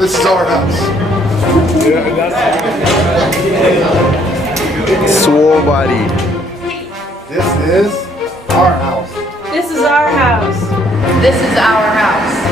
This is our house. Swole body. This is our house. This is our house. This is our house.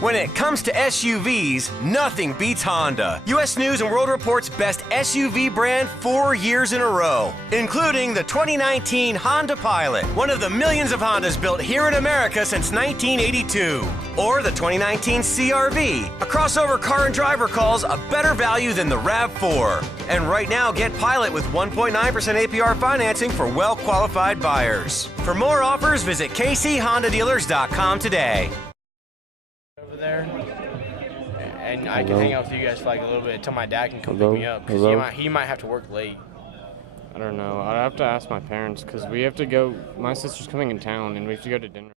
When it comes to SUVs, nothing beats Honda. U.S. News & World Report's best SUV brand 4 years in a row, including the 2019 Honda Pilot, one of the millions of Hondas built here in America since 1982. Or the 2019 CR-V, a crossover car and driver calls a better value than the RAV4. And right now, get Pilot with 1.9% APR financing for well-qualified buyers. For more offers, visit kchondadealers.com today. Over there, and I can hang out with you guys for like a little bit until my dad can come pick me up, because he might have to work late. I don't know. I'd have to ask my parents because we have to go. My sister's coming in town and we have to go to dinner.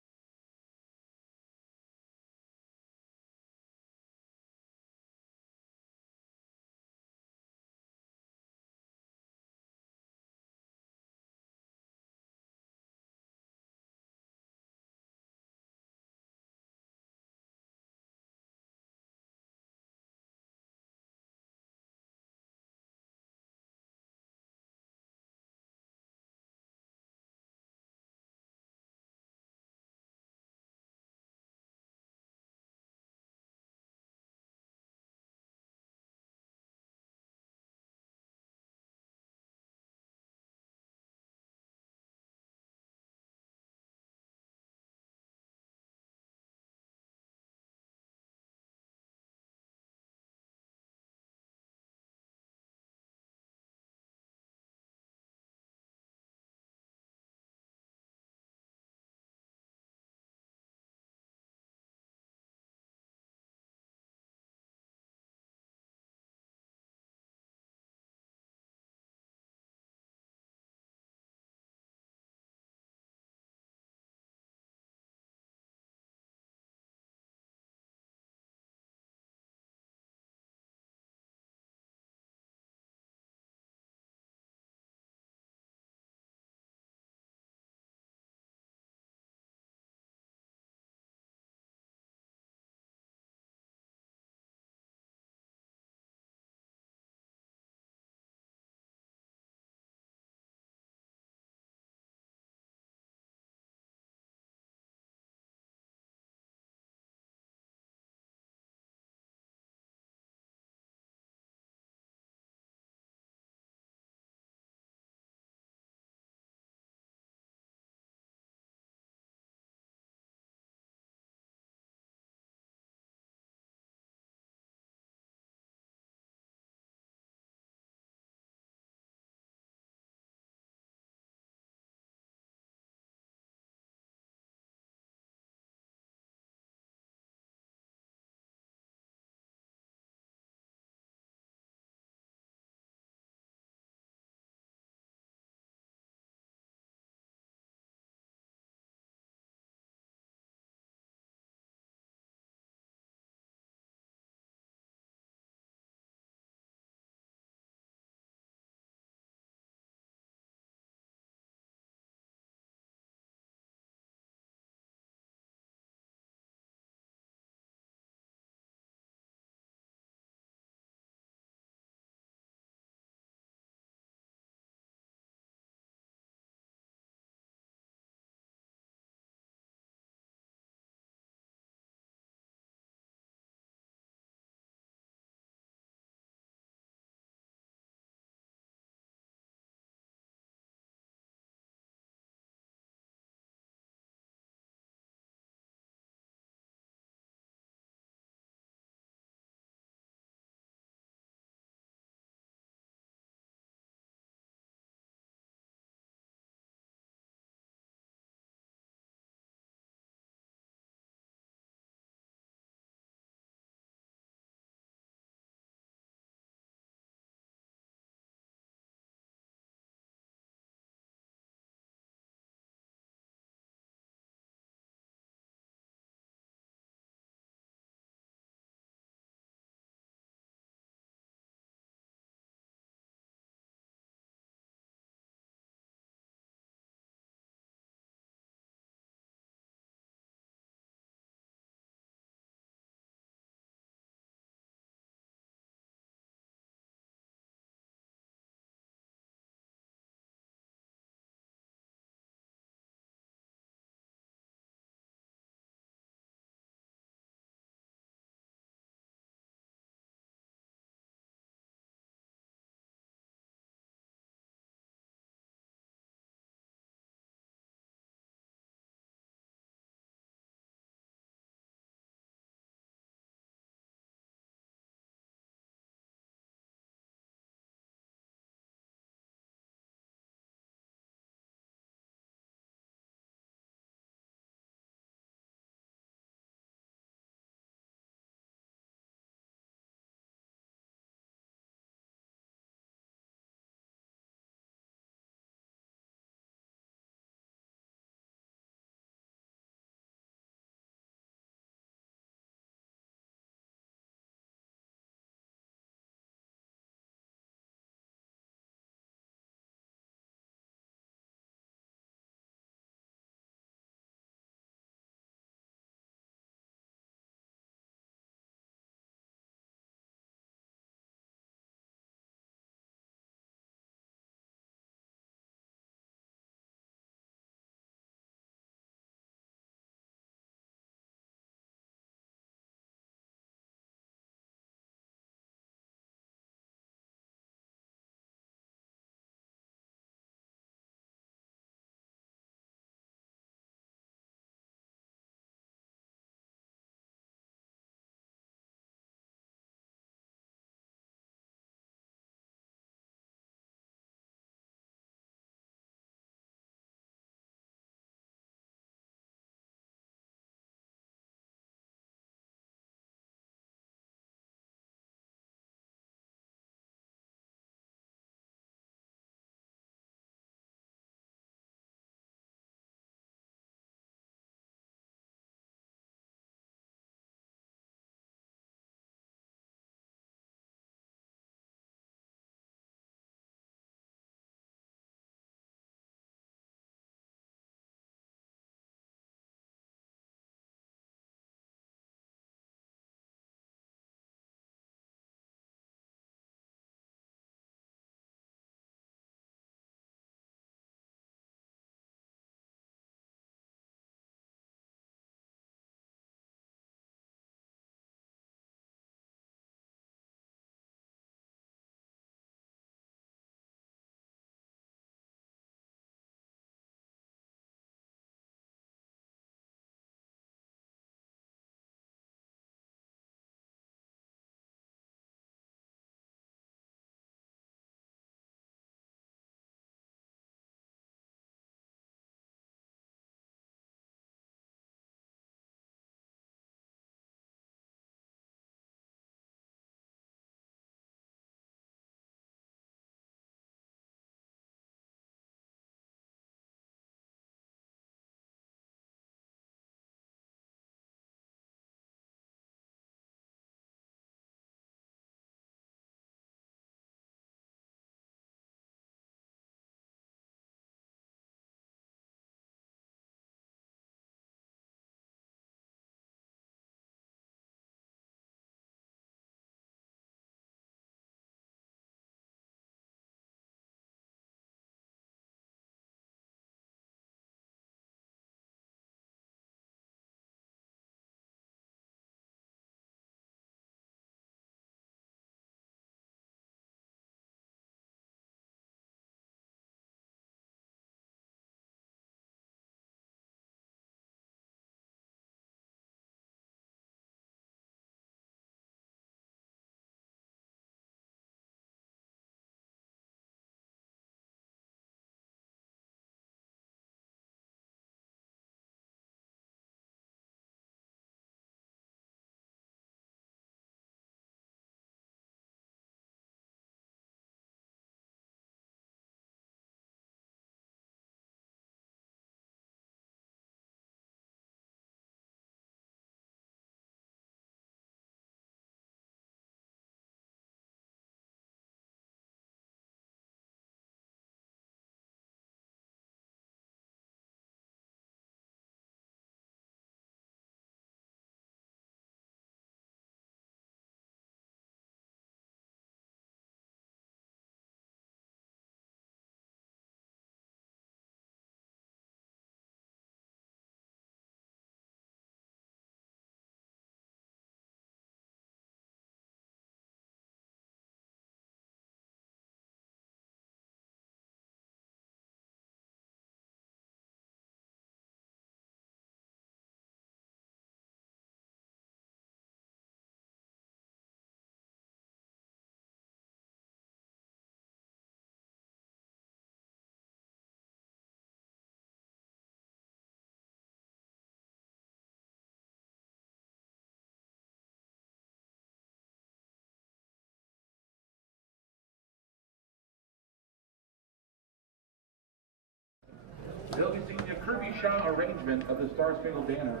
They'll be singing a Kirby Shaw arrangement of the Star Spangled Banner,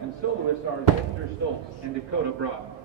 and soloists are Victor Stoltz and Dakota Brock.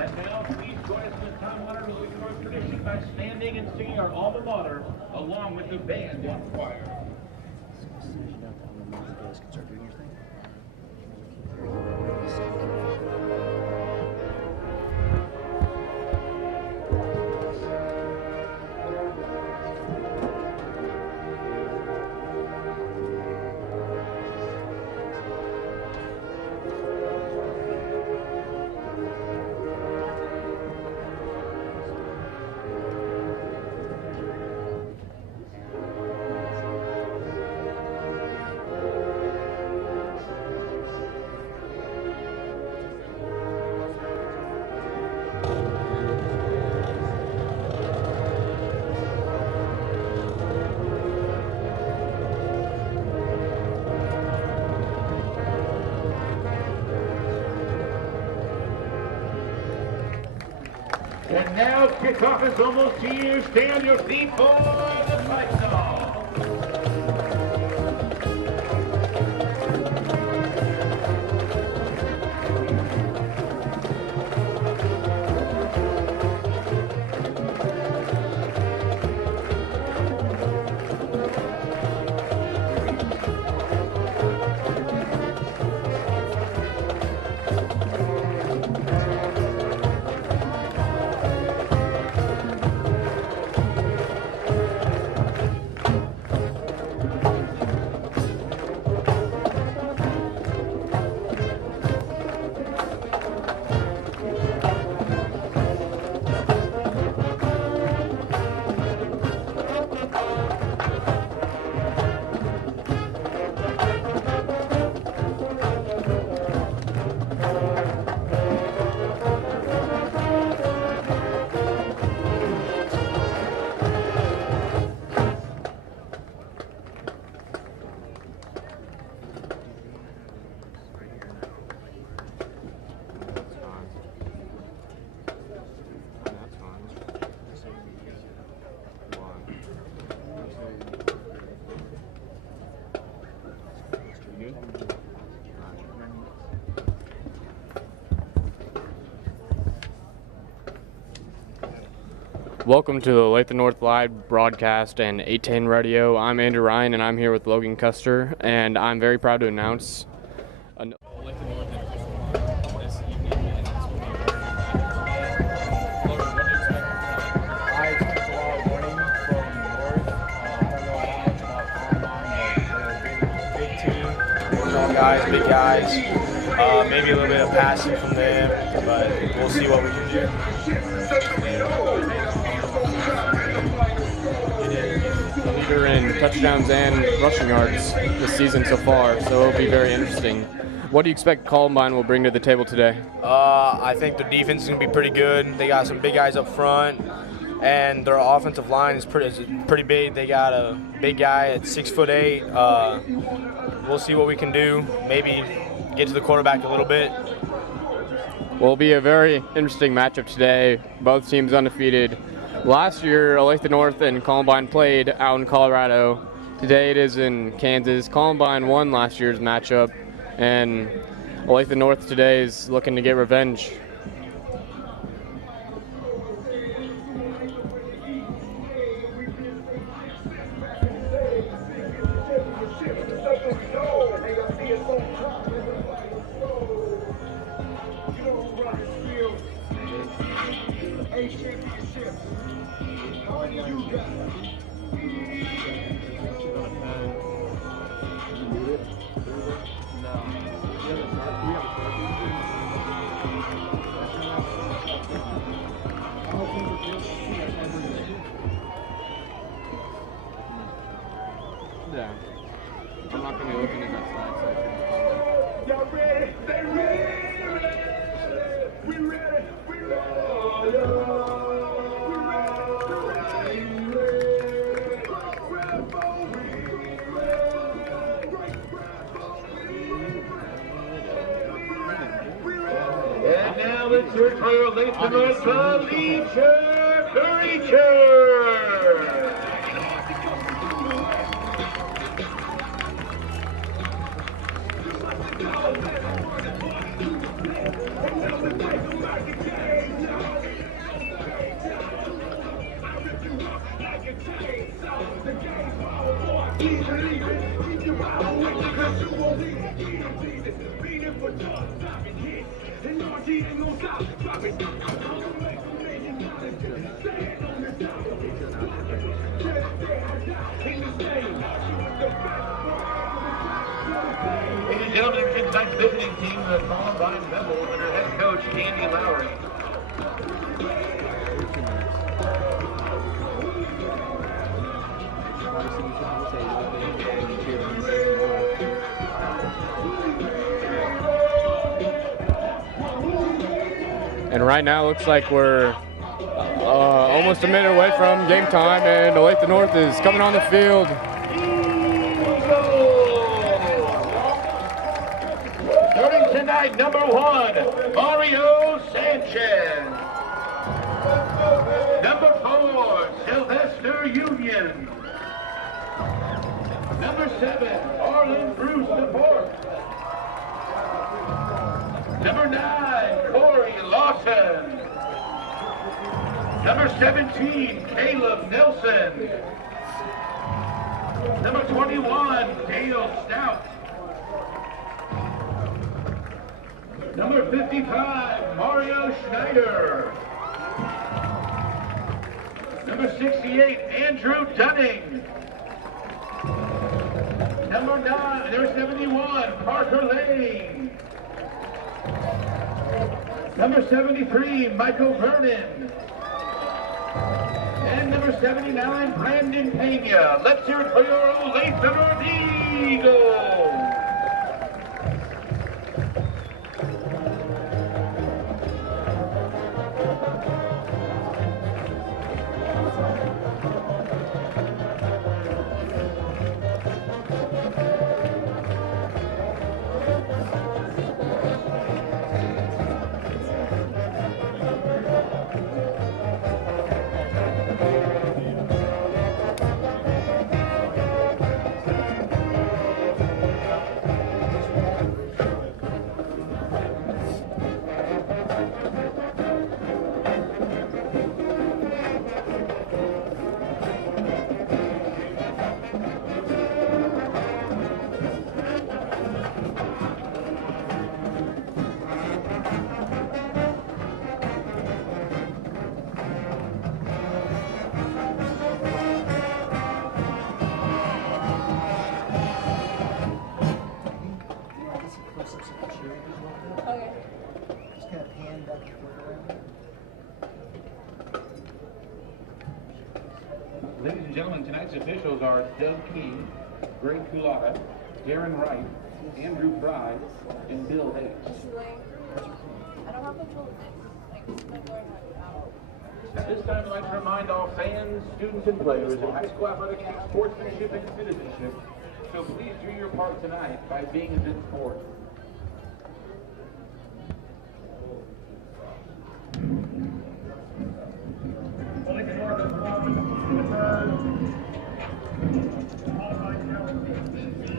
And now, please join us in the time honored Louisville North tradition by standing and singing our alma mater along with the band and choir. And now kickoff is almost here. Stay on your feet for the fight song. Welcome to the Olathe North Live broadcast and 810 Radio. I'm Andrew Ryan, and I'm here with Logan Custer, and I'm very proud to announce I expect a lot of winning from North. I don't know how much about Columbine, but they're a big team. Small guys, big guys. Maybe a little bit of passing from them, but we'll see what we can do. Leader in touchdowns and rushing yards this season so far, so it'll be very interesting. what do you expect Columbine will bring to the table today? I think their defense is going to be pretty good. They got some big guys up front, and their offensive line is pretty big. They got a big guy at 6'8". We'll see what we can do. Maybe get to the quarterback a little bit. Will be a very interesting matchup today. Both teams undefeated. Last year, Olathe North and Columbine played out in Colorado. Today it is in Kansas. Columbine won last year's matchup, and Olathe North today is looking to get revenge. Yeah. I'm not going to be looking at that slide, so I shouldn't find that. Y'all ready? They ready? We ready? We ready? And now let's hear it for your Olathe North Creature. Ladies and gentlemen, tonight's visiting team, the Columbine Rebels, under head coach Andy Lowry. And right now it looks like we're almost a minute away from game time, and Olathe North is coming on the field. Starting tonight, number 1, Mario Sanchez. Number 4, Sylvester Union. Number 7, Arlen Bruce IV. Number 9, Corey Lawson. Number 17, Caleb Nelson. Number 21, Dale Stout. Number 55, Mario Schneider. Number 68, Andrew Dunning. Number 71, Parker Lane. Number 73, Michael Vernon. And number 79, Brandon Pena. Let's hear it for your Olathe North Eagles. Ladies and gentlemen, tonight's officials are Doug King, Greg Kulata, Darren Wright, Andrew Fry, and Bill Hayes. I don't have control At this time, I'd like to remind all fans, students, and players of high school athletics, sportsmanship, and citizenship. So please do your part tonight by being a good sport.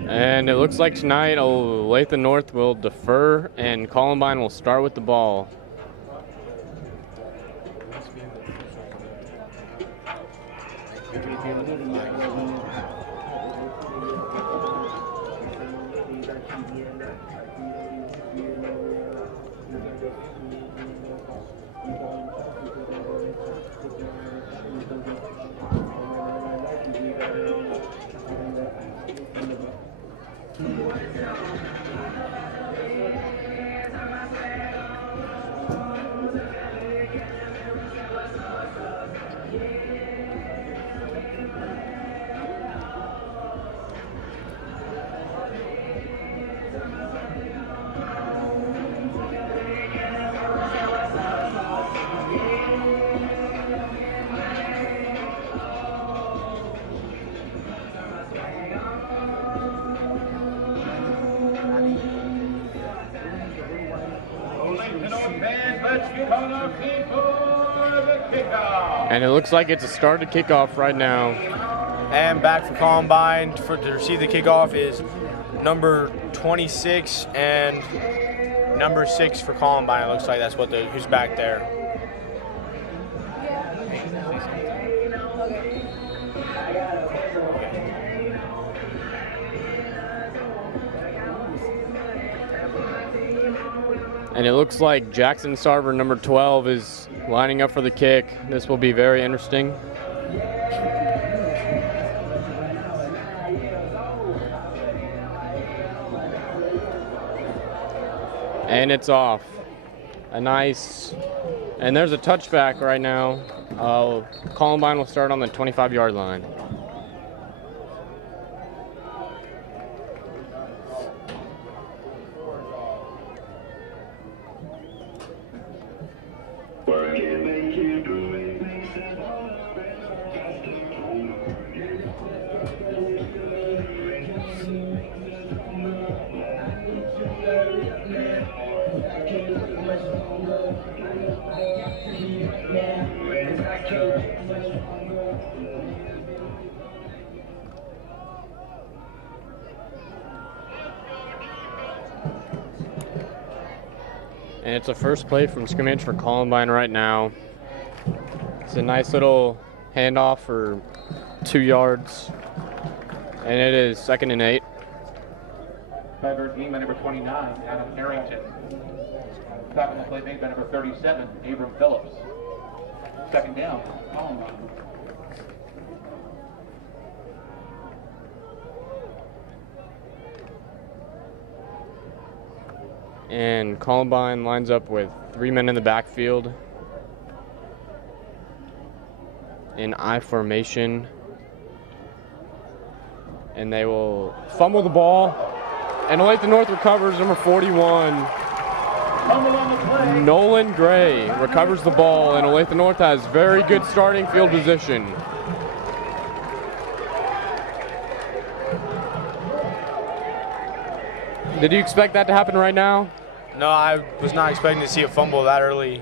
And it looks like tonight Olathe North will defer and Columbine will start with the ball. And it looks like it's a started kickoff right now. And back for Columbine to receive the kickoff is number 26 and number 6 for Columbine. It looks like that's who's back there. And it looks like Jackson Sarver, number 12, is lining up for the kick. This will be very interesting. And it's off. A nice, and there's a touchback right now. Columbine will start on the 25-yard line. And it's a first play from scrimmage for Columbine right now. It's a nice little handoff for 2 yards. And it is 2nd and 8. Driver team by number 29, Adam Harrington. Tackle play made by number 37, Abram Phillips. 2nd down, Columbine. And Columbine lines up with 3 men in the backfield in I formation. And they will fumble the ball. And Olathe North recovers, number 41. Nolan Gray recovers the ball, and Olathe North has very good starting field position. Did you expect that to happen right now? No, I was not expecting to see a fumble that early.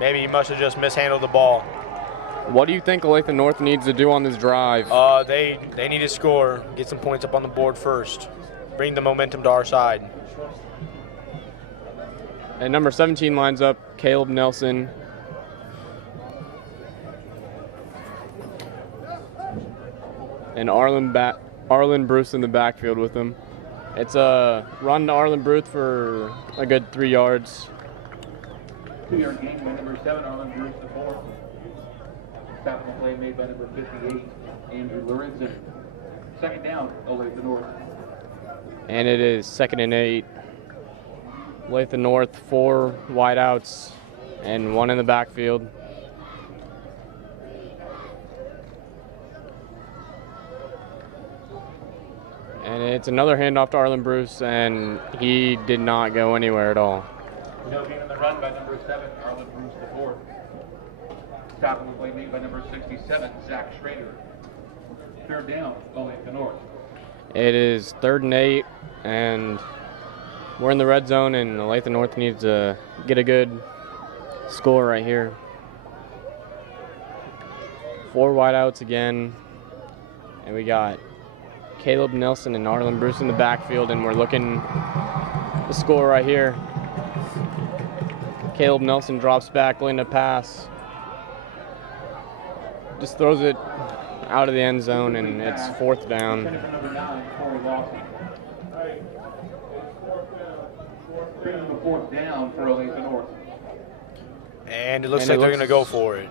Maybe he must have just mishandled the ball. What do you think Olathe North needs to do on this drive? They need to score, get some points up on the board first, bring the momentum to our side. And number 17 lines up, Caleb Nelson. And Arlen Bruce in the backfield with him. It's a run to Arlen Bruce for a good 3 yards. 2-yard gain by number 7, Arlen Bruce, the 4th. Tackle play made by number 58, Andrew Lorenzen. 2nd down, Olathe North. And it is 2nd and 8. Olathe North, 4 wideouts and 1 in the backfield. And And it's another handoff to Arlen Bruce, and he did not go anywhere at all. No gain on the run by number 7, Arlen Bruce the fourth. Tackle the play made by number 67, Zach Schrader. Third down, Olathe North. It is 3rd and 8, and we're in the red zone, and Olathe North needs to get a good score right here. 4 wideouts again, and we got Caleb Nelson and Arlen Bruce in the backfield, and we're looking the score right here. Caleb Nelson drops back, laying a pass. Just throws it out of the end zone, and it's 4th down. Fourth down for Olathe North. And it looks like they're going to go for it.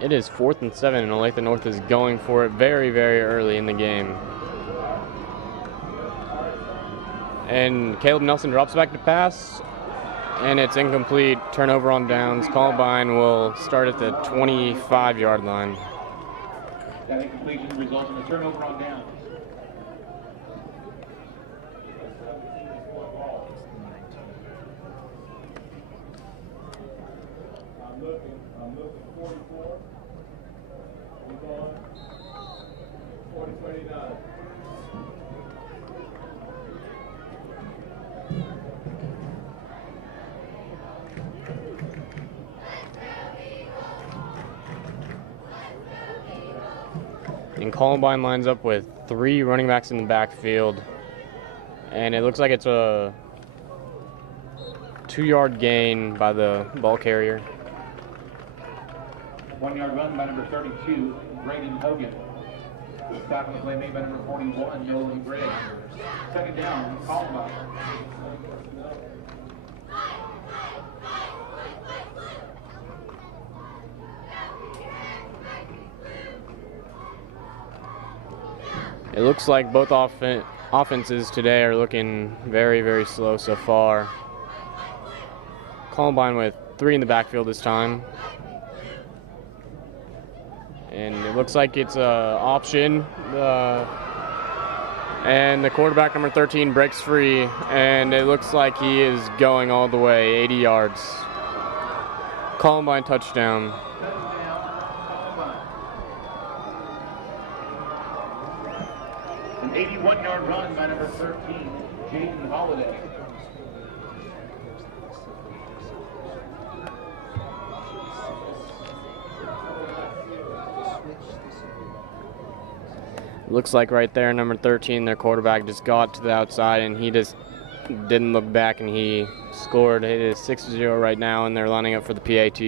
It is 4th and 7, and Olathe North is going for it very, very early in the game. And Caleb Nelson drops back to pass, and it's incomplete. Turnover on downs. Columbine will start at the 25-yard line. That incompletion results in a turnover on downs. I'm looking 44. We're going 40-39. And Columbine lines up with 3 running backs in the backfield. And it looks like it's a 2-yard gain by the ball carrier. 1-yard run by number 32, Braden Hogan. Stopping the play made by number 41, Nolan Gray. Second down, Columbine. It looks like both offenses today are looking very, very slow so far. Columbine with 3 in the backfield this time. And it looks like it's an option. And the quarterback, number 13, breaks free. And it looks like he is going all the way, 80 yards. Columbine touchdown. An 81-yard run by number 13, Jaden Holiday. Looks like right there, number 13, their quarterback just got to the outside, and he just didn't look back, and he scored. It is 6-0 right now, and they're lining up for the PAT.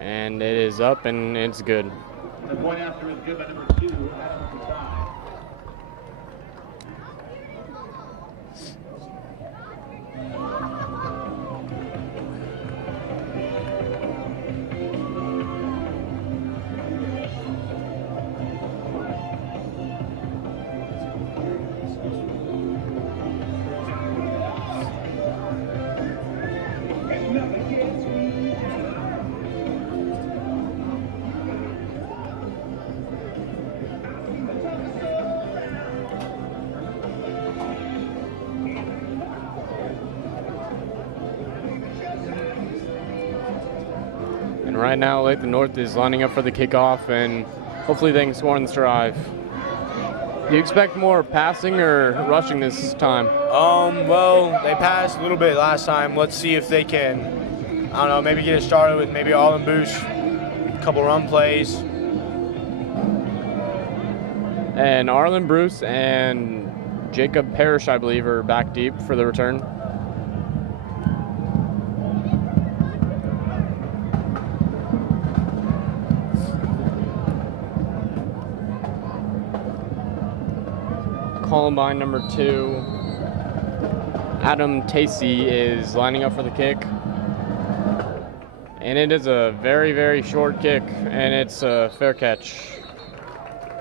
And it is up, and it's good. The point after is good by number 2, Adam Kasai. And right now, Olathe North is lining up for the kickoff, and hopefully they can score on this drive. Do you expect more passing or rushing this time? Well, they passed a little bit last time. Let's see if they can, I don't know, maybe get it started with maybe Arlen Bruce, a couple run plays. And Arlen Bruce and Jacob Parrish, I believe, are back deep for the return. Columbine number 2, Adam Tacey, is lining up for the kick. And it is a very, very short kick, and it's a fair catch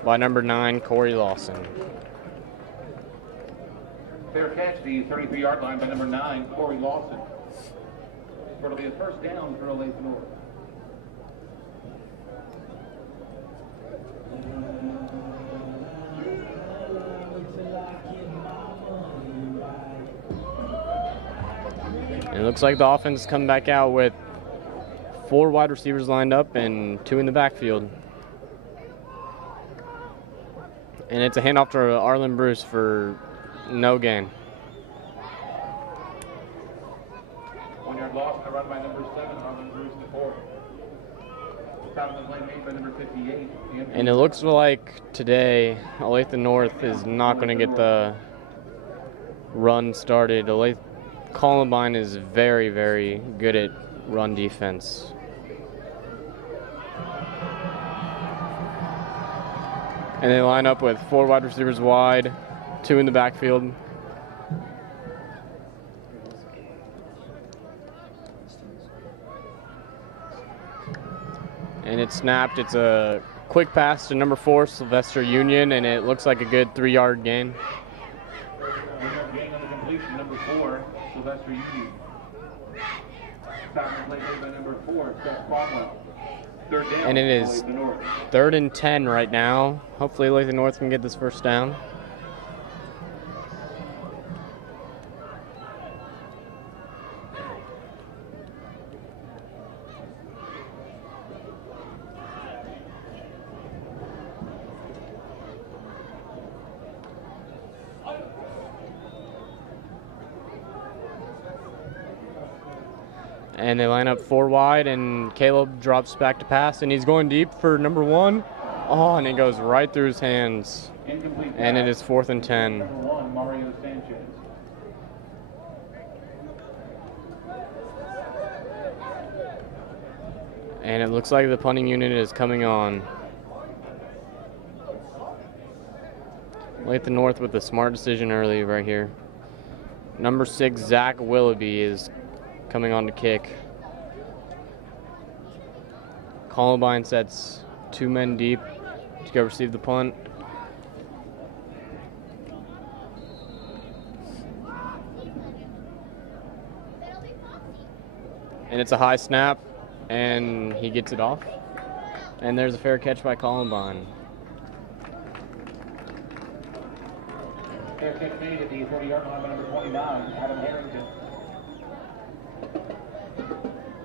by number 9, Corey Lawson. Fair catch, the 33-yard line by number 9, Corey Lawson. It'll be a first down for Olathe North. It looks like the offense is coming back out with 4 wide receivers lined up and 2 in the backfield. And it's a handoff to Arlen Bruce for no gain. 1 yard loss on the run by number 7, Arlen Bruce, the 4. Top of the play made by number 58. And it looks like today Olathe North is not going to get the run started. Olathe Columbine is very, very good at run defense. And they line up with 4 wide receivers wide, 2 in the backfield. And it's snapped. It's a quick pass to number 4, Sylvester Union, and it looks like a good 3-yard gain. 1-yard gain on the completion, number 4, Sylvester Union. Top of the play made by number 4, Seth Cromwell. Third down. And it is 3rd and 10 right now. Hopefully Olathe North can get this first down. And they line up 4 wide, and Caleb drops back to pass, and he's going deep for number 1. Oh, and it goes right through his hands. Incomplete And it pass. is 4th and 10. Number 1, Mario Sanchez. And it looks like the punting unit is coming on. Olathe North with a smart decision early right here. Number 6, Zach Willoughby, is coming on to kick. Columbine sets 2 men deep to go receive the punt. And it's a high snap, and he gets it off. And there's a fair catch by Columbine. Fair catch made at the 40-yard line by number 29, Adam Harrington.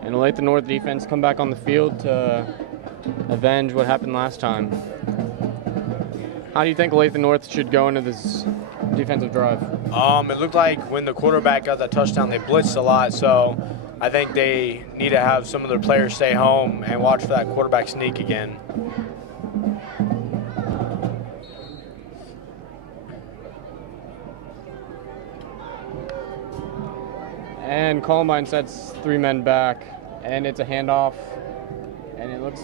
And Olathe North defense come back on the field to avenge what happened last time. How do you think Olathe North should go into this defensive drive? It looked like when the quarterback got that touchdown, they blitzed a lot, so I think they need to have some of their players stay home and watch for that quarterback sneak again. And Columbine sets 3 men back, and it's a handoff, and it looks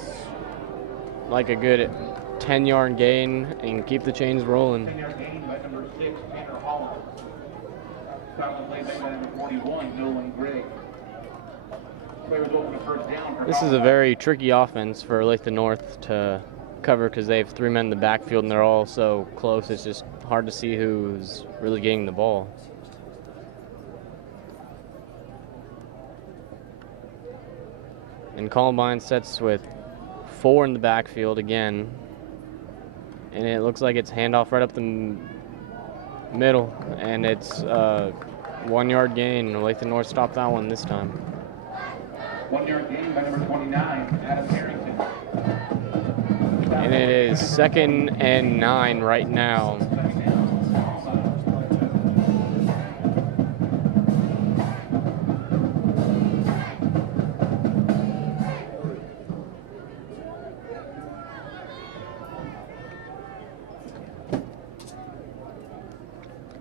like a good 10-yard gain and keep the chains rolling. 10-yard gain by number 6, Tanner Holland. Top of the play made by number 41, Nolan Gregg. Players open a first down for This is a Holland. very tricky offense for Olathe North to cover because they have 3 men in the backfield and they're all so close. It's just hard to see who's really getting the ball. And Columbine sets with 4 in the backfield again. And it looks like it's handoff right up the middle. And it's a 1-yard gain. Olathe North stopped that one this time. 1-yard gain by number 29, Adam Harrington. And it is 2nd and 9 right now.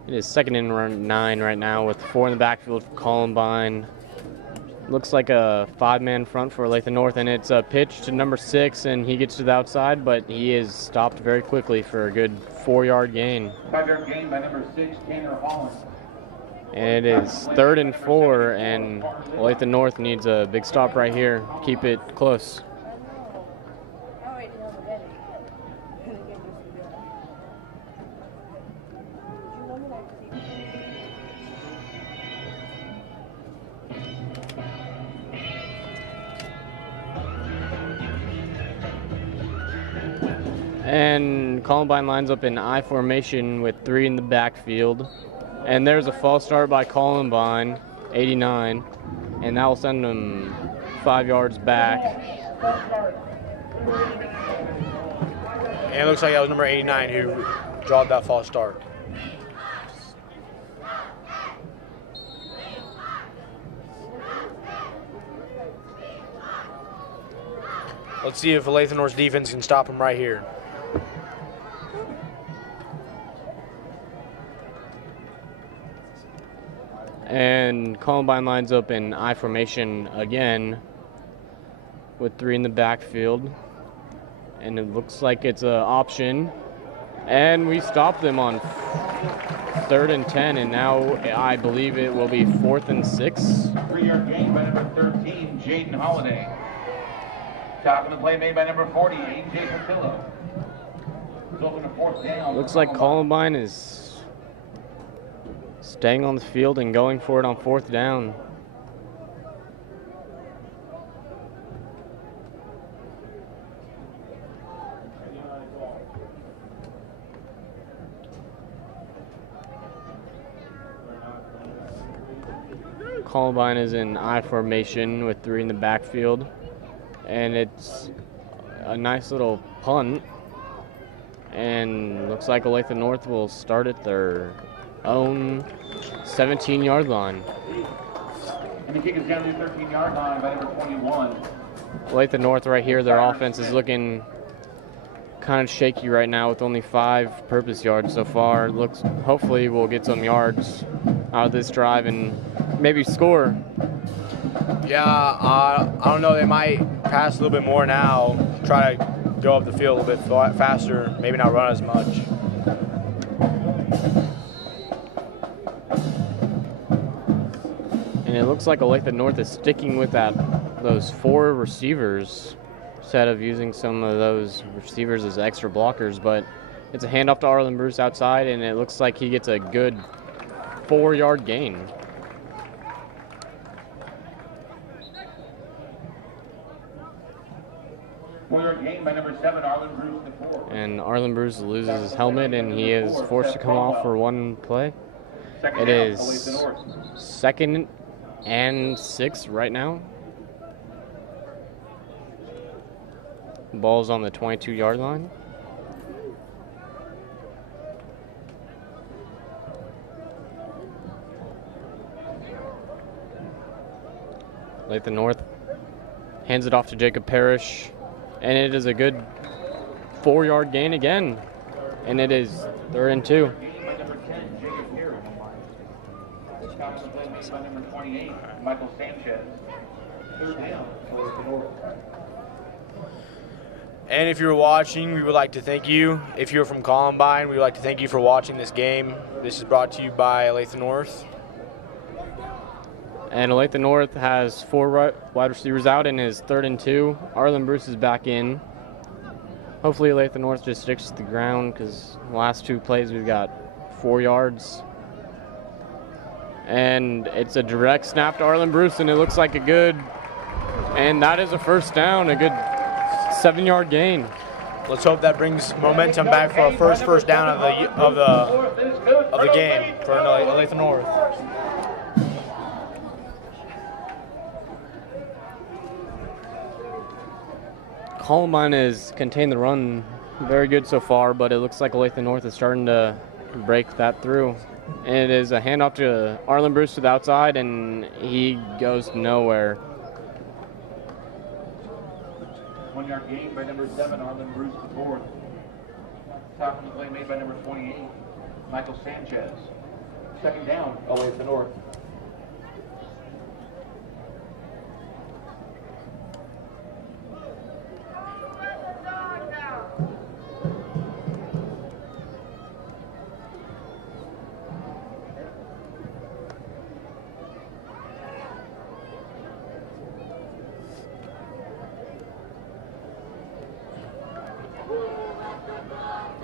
It is 2nd and 9 right now with 4 in the backfield for Columbine. looks like a 5-man front for Olathe North, and it's a pitch to number 6, and he gets to the outside, but he is stopped very quickly for a good 4-yard gain. 5-yard gain by number 6, Tanner Holland. And it is 3rd and 4, and Olathe North needs a big stop right here. Keep it close. And Columbine lines up in I formation with 3 in the backfield. And there's a false start by Columbine, 89, and that will send them 5 yards back. And it looks like that was number 89 who drawed that false start. Let's see if Olathe North's defense can stop him right here. And Columbine lines up in I formation again with 3 in the backfield. And it looks like it's an option. And we stop them on 3rd and 10, and now I believe it will be 4th and 6. 3-yard gain by number 13, Jaden Holiday. Stopping the play made by number 40, A.J. Patillo. Resulting in 4th down. Looks like Columbine is staying on the field and going for it on 4th down. Columbine is in I formation with 3 in the backfield, and it's a nice little punt, and looks like Olathe North will start at their own 17-yard line. And the kick is down to the 13-yard line by number 21. Olathe North right here, their offense is looking kind of shaky right now with only 5 purpose yards so far. Looks, hopefully we'll get some yards out of this drive and maybe score. Yeah, I don't know. They might pass a little bit more now, try to go up the field a little bit faster, maybe not run as much. And it looks like Olathe North is sticking with those 4 receivers instead of using some of those receivers as extra blockers. But it's a handoff to Arlen Bruce outside, and it looks like he gets a good 4-yard gain. Gain by number 7, Arlen Bruce, the 4. And Arlen Bruce loses his helmet, and he is forced to come off for 1 play. Second It down, is Olathe North. 2nd and 6 right now. Ball's on the 22-yard line. Olathe North hands it off to Jacob Parrish, and it is a good 4-yard gain again. And it is 3rd and 2. By number 10, Jacob Harris. Stopping the play made by number 28, Michael Sanchez. 3rd down, Olathe North. And if you're watching, we would like to thank you. If you're from Columbine, we would like to thank you for watching this game. This is brought to you by Olathe North. And Olathe North has 4 wide receivers out and is 3rd and 2. Arlen Bruce is back in. Hopefully Olathe North just sticks to the ground, because the last 2 plays we've got 4 yards. And it's a direct snap to Arlen Bruce, and it looks like a good, and that is a 1st down, a good 7-yard gain. Let's hope that brings momentum back for our first down of the game for Olathe North. Columbine has contained the run very good so far, but it looks like Olathe North is starting to break that through. And it is a handoff to Arlen Bruce to the outside, and he goes nowhere. 1-yard gain by number 7, Arlen Bruce, the 4th. Stopping the play made by number 28, Michael Sanchez. 2nd down, Olathe North.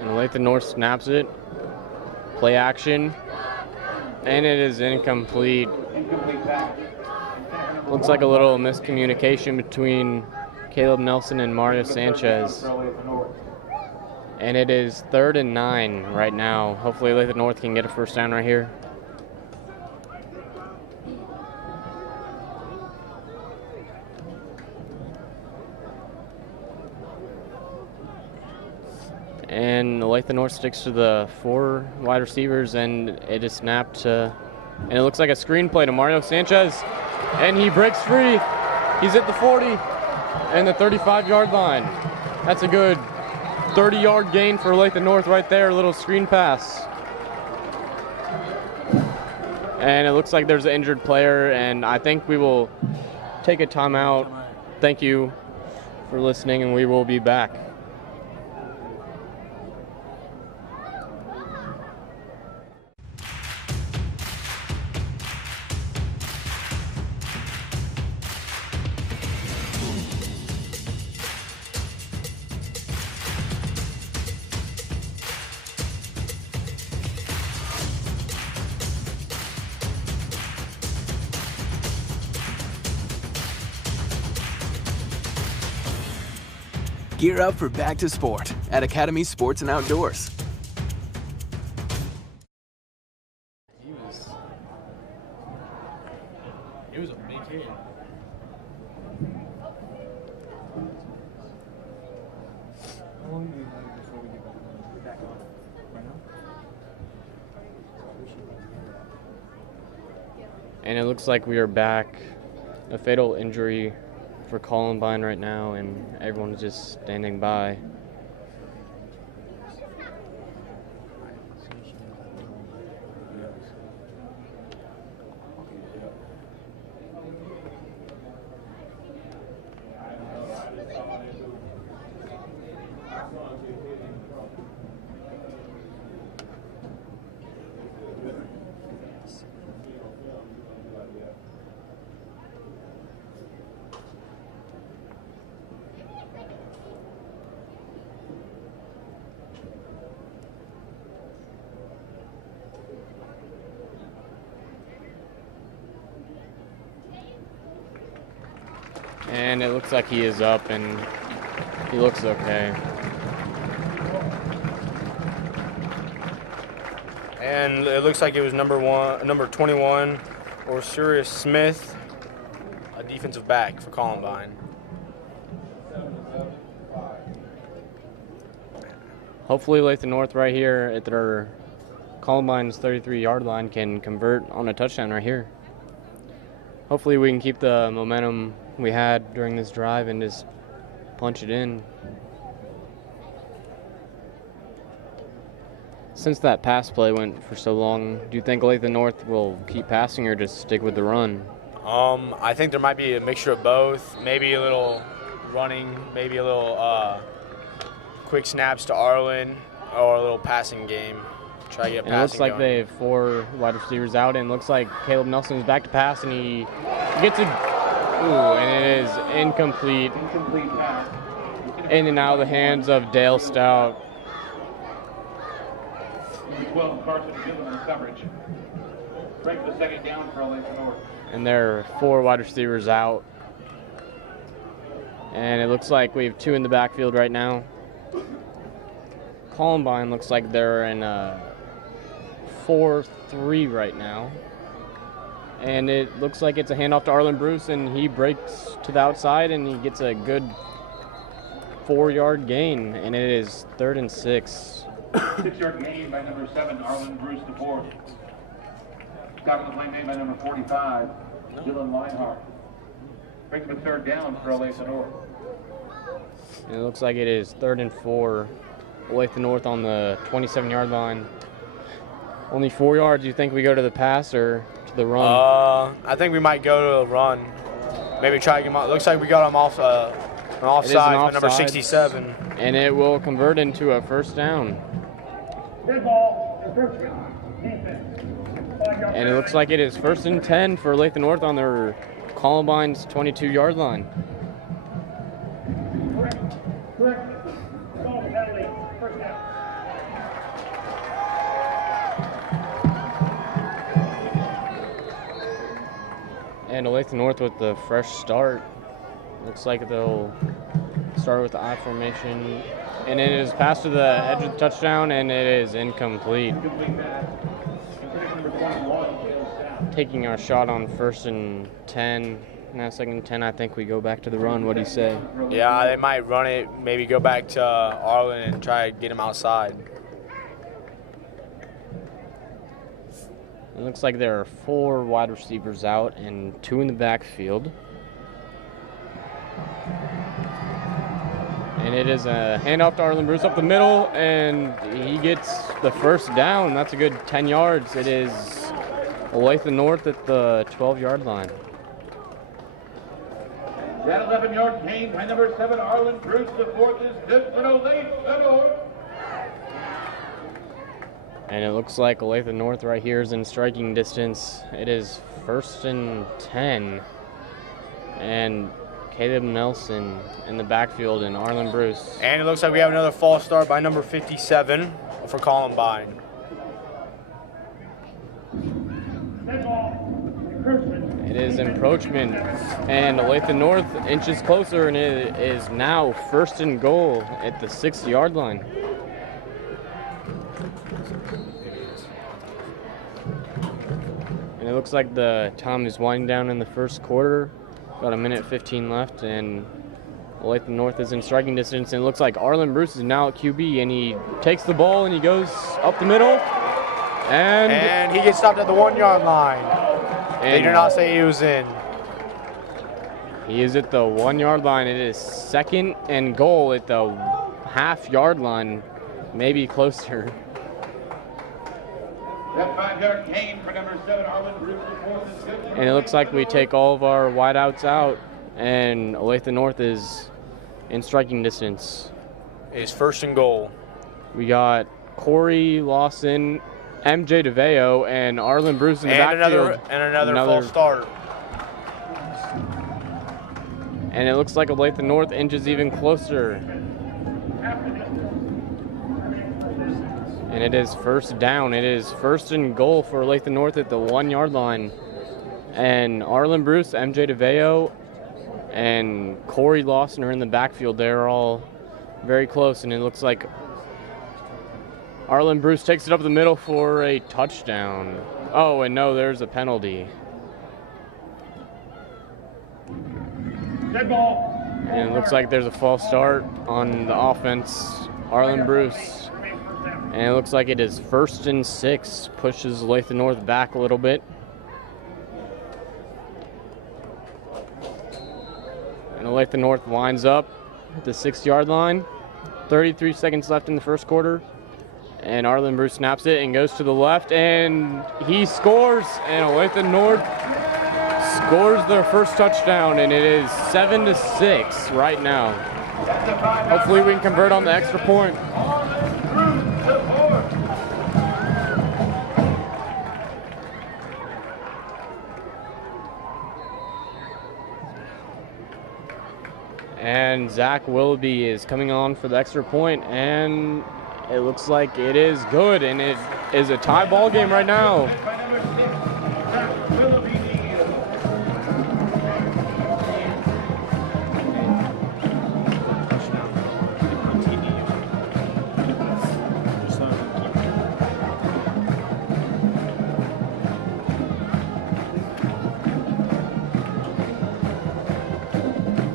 And Olathe North snaps it. Play action. And it is incomplete. Looks like a little miscommunication between Caleb Nelson and Mario Sanchez. And it is 3rd and 9 right now. Hopefully Olathe North can get a first down right here. And Olathe North sticks to the 4 wide receivers, and it is snapped to, and it looks like a screenplay to Mario Sanchez, and he breaks free. He's at the 40 and the 35-yard line. That's a good 30-yard gain for Olathe North right there, a little screen pass. And it looks like there's an injured player, and I think we will take a timeout. Thank you for listening, and we will be back. Gear up for back to sport at Academy Sports and Outdoors. He was a big kid. How long do we have before we get back on? Right now? And it looks like we are back. A fatal injury for Columbine right now, and everyone's just standing by. And it looks like he is up, and he looks okay. And it looks like it was number 21, or Sirius Smith, a defensive back for Columbine. Hopefully Olathe North right here at their Columbine's 33-yard line can convert on a touchdown right here. Hopefully we can keep the momentum we had during this drive and just punch it in. Since that pass play went for so long, do you think Olathe North will keep passing or just stick with the run? I think there might be a mixture of both. Maybe a little running, maybe a little quick snaps to Arlen, or a little passing game. Try to get passing. It looks like going. they have 4 wide receivers out, and it looks like Caleb Nelson's back to pass, and he gets a and it is incomplete. Incomplete pass. In and out of the hands of Dale Stout. 12 Carson Gillen in coverage. Break the second down for Olathe North. And there are 4 wide receivers out. And it looks like we have 2 in the backfield right now. Columbine looks like they're in a 4-3 right now. And it looks like it's a handoff to Arlen Bruce, and he breaks to the outside, and he gets a good 4-yard gain, and it is 3rd and 6. 6-yard gain by number 7, Arlen Bruce to 4. Stop of the play made by number 45, Dylan Leinhardt. Brings up a 3rd down for Olathe North. And it looks like it is 3rd and 4. Olathe North on the 27-yard line. Only 4 yards. Do you think we go to the pass or to the run? I think we might go to a run. Maybe try to get him out. Looks like we got him off an offside by number 67. And it will convert into a first down. And it looks like it is 1st and 10 for Olathe North on their Columbine's 22-yard line. And Olathe North with the fresh start. Looks like they'll start with the I formation. And it is passed to the edge of the touchdown, and it is incomplete. Taking our shot on 1st and 10. Now 2nd and 10, I think we go back to the run. What do you say? Yeah, they might run it, maybe go back to Arlen and try to get him outside. It looks like there are 4 wide receivers out and 2 in the backfield. And it is a handoff to Arlen Bruce up the middle, and he gets the first down. That's a good 10 yards. It is Olathe North at the 12-yard line. That 11-yard gain by number 7, Arlen Bruce. The 4th is good for Olathe North. And it looks like Olathe North right here is in striking distance. It is 1st and 10. And Caleb Nelson in the backfield and Arlen Bruce. And it looks like we have another false start by number 57 for Columbine. It is encroachment, and Olathe North inches closer, and it is now 1st and goal at the 6-yard line. And it looks like the time is winding down in the 1st quarter. About 1:15 left, and Olathe North is in striking distance. And it looks like Arlen Bruce is now at QB, and he takes the ball and he goes up the middle. And he gets stopped at the 1-yard line. They do not say he was in. He is at the 1-yard line. It is 2nd and goal at the half-yard line, maybe closer. That 5-yard gain for number 7, Arlen Bruce. The 4th is good. And it looks like we take all of our wideouts out, and Olathe North is in striking distance. It's 1st and goal. We got Corey Lawson, MJ DeVeo, and Arlen Bruce in the backfield. Another false start. And it looks like Olathe North inches even closer. And it is 1st down. It is 1st and goal for Olathe North at the 1-yard line. And Arlen Bruce, MJ DeVeo, and Corey Lawson are in the backfield. They're all very close, and it looks like Arlen Bruce takes it up the middle for a touchdown. Oh, and no, there's a penalty. Dead ball. And it looks like there's a false start on the offense, Arlen Bruce. And it looks like it is 1st and 6, pushes Olathe North back a little bit. And Olathe North lines up at the 6-yard line. 33 seconds left in the 1st quarter. And Arlen Bruce snaps it and goes to the left, and he scores. And Olathe North scores their first touchdown, and it is 7-6 right now. Hopefully we can convert on the extra point. And Zach Willoughby is coming on for the extra point, and it looks like it is good, and it is a tie ball game right now.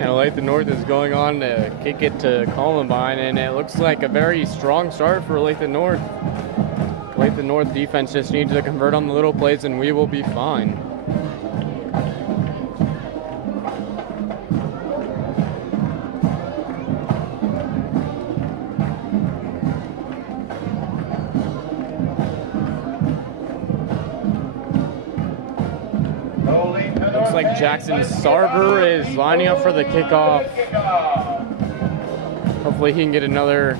And Olathe North is going on to kick it to Columbine, and it looks like a very strong start for Olathe North. Olathe North defense just needs to convert on the little plays, and we will be fine. Looks like Jackson Sarver is lining up for the kickoff. Hopefully he can get another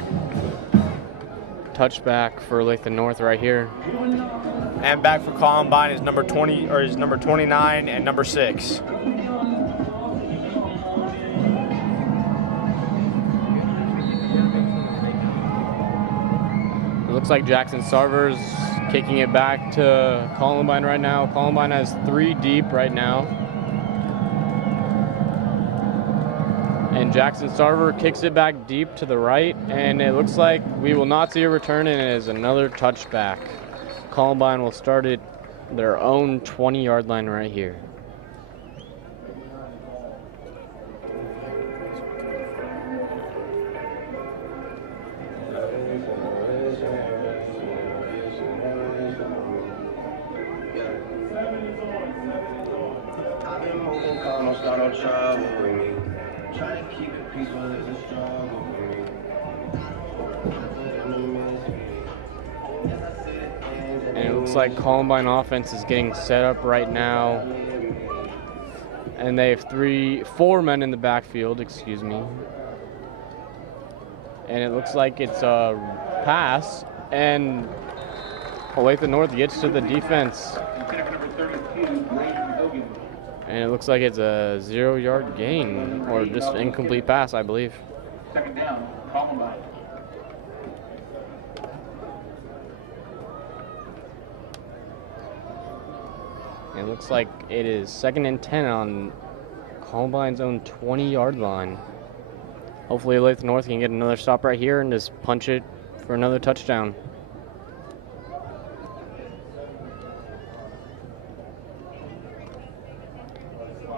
touchback for Olathe North right here. And back for Columbine is number 20, or is number 29 and number 6. It looks like Jackson Sarver's kicking it back to Columbine right now. Columbine has 3 deep right now. And Jackson Sarver kicks it back deep to the right, and it looks like we will not see a return, and it is another touchback. Columbine will start at their own 20-yard line right here. And it looks like Columbine offense is getting set up right now. And they have four men in the backfield, excuse me. And it looks like it's a pass, and Olathe North gets to the defense. And it looks like it's a 0-yard gain, or just an incomplete pass, I believe. Second down, Columbine. It looks like it is 2nd and 10 on Columbine's own 20-yard line. Hopefully Olathe North can get another stop right here and just punch it for another touchdown.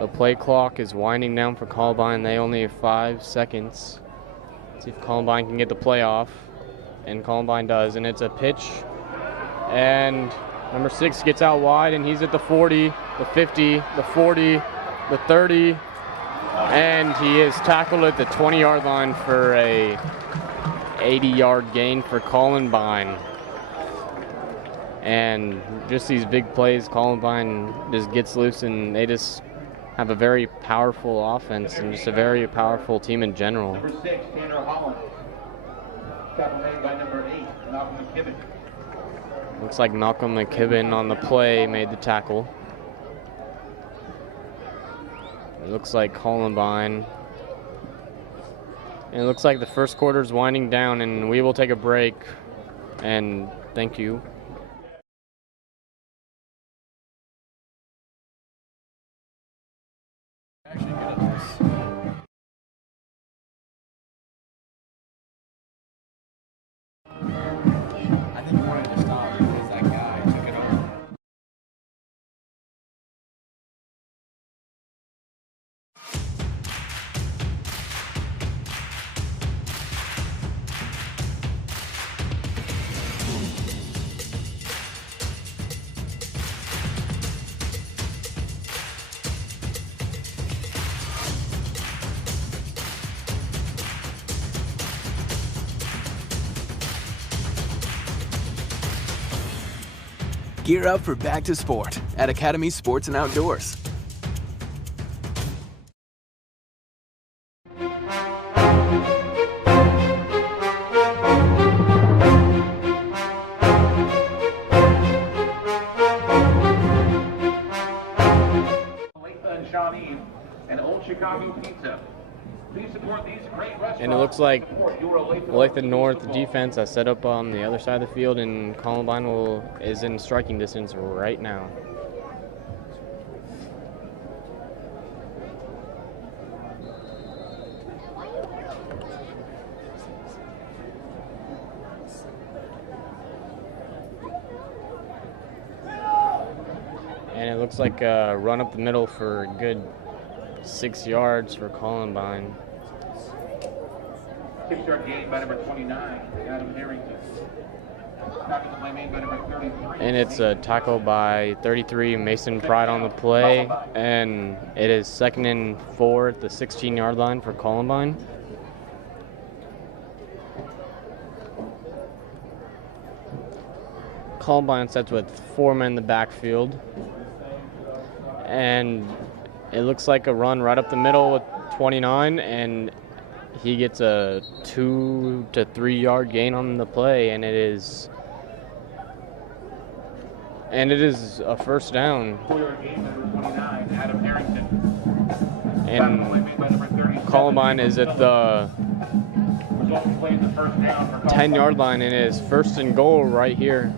The play clock is winding down for Columbine. They only have 5 seconds. See if Columbine can get the play off. And Columbine does, and it's a pitch. And number 6 gets out wide, and he's at the 40, the 50, the 40, the 30, and he is tackled at the 20-yard line for a 80-yard gain for Columbine. And just these big plays, Columbine just gets loose, and they just have a very powerful offense and just a very powerful team in general. Number 6, Tanner Holland. Tackle made by number 8, Malcolm McKibben. Looks like Malcolm McKibben on the play made the tackle. It looks like Columbine. And it looks like the first quarter is winding down, and we will take a break. And thank you. I think he wanted to stop because that guy took it over. Gear up for back to sport at Academy Sports and Outdoors. And Shawnee and Old Chicago Pizza. Please support these great restaurants. And it looks like Support your Olathe North defense has set up on the other side of the field, and Columbine is in striking distance right now. And it looks like a run up the middle for a good 6 yards for Columbine. 6-yard gain by number 29, Adam Harrington. Tackle play made by number 33. And it's a tackle by 33, Mason Pride on the play. And it is 2nd and 4 at the 16-yard line for Columbine. Columbine sets with 4 men in the backfield. And it looks like a run right up the middle with 29, and he gets a 2 to 3 yard gain on the play, and it is a first down. 4-yard gain, number 29, Adam Harrington. And Columbine is at the 10-yard line, and it is 1st and goal right here.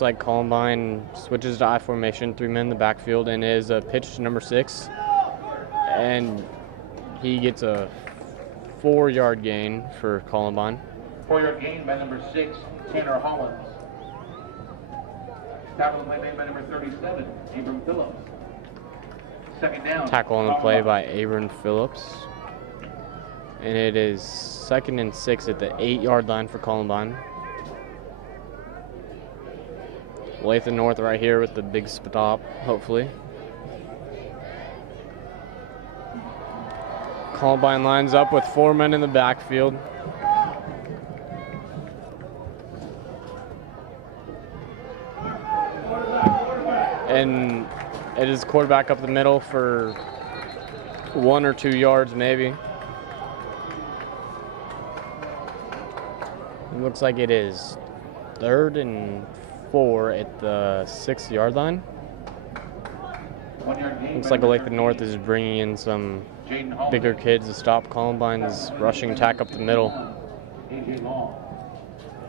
looks like Columbine switches to I formation, 3 men in the backfield, and is a pitch to number 6. And he gets a 4-yard gain for Columbine. 4-yard gain by number 6, Tanner Hollins. Tackle on the play made by number 37, Abram Phillips. Second down. Tackle on the play by Abram Phillips. And it is 2nd and 6 at the 8-yard line for Columbine. Olathe North right here with the big stop, hopefully. Columbine lines up with 4 men in the backfield. And it is quarterback up the middle for 1 or 2 yards maybe. It looks like it is 3rd and 4 at the 6-yard line. Looks like Olathe North is bringing in some bigger kids to stop Columbine's rushing attack up the middle. AJ Long.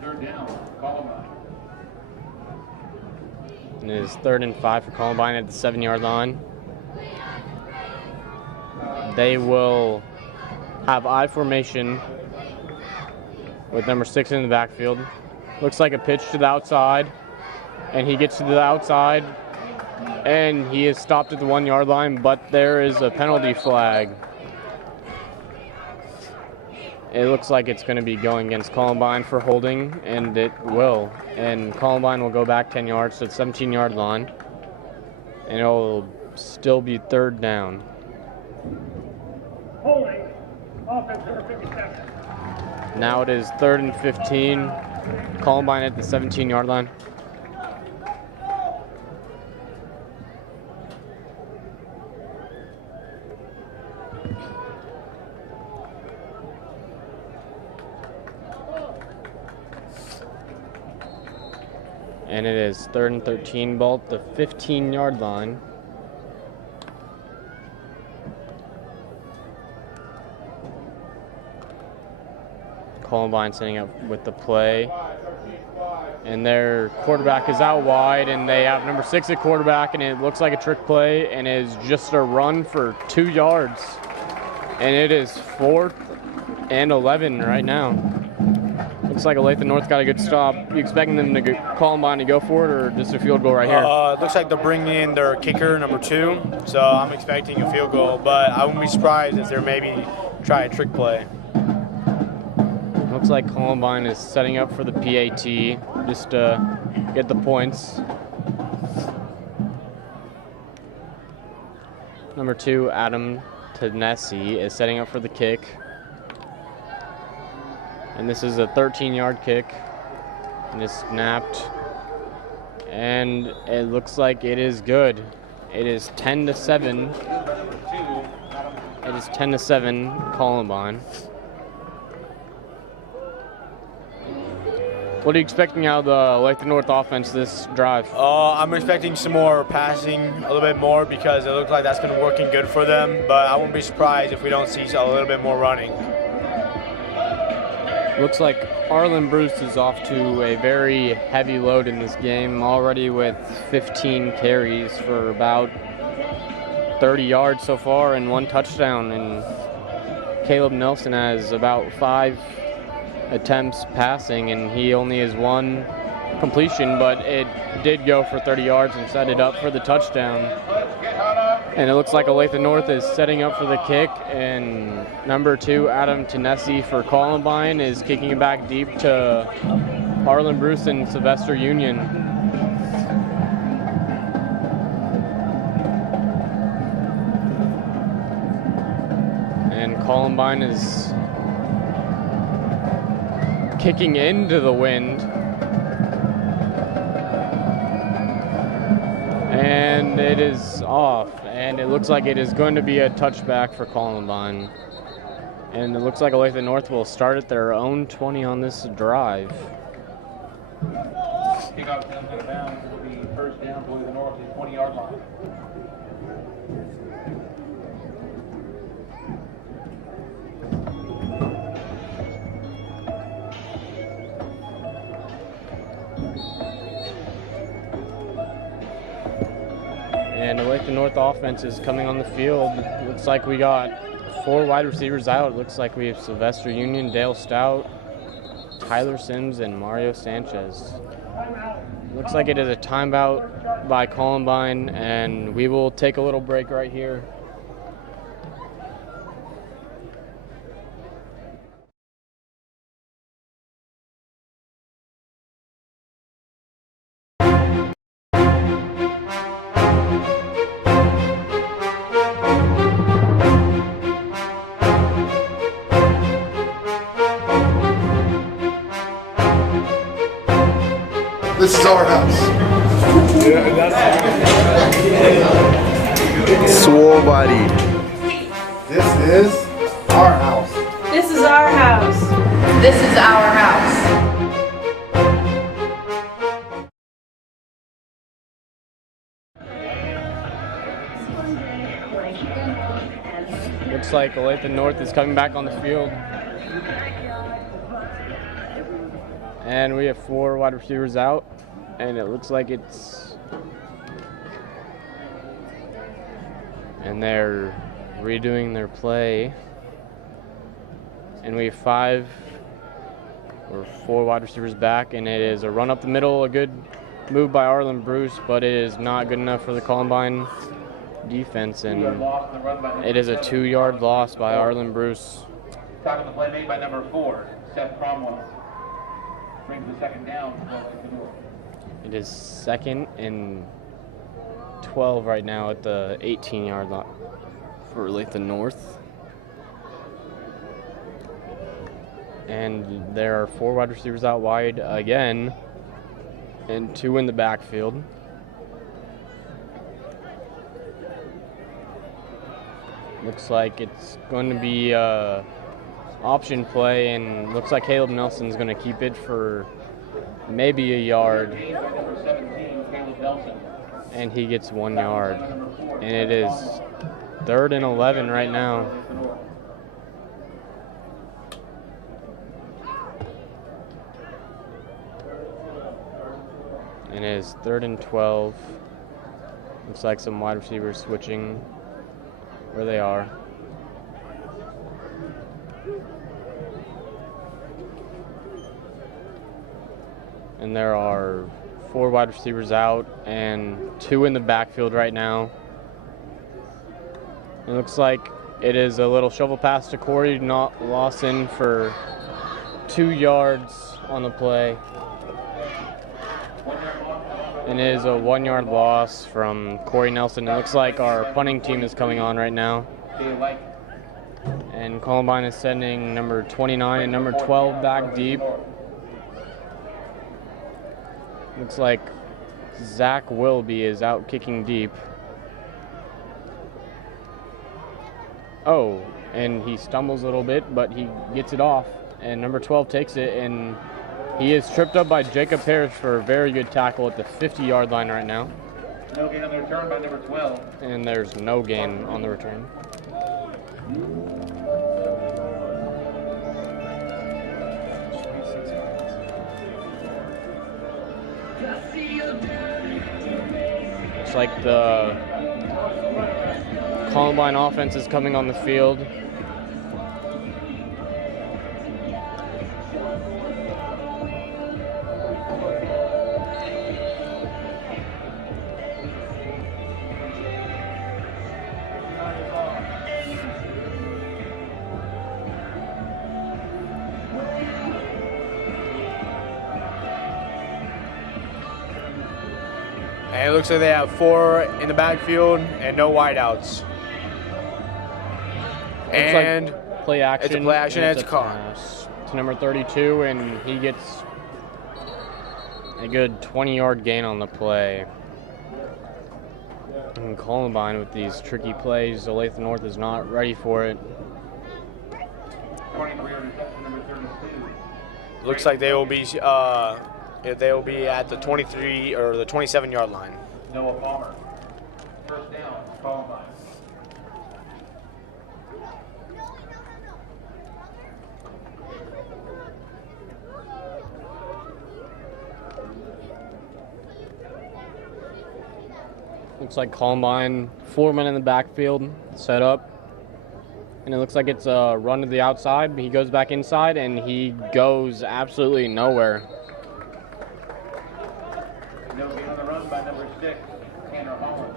3rd down, Columbine. And it is 3rd and 5 for Columbine at the 7-yard line. They will have I formation with number 6 in the backfield. Looks like a pitch to the outside, and he gets to the outside, and he is stopped at the 1-yard line, but there is a penalty flag. It looks like it's going to be going against Columbine for holding, and it will. And Columbine will go back 10 yards to the 17-yard line, and it will still be 3rd down. Holding, offense number 57. Now it is 3rd and 15. Columbine at the 17-yard line. And it is 3rd and 13, ball at the 15-yard line. Columbine setting up with the play. And their quarterback is out wide, and they have number 6 at quarterback, and it looks like a trick play, and it is just a run for 2 yards. And it is 4th and 11 right now. Looks like Olathe North got a good stop. You expecting them to Columbine to go for it, or just a field goal right here? Looks like they're bringing in their kicker, number 2. So I'm expecting a field goal, but I wouldn't be surprised if they're maybe try a trick play. Looks like Columbine is setting up for the PAT just to get the points. Number 2, Adam Tennessee, is setting up for the kick. And this is a 13-yard kick. And it's snapped. And it looks like it is good. It is 10-7. It is 10-7 Columbine. What are you expecting out of the Olathe North offense this drive? I'm expecting some more passing, a little bit more, because it looks like that's going to work good for them. But I won't be surprised if we don't see a little bit more running. Looks like Arlen Bruce is off to a very heavy load in this game, already with 15 carries for about 30 yards so far and 1 touchdown. And Caleb Nelson has about 5 attempts passing, and he only has 1 completion, but it did go for 30 yards and set it up for the touchdown. And it looks like Olathe North is setting up for the kick, and number 2, Adam Tennessee for Columbine, is kicking it back deep to Arlen Bruce and Sylvester Union. And Columbine is kicking into the wind. And it is off. And it looks like it is going to be a touchback for Columbine. And it looks like Olathe North will start at their own 20 on this drive. Kickoff comes out of bounds. Will be 1st down to Olathe North, the 20-yard line. And Olathe North offense is coming on the field. Looks like we got 4 wide receivers out. Looks like we have Sylvester Union, Dale Stout, Tyler Sims, and Mario Sanchez. Looks like it is a timeout by Columbine, and we will take a little break right here. This is our house. Swole body. This is our house. This is our house. This is our house. Looks like Olathe North is coming back on the field. And we have 4 wide receivers out, and it looks like it's... And they're redoing their play. And we have 5 or 4 wide receivers back, and it is a run up the middle, a good move by Arlen Bruce, but it is not good enough for the Columbine defense, and it is a 2-yard loss by Arlen Bruce. Tackle the play made by number 4, Seth Cromwell. Brings the second down. It is 2nd and 12 right now at the 18-yard line for Olathe North. And there are 4 wide receivers out wide again, and 2 in the backfield. Looks like it's going to be option play, and looks like Caleb Nelson's going to keep it for maybe a yard. And he gets 1 yard. And it is 3rd and 11 right now. And it is 3rd and 12. Looks like some wide receivers switching where they are. And there are 4 wide receivers out and 2 in the backfield right now. It looks like it is a little shovel pass to Corey Lawson for 2 yards on the play. And it is a 1-yard loss from Corey Nelson. It looks like our punting team is coming on right now. And Columbine is sending number 29 and number 12 back deep. Looks like Zach Wilby is out kicking deep. Oh, and he stumbles a little bit, but he gets it off. And number 12 takes it, and he is tripped up by Jacob Parrish for a very good tackle at the 50-yard line right now. No gain on the return by number 12. And there's no gain on the return. Looks like the Columbine offense is coming on the field. And it looks like they have 4 in the backfield and no wideouts. And like play action. It's a play action and it's a call. To number 32, and he gets a good 20-yard gain on the play. And Columbine with these tricky plays, Olathe North is not ready for it. Looks like they will be at the 23 or the 27-yard line. Noah Palmer. First down, Columbine. Looks like Columbine, 4 men in the backfield, set up. And it looks like it's a run to the outside. He goes back inside, and he goes absolutely nowhere. No gain on the run by number 6, Tanner Holland.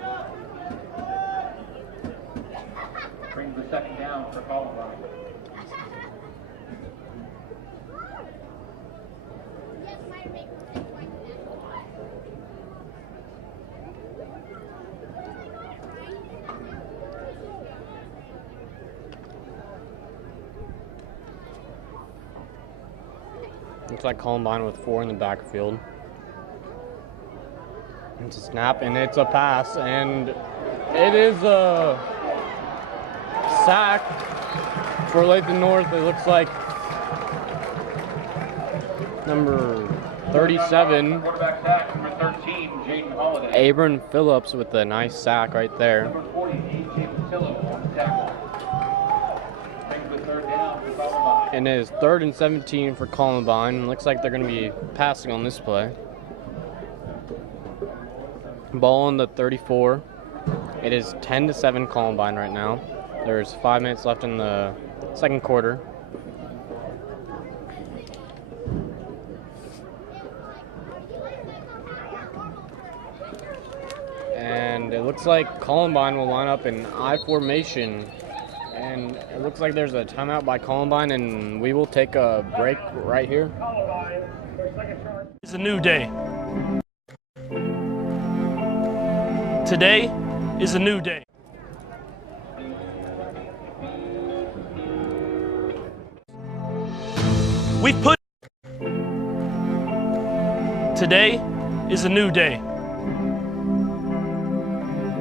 Brings the second down for Columbine. Looks like Columbine with 4 in the backfield. It's a snap, and it's a pass, and it is a sack for Olathe North. It looks like number 37, Quarterback sack, number 13, Jaden Holiday. Abram Phillips with a nice sack right there. Number 40, AJ Patillo on the tackle. Brings the third down for Columbine. And it is 3rd and 17 for Columbine. Looks like they're going to be passing on this play. Ball on the 34. It is 10-7 Columbine right now. There's 5 minutes left in the second quarter. And it looks like Columbine will line up in I formation. And it looks like there's a timeout by Columbine, and we will take a break right here. It's a new day. Today is a new day. We've put. Today is a new day.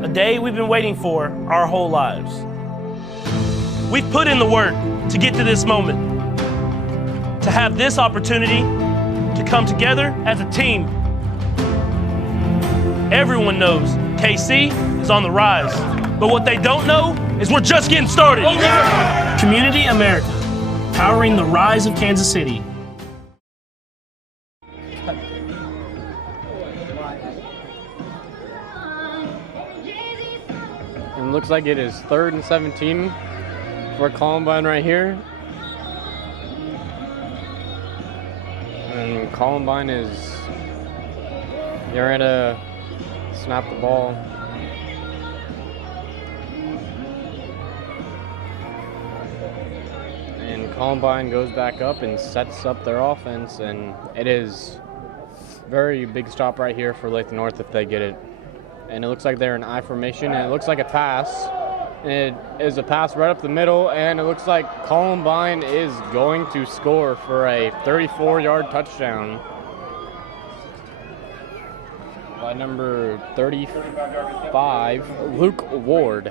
A day we've been waiting for our whole lives. We've put in the work to get to this moment, to have this opportunity to come together as a team. Everyone knows KC is on the rise, but what they don't know is we're just getting started. Community America, powering the rise of Kansas City. And it looks like it is 3rd and 17 for Columbine right here. And Columbine is ready to snap the ball. And Columbine goes back up and sets up their offense, and it is very big stop right here for Olathe North if they get it. And it looks like they're in I formation, and it looks like a pass. It is a pass right up the middle, and it looks like Columbine is going to score for a 34-yard touchdown by number 35, Luke Ward.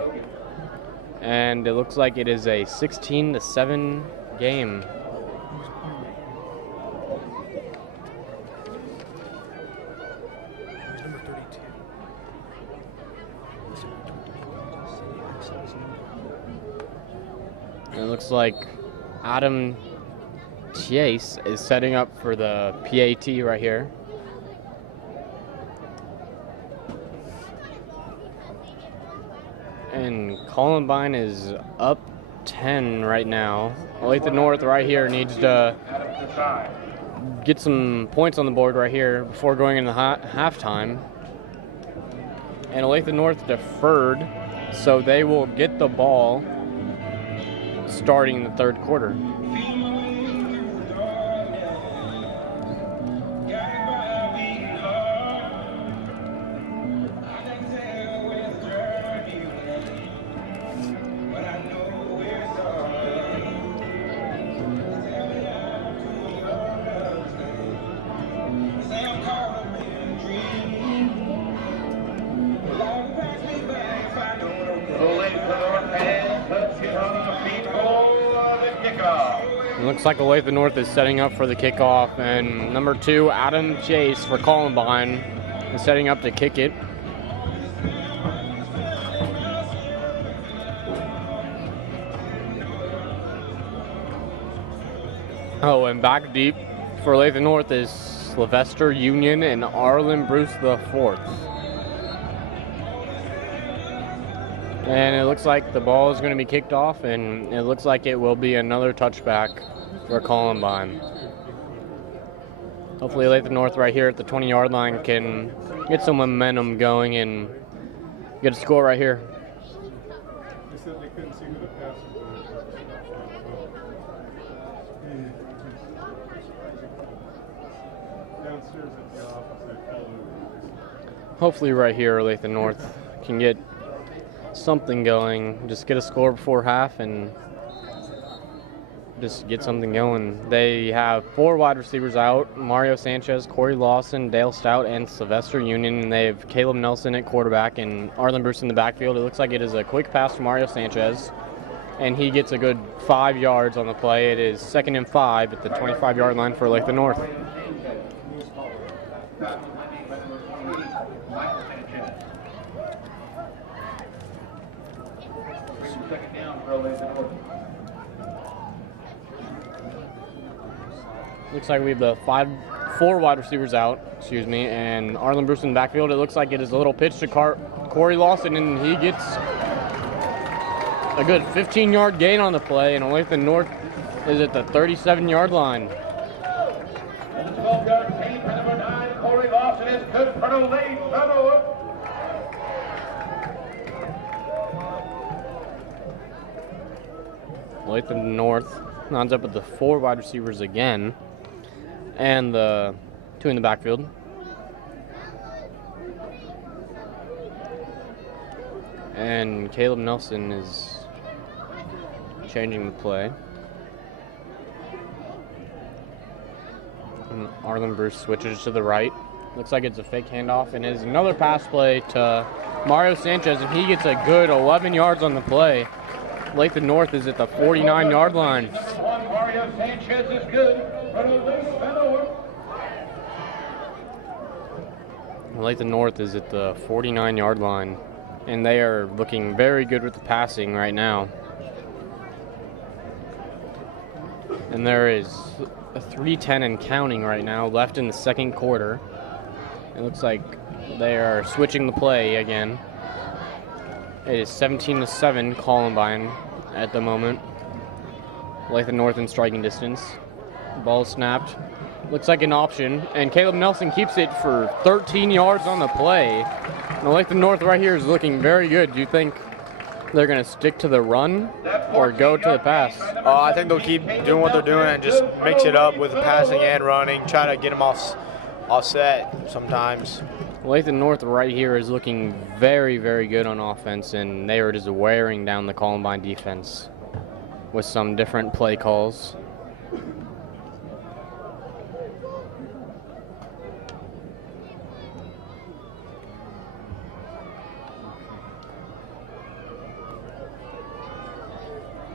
And it looks like it is a 16-7 game. And it looks like Adam Chase is setting up for the PAT right here. And Columbine is up 10 right now. Olathe North right here needs to get some points on the board right here before going into halftime. And Olathe North deferred, so they will get the ball starting the third quarter. It looks like Olathe North is setting up for the kickoff, and number 2, Adam Chase for Columbine is setting up to kick it. Oh, and back deep for Olathe North is Sylvester Union and Arlen Bruce IV. And it looks like the ball is going to be kicked off, and it looks like it will be another touchback for Columbine. Hopefully Olathe North right here at the 20-yard line can get some momentum going and get a score right here. They said they couldn't see who the passer was. Downstairs at the office, they pulled over. Hopefully right here Olathe North can get something going, just get a score before half and just get something going. They have 4 wide receivers out: Mario Sanchez, Corey Lawson, Dale Stout, and Sylvester Union. And they have Caleb Nelson at quarterback and Arlen Bruce in the backfield. It looks like it is a quick pass to Mario Sanchez, and he gets a good 5 yards on the play. It is 2nd and 5 at the 25-yard line for Olathe North. Second down for Olathe North. Looks like we have the 4 wide receivers out, and Arlen Bruce in the backfield. It looks like it is a little pitch to Corey Lawson, and he gets a good 15-yard gain on the play, and Olathe North is at the 37-yard line. 12-yard gain for number 9. Corey Lawson is good for Olathe North. Olathe North lines up with the 4 wide receivers again, and the 2 in the backfield. And Caleb Nelson is changing the play. And Arlen Bruce switches to the right. Looks like it's a fake handoff, and is another pass play to Mario Sanchez, and he gets a good 11 yards on the play. Olathe North is at the 49-yard line. Mario Sanchez is good for Olathe North. Olathe North is at the 49-yard line, and they are looking very good with the passing right now. And there is a 3:10 and counting right now left in the second quarter. It looks like they are switching the play again. It is 17-7 Columbine at the moment. Olathe North in striking distance. Ball snapped. Looks like an option, and Caleb Nelson keeps it for 13 yards on the play. And Olathe North right here is looking very good. Do you think they're going to stick to the run or go to the pass? I think they'll keep doing what they're doing and just mix it up with passing and running, try to get them offset sometimes. Olathe North right here is looking very, very good on offense, and they are just wearing down the Columbine defense with some different play calls.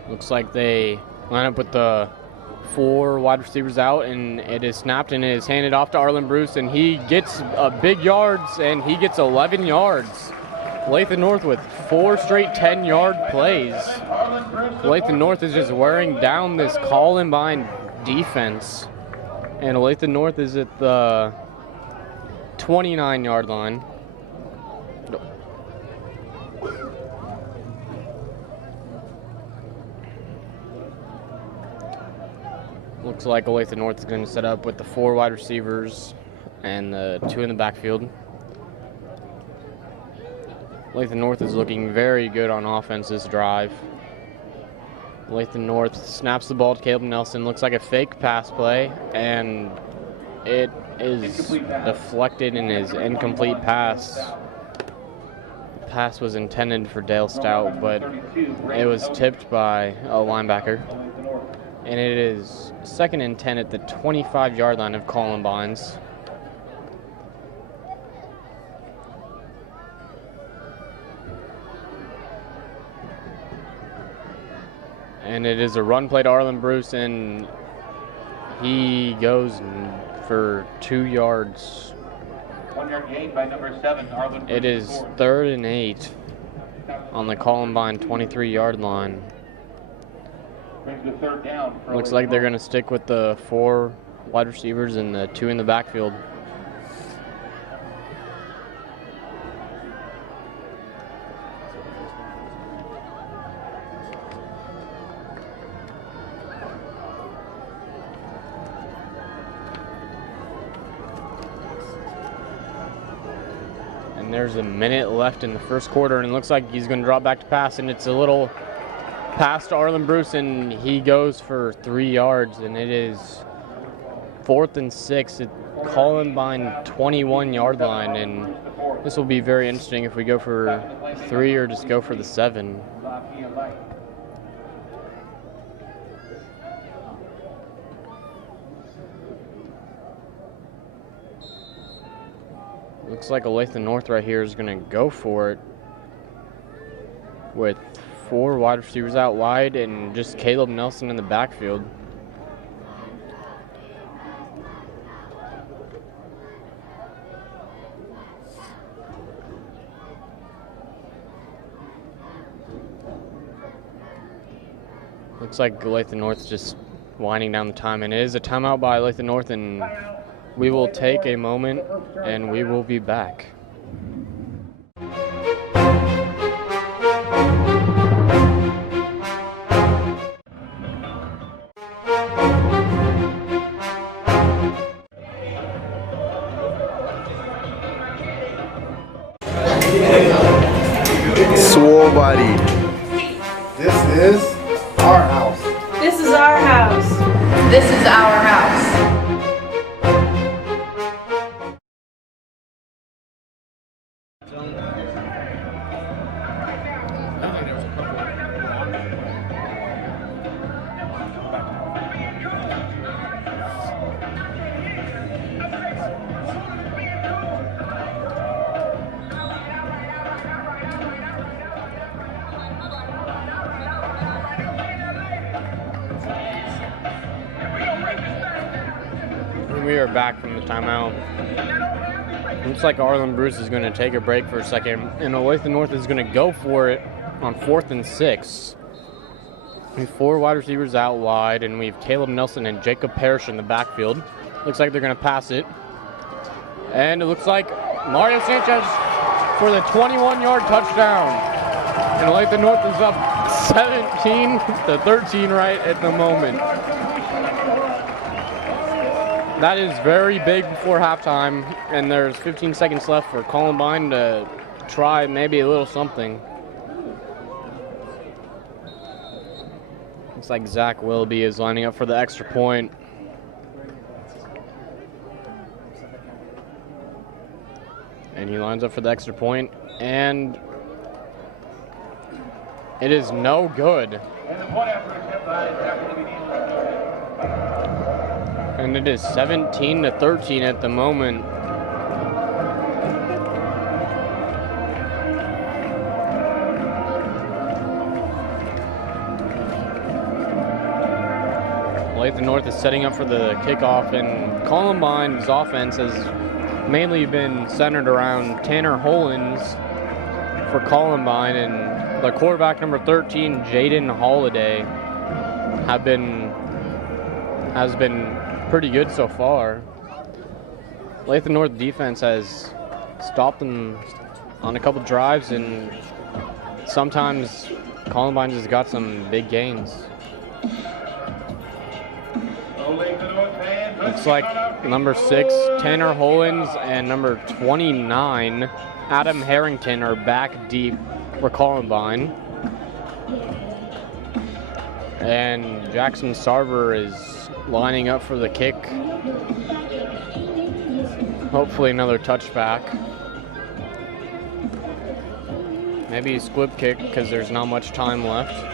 Looks like they line up with the 4 wide receivers out, and it is snapped and it is handed off to Arlen Bruce, and he gets big yards, and he gets 11 yards. Olathe North with 4 straight 10-yard plays. Olathe North is just wearing down this Columbine defense, and Olathe North is at the 29-yard line. Looks like Olathe North is going to set up with the 4 wide receivers and the 2 in the backfield. Olathe North is looking very good on offense this drive. Olathe North snaps the ball to Caleb Nelson. Looks like a fake pass play, and it is deflected and is incomplete pass. The pass was intended for Dale Stout, but it was tipped by a linebacker. And it is 2nd and 10 at the 25-yard line of Columbine's. And it is a run play to Arlen Bruce, and he goes for 2 yards. 1-yard gain by number 7, Arlen Bruce. It is 3rd and 8 on the Columbine 23-yard line. Brings the 3rd down. Looks like they're going to stick with the 4 wide receivers and the 2 in the backfield. And there's a minute left in the first quarter, and it looks like he's going to drop back to pass, and it's a little pass to Arlen Bruce, and he goes for 3 yards, and it is 4th and 6 at Columbine 21-yard line, and this will be very interesting if we go for 3 or just go for the 7. Looks like Olathe North right here is going to go for it with 4 wide receivers out wide and just Caleb Nelson in the backfield. Looks like Olathe North just winding down the time, and it is a timeout by Olathe North, and we will take a moment and we will be back. Swole body. This is our house. This is our house. This is our house. We are back from the timeout. Looks like Arlen Bruce is going to take a break for a second, and Olathe North is going to go for it on 4th and 6. We have 4 wide receivers out wide, and we have Caleb Nelson and Jacob Parrish in the backfield. Looks like they're going to pass it. And it looks like Mario Sanchez for the 21-yard touchdown. And Olathe North is up 17-13 right at the moment. That is very big before halftime, and there's 15 seconds left for Columbine to try maybe a little something. Looks like Zach Willoughby is lining up for the extra point. And he lines up for the extra point, and it is no good. And it is 17-13 at the moment. Olathe North is setting up for the kickoff, and Columbine's offense has mainly been centered around Tanner Holens for Columbine, and the quarterback number 13, Jaden Holiday, has been pretty good so far. Olathe North defense has stopped them on a couple drives, and sometimes Columbine has got some big gains. Looks like number 6, Tanner Holens, and number 29, Adam Harrington, are back deep for Columbine. And Jackson Sarver is lining up for the kick. Hopefully another touchback. Maybe a squib kick because there's not much time left.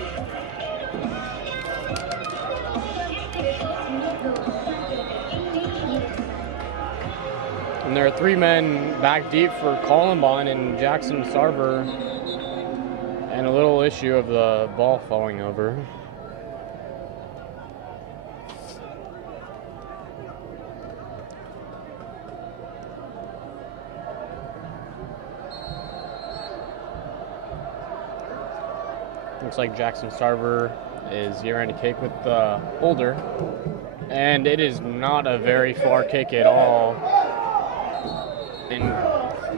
And there are 3 men back deep for Columbine and Jackson Sarver, and a little issue of the ball falling over. Looks like Jackson Sarver is here to kick with the holder, and it is not a very far kick at all. And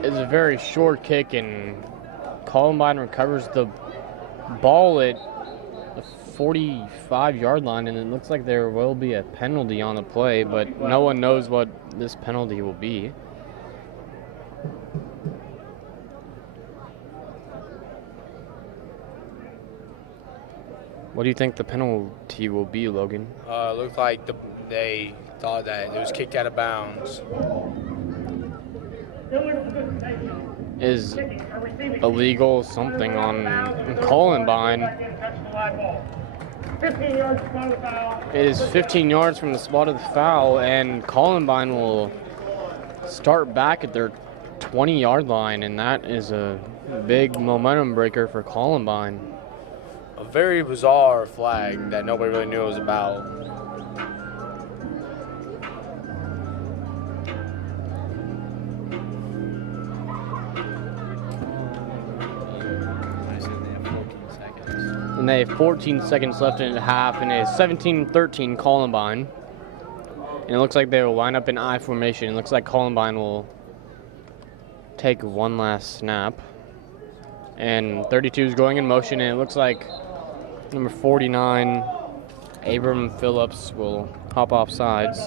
it's a very short kick, and Columbine recovers the ball at the 45-yard line, and it looks like there will be a penalty on the play, but no one knows what this penalty will be. What do you think the penalty will be, Logan? Looked like they thought that it was kicked out of bounds. Is illegal something on Columbine. It is 15 yards from the spot of the foul, and Columbine will start back at their 20-yard line, and that is a big momentum breaker for Columbine. A very bizarre flag that nobody really knew it was about. And they have 14 seconds left in the half, and it is 17-13 Columbine. And it looks like they will line up in I formation. It looks like Columbine will take one last snap. And 32 is going in motion, and it looks like number 49, Abram Phillips, will hop off sides.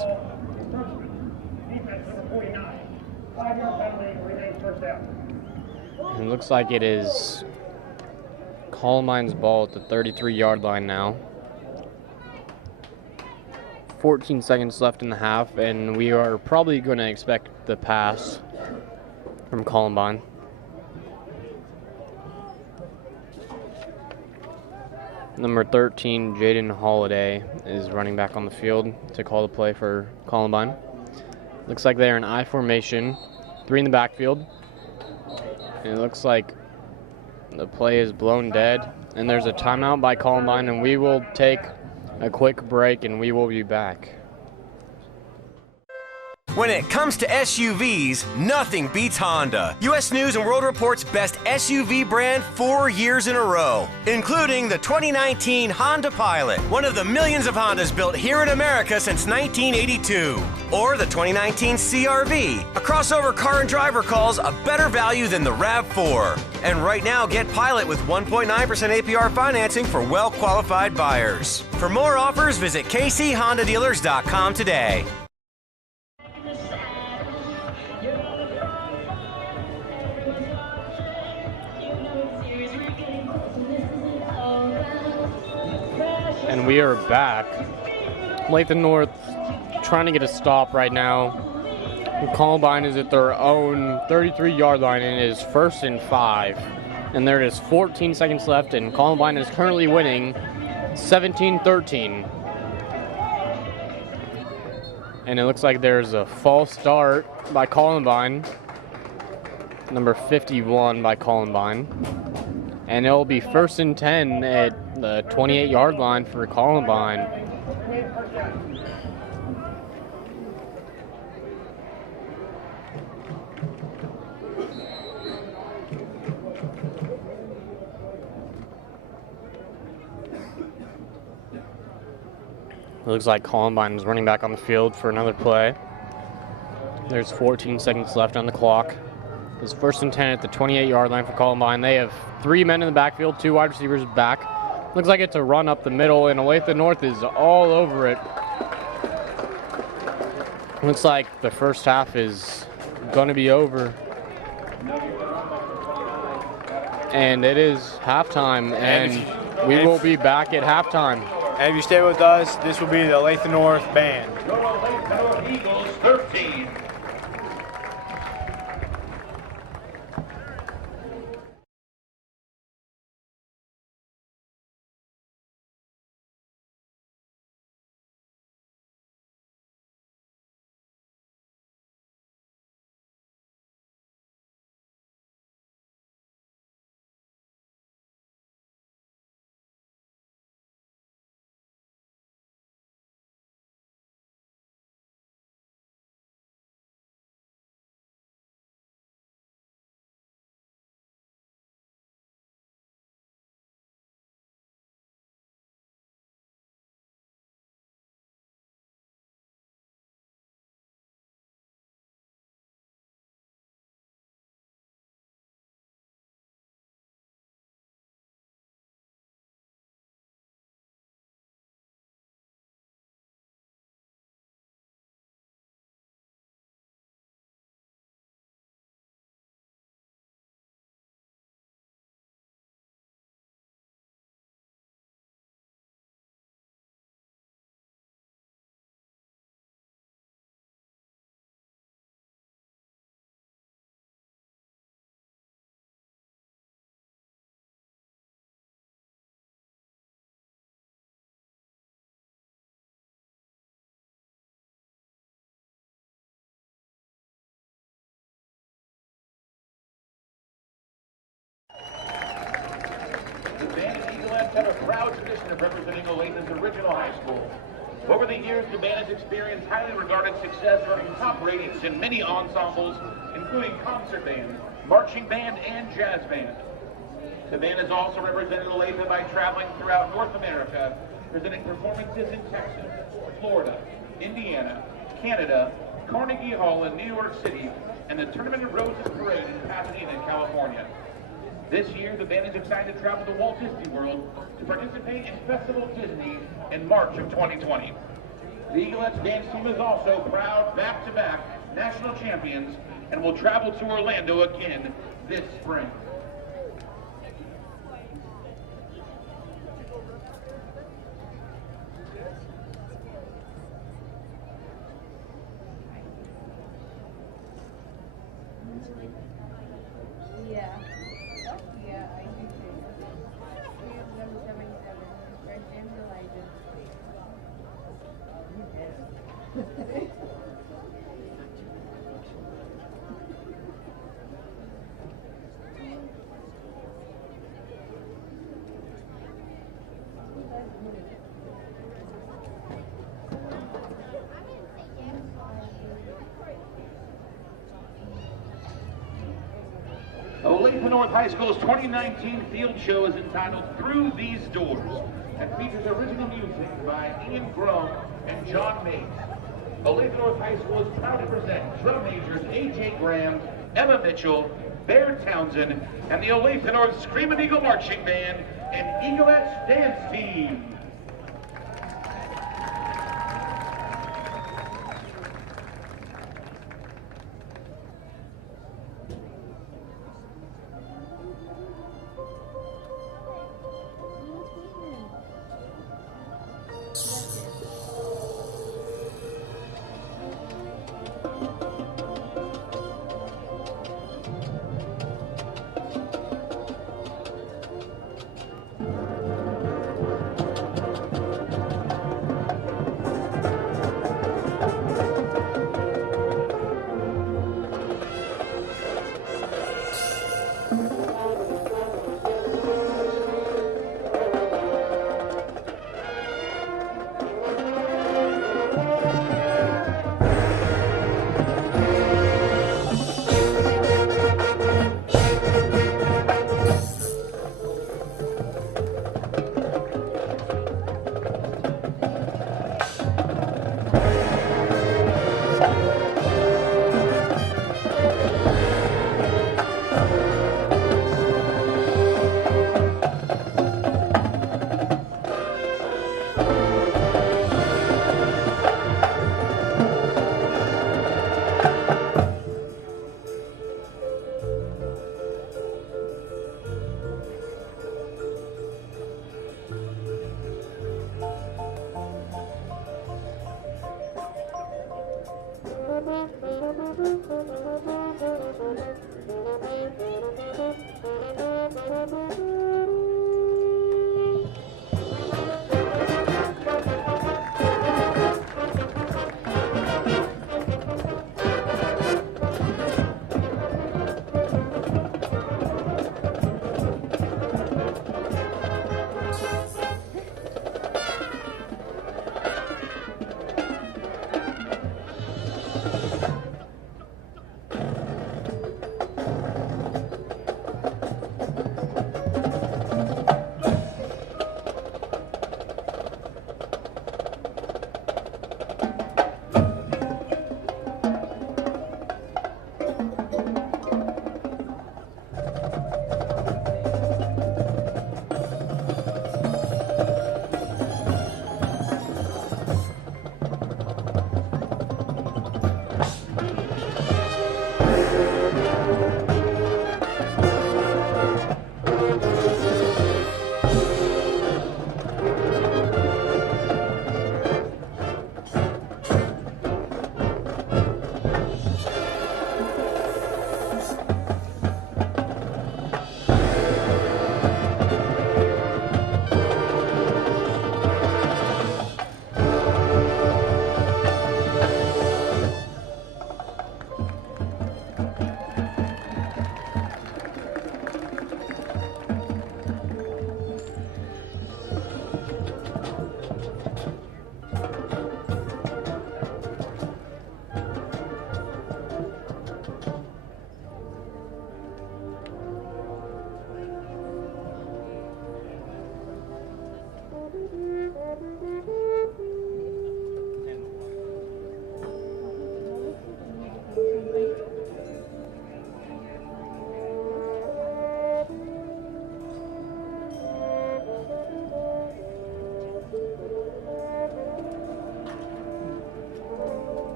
And it looks like it is Columbine's ball at the 33-yard line now. 14 seconds left in the half, and we are probably going to expect the pass from Columbine. Number 13, Jaden Holiday, is running back on the field to call the play for Columbine. Looks like they're in I formation, 3 in the backfield. And it looks like the play is blown dead, and there's a timeout by Columbine, and we will take a quick break, and we will be back. When it comes to SUVs, nothing beats Honda. U.S. News and World Report's best SUV brand 4 years in a row, including the 2019 Honda Pilot, one of the millions of Hondas built here in America since 1982. Or the 2019 CR-V, a crossover car and driver calls a better value than the RAV4. And right now, get Pilot with 1.9% APR financing for well-qualified buyers. For more offers, visit kchondadealers.com today. And we are back. Olathe North trying to get a stop right now. And Columbine is at their own 33-yard line, and it is 1st and 5. And there is 14 seconds left, and Columbine is currently winning 17-13. And it looks like there's a false start by Columbine. Number 51 by Columbine. And it will be 1st and 10 at the 28-yard line for Columbine. It looks like Columbine is running back on the field for another play. There's 14 seconds left on the clock. It's 1st and 10 at the 28-yard line for Columbine. They have 3 men in the backfield, 2 wide receivers back. Looks like it's a run up the middle, and Olathe North is all over it. Looks like the first half is going to be over. And it is halftime, and we will be back at halftime. And if you stay with us, this will be the Olathe North band. Eagles 13. have a proud tradition of representing Olathe's original high school. Over the years, the band has experienced highly regarded success, earning top ratings in many ensembles, including concert band, marching band, and jazz band. The band has also represented Olathe by traveling throughout North America, presenting performances in Texas, Florida, Indiana, Canada, Carnegie Hall in New York City, and the Tournament of Roses Parade in Pasadena, California. This year, the band is excited to travel to Walt Disney World to participate in Festival Disney in March of 2020. The Eaglettes dance team is also proud back-to-back national champions and will travel to Orlando again this spring. Yeah. Yeah, I do too. 3 of them 77. Fred James Elijah. Olathe North High School's 2019 field show is entitled Through These Doors and features original music by Ian Grome and John Mays. Olathe North High School is proud to present drum majors A.J. Graham, Emma Mitchell, Bear Townsend, and the Olathe North Screamin' Eagle Marching Band and Eaglettes Dance Team.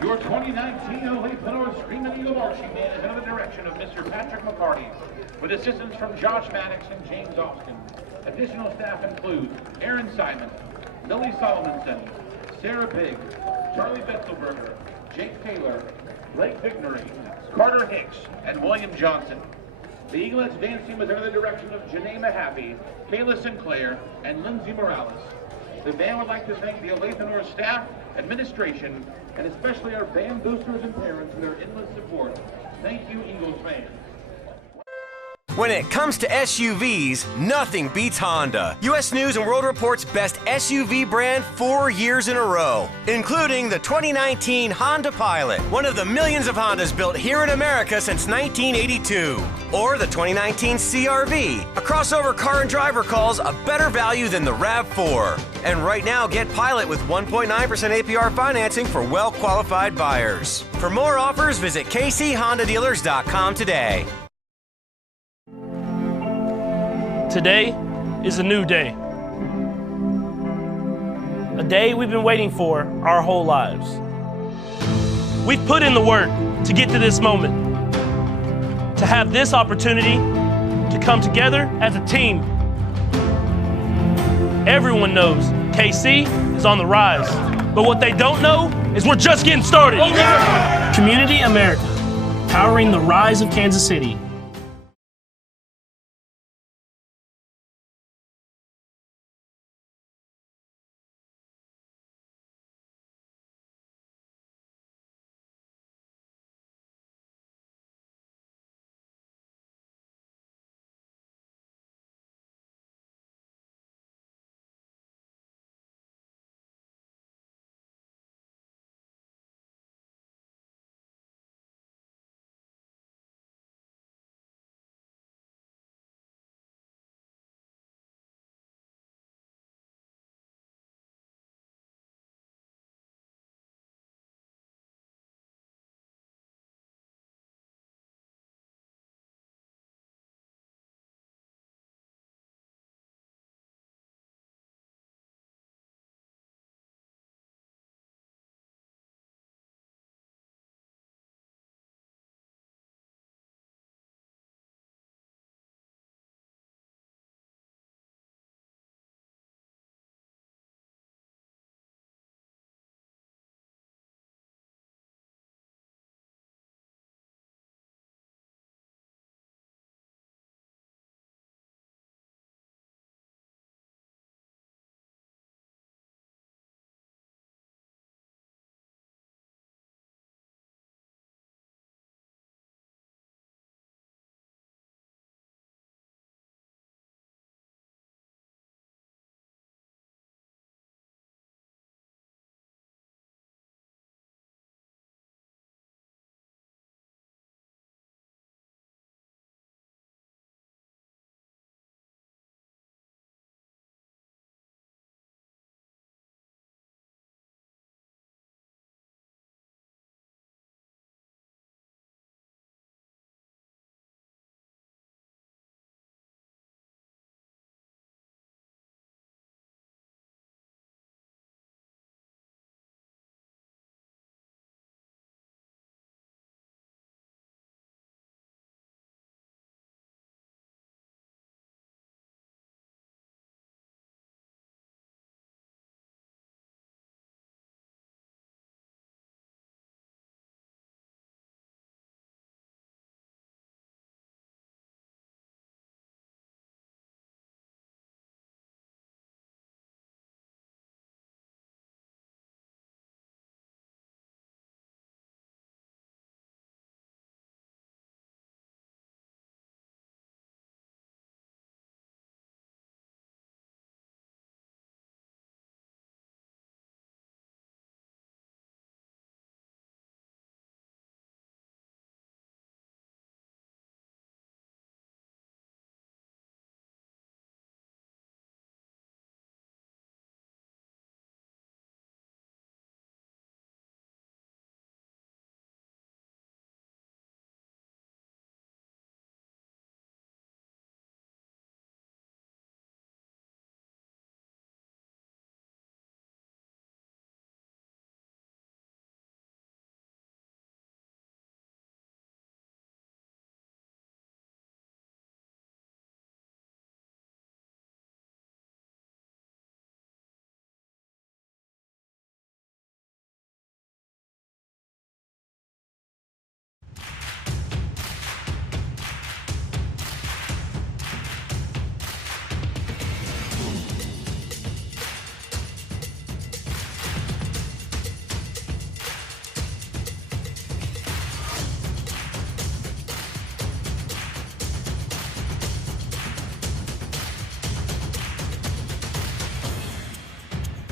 Your 2019 Olathe North Screaming Eagle Marching Band is under the direction of Mr. Patrick McCarty, with assistance from Josh Maddox and James Austin. Additional staff include Aaron Simon, Lily Solomonson, Sarah Bigg, Charlie Betzelberger, Jake Taylor, Blake Vignery, Carter Hicks, and William Johnson. The Eaglets dance team is under the direction of Janae Mahaffey, Kayla Sinclair, and Lindsay Morales. The band would like to thank the Olathe North staff, administration, and especially our band boosters and parents for their endless support. Thank you, Eagles fans. When it comes to SUVs, nothing beats Honda. U.S. News and World Report's best SUV brand 4 years in a row, including the 2019 Honda Pilot, one of the millions of Hondas built here in America since 1982. Or the 2019 CR-V, a crossover car and driver calls a better value than the RAV4. And right now, get Pilot with 1.9% APR financing for well-qualified buyers. For more offers, visit kchondadealers.com today. Today is a new day. A day we've been waiting for our whole lives. We've put in the work to get to this moment, to have this opportunity to come together as a team. Everyone knows KC is on the rise, but what they don't know is we're just getting started. Community America, powering the rise of Kansas City.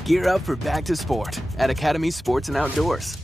Gear up for back to sport at Academy Sports and Outdoors.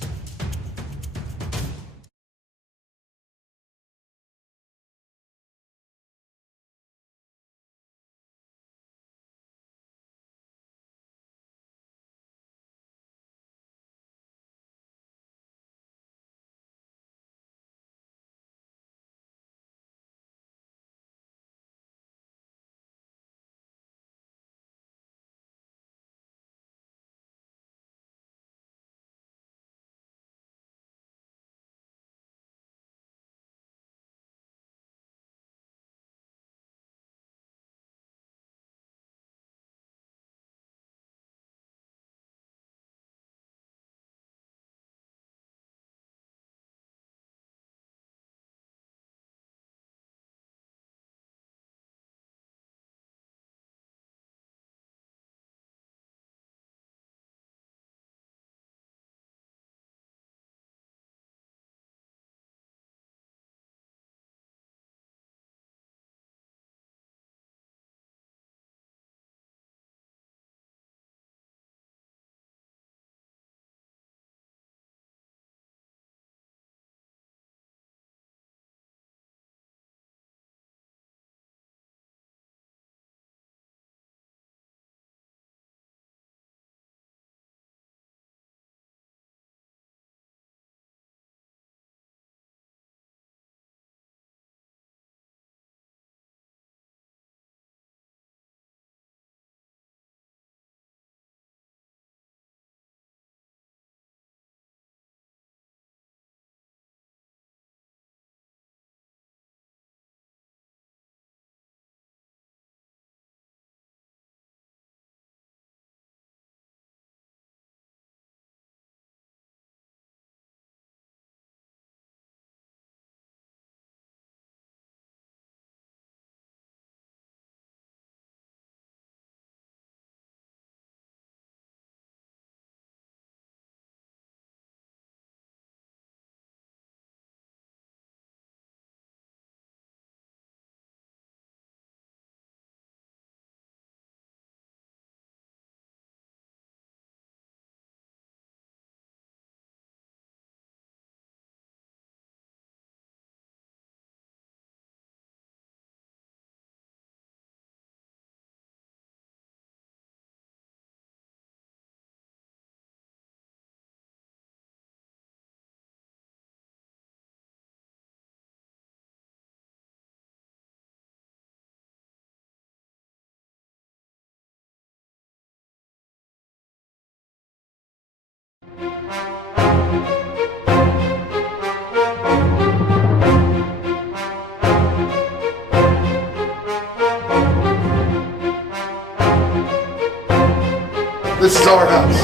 This is our house.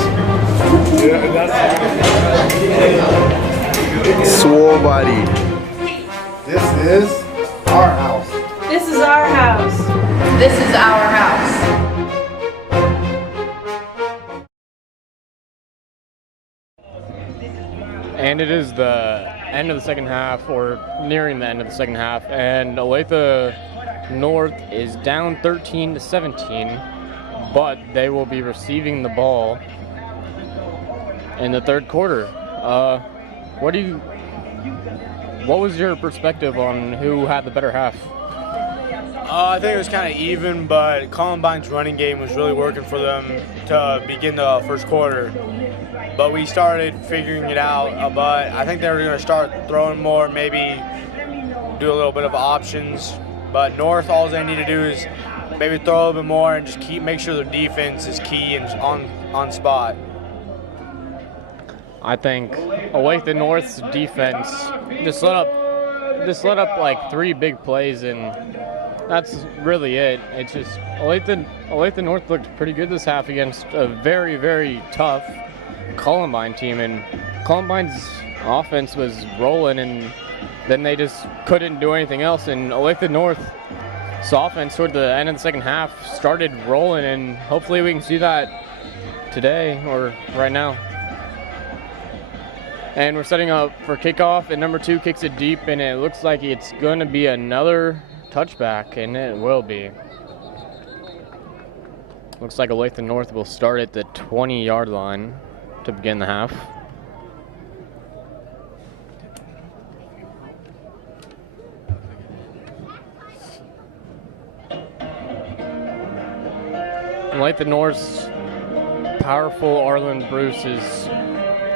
Swole body. This is our house. This is our house. This is our house. And it is the end of the second half, or nearing the end of the second half, and Olathe North is down 13-17. But they will be receiving the ball in the third quarter. What was your perspective on who had the better half? I think it was kind of even, but Columbine's running game was really working for them to begin the first quarter. But we started figuring it out, but I think they were going to start throwing more, maybe do a little bit of options. But North, all they need to do is maybe throw a little bit more and just make sure their defense is key and on spot. I think Olathe North's defense just let up like 3 big plays, and that's really it. It's just Olathe North looked pretty good this half against a very, very tough Columbine team, and Columbine's offense was rolling, and then they just couldn't do anything else. And Olathe North's offense toward the end of the second half started rolling, and hopefully we can see that today or right now. And we're setting up for kickoff, and number 2 kicks it deep, and it looks like it's going to be another touchback, and it will be. Looks like Olathe North will start at the 20-yard line to begin the half. Olathe North's powerful Arlen Bruce is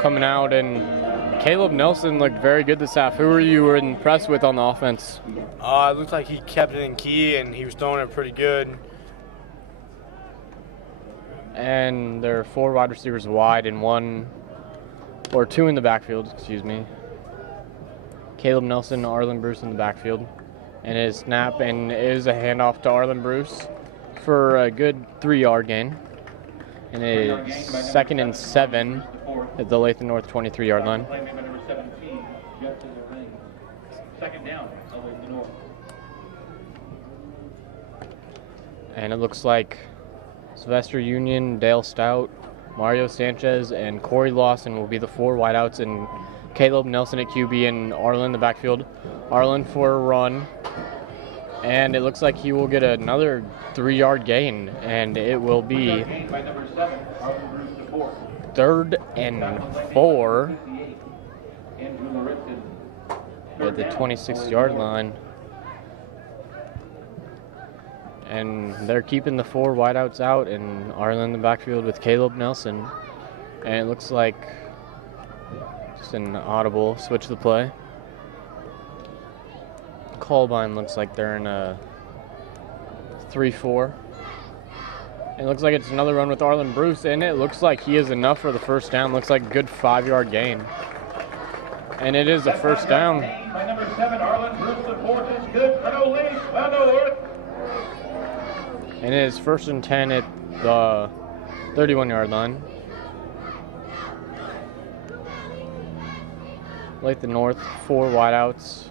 coming out, and Caleb Nelson looked very good this half. Who were you impressed with on the offense? It looked like he kept it in key, and he was throwing it pretty good. And there are 4 wide receivers wide and 2 in the backfield, excuse me. Caleb Nelson, Arlen Bruce in the backfield. And his snap, and it is a handoff to Arlen Bruce for a good 3-yard gain. And it's 2nd and 7 at the Olathe North 23-yard line. Second down, Olathe North. And it looks like Sylvester Union, Dale Stout, Mario Sanchez, and Corey Lawson will be the 4 wideouts, and Caleb Nelson at QB and Arlen in the backfield. Arlen for a run, and it looks like he will get another 3-yard gain, and it will be 3rd and 4 at the 26-yard line. And they're keeping the 4 wideouts out, and Arlen in the backfield with Caleb Nelson. And it looks like just an audible switch the play. Columbine looks like they're in a 3-4. It looks like it's another run with Arlen Bruce, and it looks like he is enough for the first down. Looks like a good 5-yard gain. And it is a first down. By number 7, Arlen Bruce, the 4th is good for Olathe North. And it is 1st and 10 at the 31-yard line. Olathe North, 4 wideouts,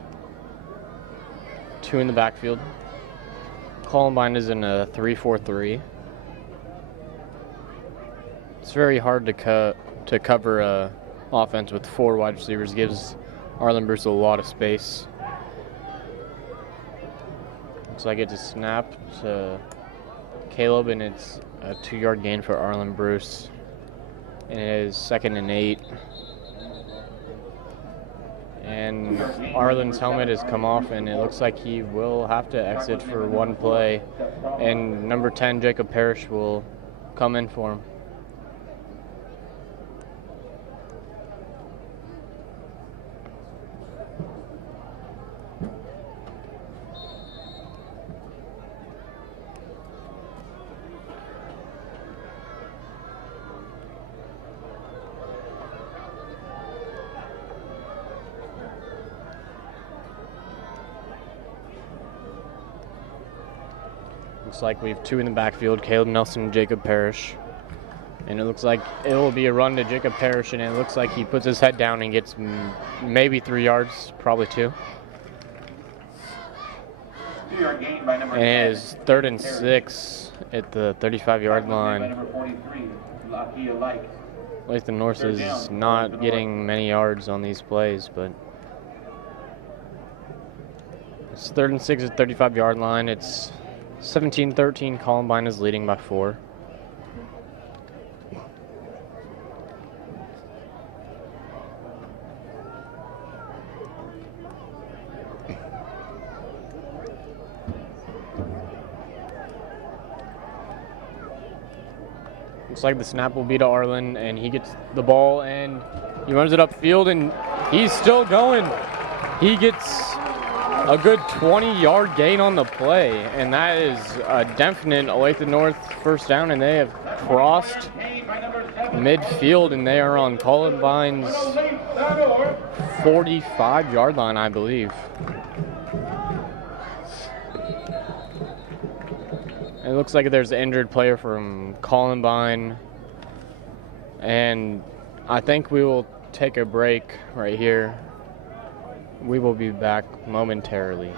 2 in the backfield. Columbine is in a 3-4-3. It's very hard to cover a offense with 4 wide receivers. Gives Arlen Bruce a lot of space. Looks like it's a snap to Caleb, and it's a 2-yard gain for Arlen Bruce. And it is 2nd and 8. And Arlen's helmet has come off, and it looks like he will have to exit for 1 play. And number 10, Jacob Parrish, will come in for him. Looks like we have 2 in the backfield, Caleb Nelson and Jacob Parrish. And it looks like it will be a run to Jacob Parrish, and it looks like he puts his head down and gets maybe 3 yards, probably 2. 2-yard gain by number 10. And it is 3rd and 6 at the 35-yard line. Number 43, Olathe. Olathe North is not getting many yards on these plays, but it's 3rd and 6 at the 35-yard line. It's 17-13. Columbine is leading by 4. Looks like the snap will be to Arlen, and he gets the ball, and he runs it upfield, and he's still going. He gets a good 20-yard gain on the play, and that is a definite Olathe North first down, and they have crossed midfield, and they are on Columbine's 45-yard line, I believe. It looks like there's an injured player from Columbine, and I think we will take a break right here. We will be back momentarily.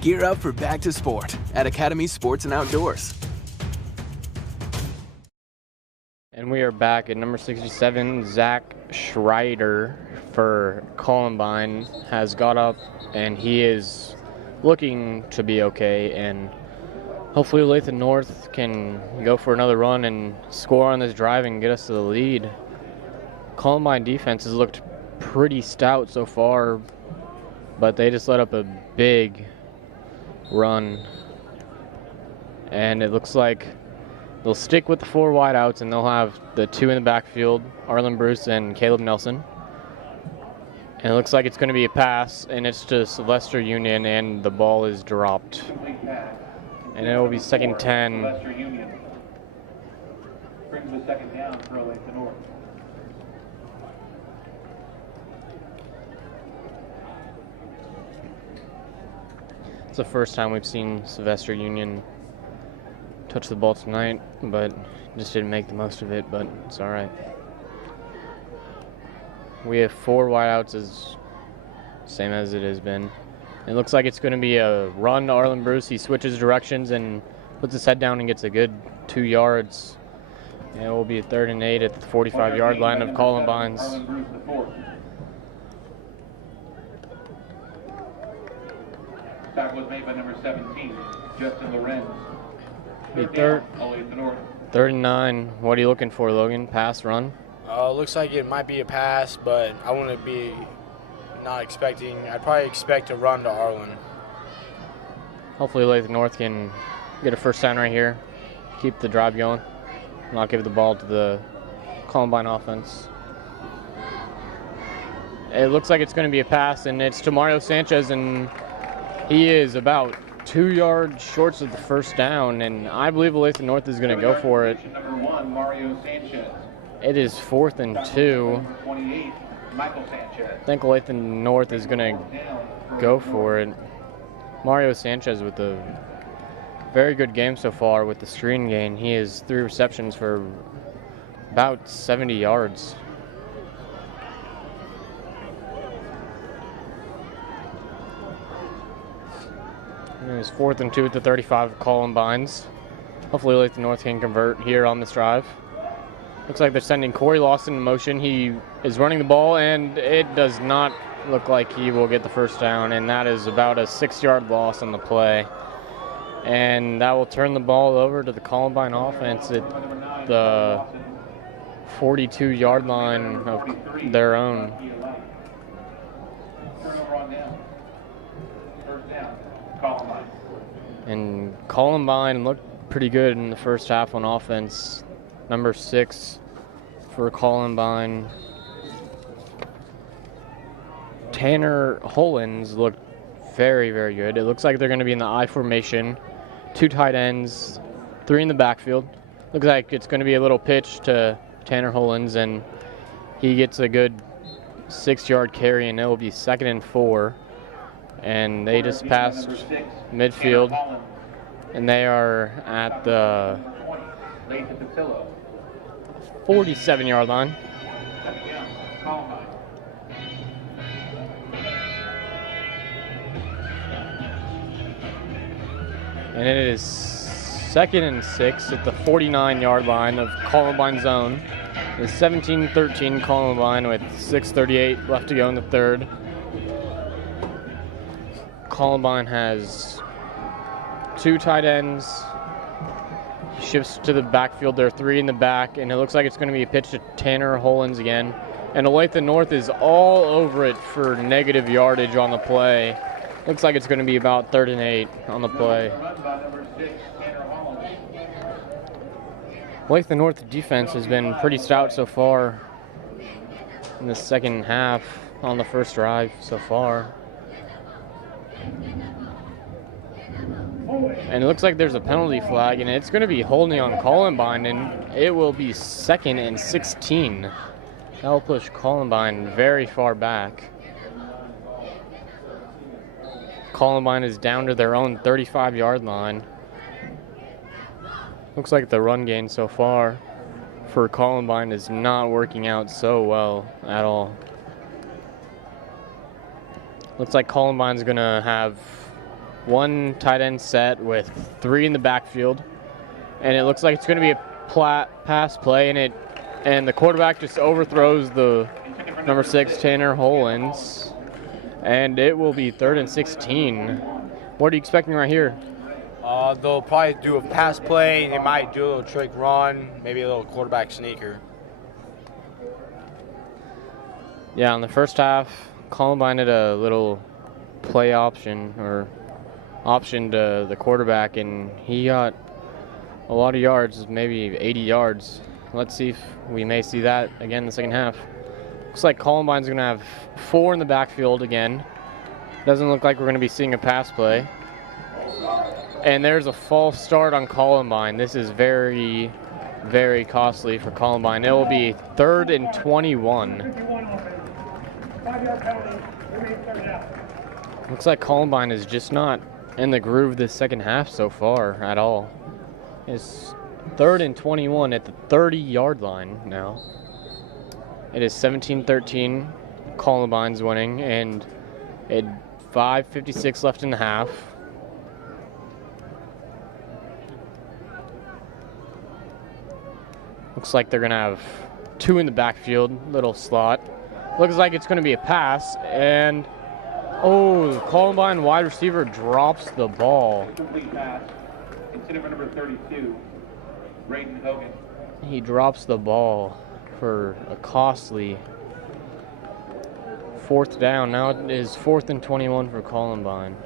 Gear up for back to sport at Academy Sports and Outdoors. And we are back at number 67. Zach Schreider for Columbine has got up, and he is looking to be okay. And hopefully Olathe North can go for another run and score on this drive and get us to the lead. Columbine defense has looked pretty stout so far, but they just let up a big run. And it looks like they'll stick with the 4 wideouts, and they'll have the 2 in the backfield, Arlen Bruce and Caleb Nelson. And it looks like it's going to be a pass, and it's to Sylvester Union, and the ball is dropped. And it will be second 10. Sylvester Union brings the second down for Olathe North. It's the first time we've seen Sylvester Union touch the ball tonight, but just didn't make the most of it, but it's all right. We have 4 wideouts, as same as it has been. It looks like it's going to be a run to Arlen Bruce. He switches directions and puts his head down and gets a good 2 yards. And it will be a 3rd and 8 at the 45-yard line of Columbine's. Tackle was made by number 17, Justin Lorenz. Third and 9. What are you looking for, Logan? Pass, run? Looks like it might be a pass, but I wouldn't be not expecting. I'd probably expect a run to Arlen. Hopefully Olathe North can get a first down right here, keep the drive going, not give the ball to the Columbine offense. It looks like it's going to be a pass, and it's to Mario Sanchez, and he is about 2 yards short of the first down, and I believe Olathe North is going to go for it. Number 1, Mario Sanchez. It is 4th and 2. Number 28, Michael Sanchez. I think Olathe North is going to go for it. Mario Sanchez with a very good game so far with the screen gain. He has 3 receptions for about 70 yards. And it was 4th and 2 at the 35 of Columbines. Hopefully Olathe North can convert here on this drive. Looks like they're sending Corey Lawson in motion. He is running the ball, and it does not look like he will get the first down, and that is about a 6-yard loss on the play. And that will turn the ball over to the Columbine offense at the 42-yard line of their own. And Columbine looked pretty good in the first half on offense. Number 6 for Columbine, Tanner Hollins, looked very, very good. It looks like they're going to be in the I formation. 2 tight ends, 3 in the backfield. Looks like it's going to be a little pitch to Tanner Hollins, and he gets a good 6-yard carry, and it will be 2nd and 4. And they just passed midfield, and they are at the 47-yard line. And it is 2nd and 6 at the 49-yard line of Columbine zone. It's 17-13 Columbine with 6:38 left to go in the 3rd. Columbine has 2 tight ends. Shifts to the backfield. There are 3 in the back, and it looks like it's going to be a pitch to Tanner Hollins again. And Olathe North is all over it for negative yardage on the play. Looks like it's going to be about 3rd and 8 on the play. Olathe North defense has been pretty stout so far in the second half on the first drive so far. And it looks like there's a penalty flag, and it's going to be holding on Columbine, and it will be 2nd and 16. That will push Columbine very far back. Columbine is down to their own 35-yard line. Looks like the run gain so far for Columbine is not working out so well at all. Looks like Columbine's going to have one tight end set with 3 in the backfield, and it looks like it's going to be a pass play, and the quarterback just overthrows the number 6 Tanner Hollands, and it will be 3rd and 16. What are you expecting right here? They'll probably do a pass play. They might do a little trick run, maybe a little quarterback sneaker. Yeah, in the first half, Columbine had a little play option or optioned the quarterback, and he got a lot of yards, maybe 80 yards. Let's see if we may see that again in the second half. Looks like Columbine's going to have 4 in the backfield again. Doesn't look like we're going to be seeing a pass play. And there's a false start on Columbine. This is very, very costly for Columbine. It will be 3rd and 21. Looks like Columbine is just not in the groove this second half so far at all. It's 3rd and 21 at the 30-yard line now. It is 17-13. Columbine's winning, and at 5:56 left in the half. Looks like they're going to have 2 in the backfield, little slot. Looks like it's going to be a pass, and Columbine wide receiver drops the ball. Complete pass. Consider number 32, Braden Hogan. He drops the ball for a costly 4th down. Now it is 4th and 21 for Columbine.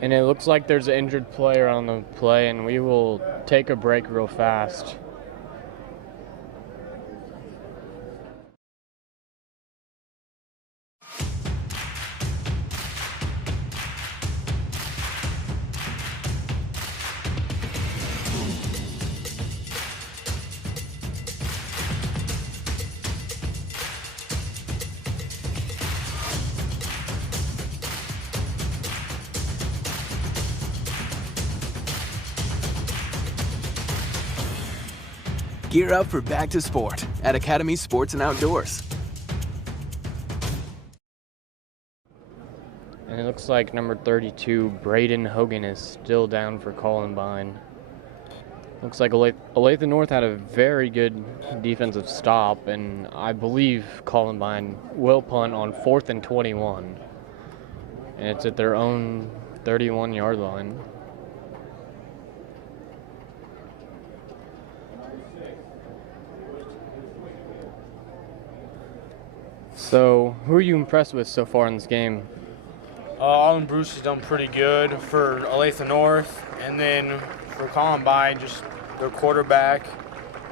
And it looks like there's an injured player on the play, and we will take a break real fast. Gear up for back to sport at Academy Sports and Outdoors. And it looks like number 32, Braden Hogan, is still down for Columbine. Looks like Olathe North had a very good defensive stop, and I believe Columbine will punt on 4th and 21. And it's at their own 31-yard line. So, who are you impressed with so far in this game? Alan Bruce has done pretty good for Olathe North, and then for Columbine, just their quarterback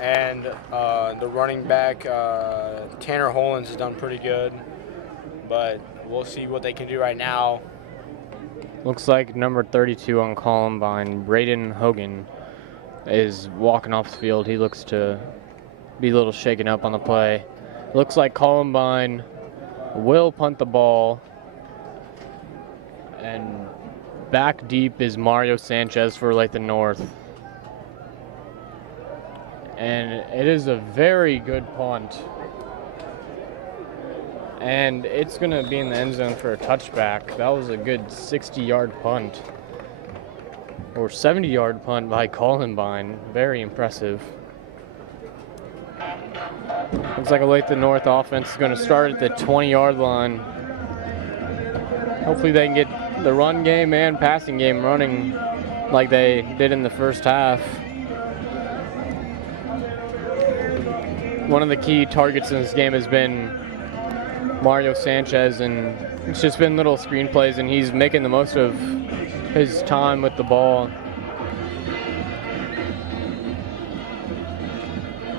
and the running back, Tanner Hollands, has done pretty good. But we'll see what they can do right now. Looks like number 32 on Columbine, Braden Hogan, is walking off the field. He looks to be a little shaken up on the play. Looks like Columbine will punt the ball. And back deep is Mario Sanchez for Olathe North. And it is a very good punt. And it's going to be in the end zone for a touchback. That was a good 60-yard punt. Or 70-yard punt by Columbine. Very impressive. Looks like Olathe North offense is going to start at the 20-yard line. Hopefully they can get the run game and passing game running like they did in the first half. One of the key targets in this game has been Mario Sanchez, and it's just been little screen plays, and he's making the most of his time with the ball.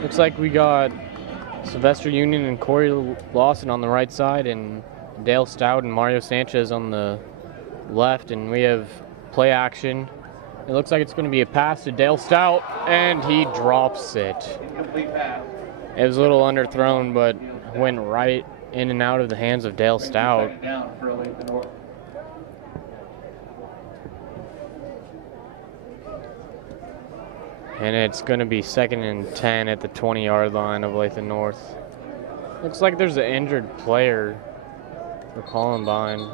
Looks like we got Sylvester Union and Corey Lawson on the right side, and Dale Stout and Mario Sanchez on the left, and we have play action. It looks like it's going to be a pass to Dale Stout, and he drops it. Incomplete pass. It was a little underthrown, but went right in and out of the hands of Dale Stout. Second down for Olathe North. And it's going to be 2nd and 10 at the 20-yard line of Olathe North. Looks like there's an injured player for Columbine.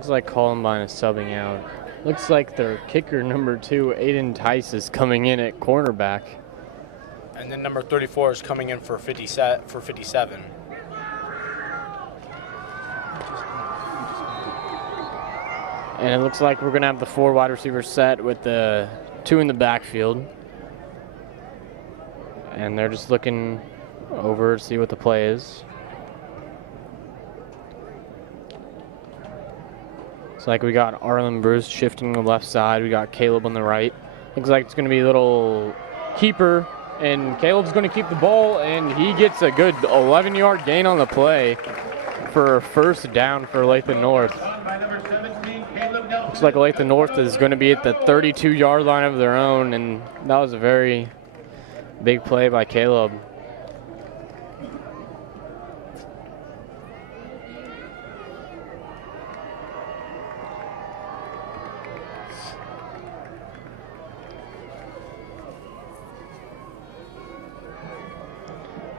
Looks like Columbine is subbing out. Looks like their kicker number 2, Aiden Tice, is coming in at cornerback. And then number 34 is coming in for 57. And it looks like we're going to have the 4 wide receivers set with the 2 in the backfield. And they're just looking over to see what the play is. Looks like we got Arlen Bruce shifting to the left side. We got Caleb on the right. Looks like it's going to be a little keeper. And Caleb's going to keep the ball, and he gets a good 11-yard gain on the play for first down for Olathe North. Looks like Olathe North is going to be at the 32-yard line of their own, and that was a very big play by Caleb.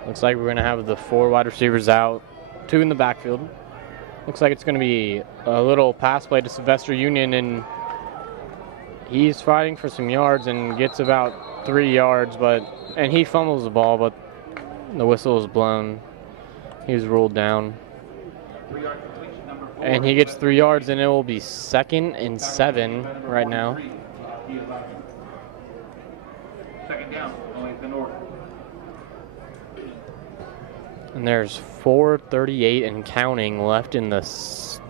Looks like we're going to have the 4 wide receivers out, 2 in the backfield. Looks like it's going to be a little pass play to Sylvester Union, and he's fighting for some yards and gets about 3 yards, and he fumbles the ball, but the whistle is blown. He was ruled down. And he gets 3 yards, and it will be 2nd and 7 right now. Second down, Olathe North. And there's 4:38 and counting left in the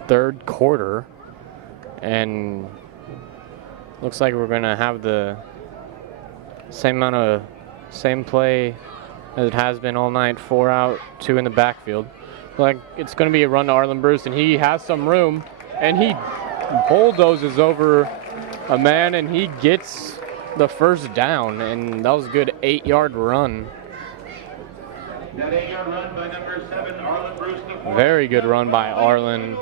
3rd quarter. And looks like we're going to have the same play as it has been all night. 4 out, 2 in the backfield. Like it's going to be a run to Arlen Bruce, and he has some room, and he bulldozes over a man, and he gets the first down, and that was a good 8-yard run. That 8-yard run by number 7, Arlen Bruce. Very good run by Arlen.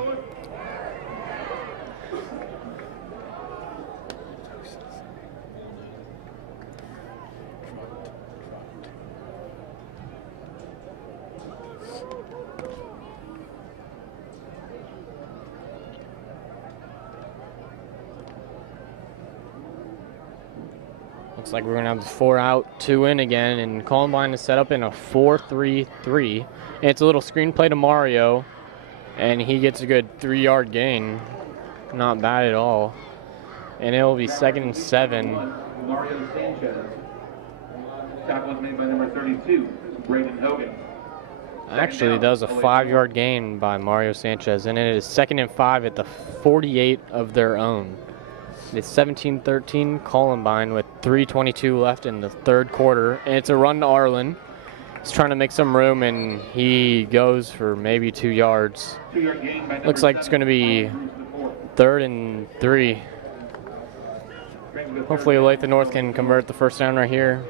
Looks like we're going to have the 4 out, 2 in again, and Columbine is set up in a 4-3-3. And it's a little screen play to Mario, and he gets a good 3-yard gain. Not bad at all. And it will be 2nd and 7. Mario Sanchez. Tackle was made by number 32, Braden Hogan. Actually, that was a 5-yard gain by Mario Sanchez, and it is 2nd and 5 at the 48 of their own. It's 17-13 Columbine with 3:22 left in the 3rd quarter, and it's a run to Arlen. He's trying to make some room, and he goes for maybe 2 yards. 2-yard gain by Looks like it's going to be 3rd and 3. Hopefully Olathe North can convert the first down right here.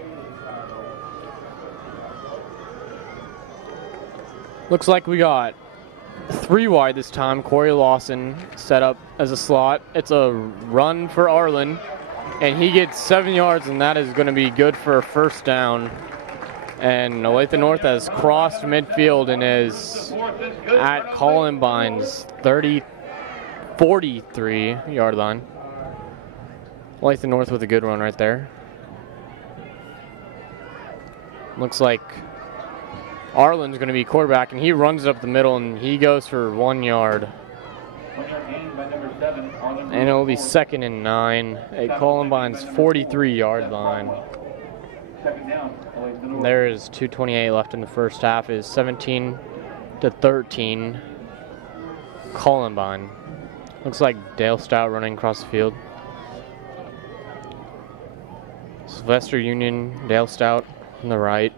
Looks like we got 3 wide this time. Corey Lawson set up as a slot. It's a run for Arlen, and he gets 7 yards, and that is going to be good for a first down. And Olathe North has crossed midfield and is at Columbine's 43-yard line. Olathe North with a good run right there. Looks like Arlen's going to be quarterback, and he runs it up the middle, and he goes for 1 yard. 1-yard gain by number 7, Arlen Bruce. And it will be 2nd and 9 at Columbine's 43-yard line. Second down, Olathe North. There is 2:28 left in the first half. Is 17-13 Columbine. Looks like Dale Stout running across the field. Sylvester Union, Dale Stout on the right.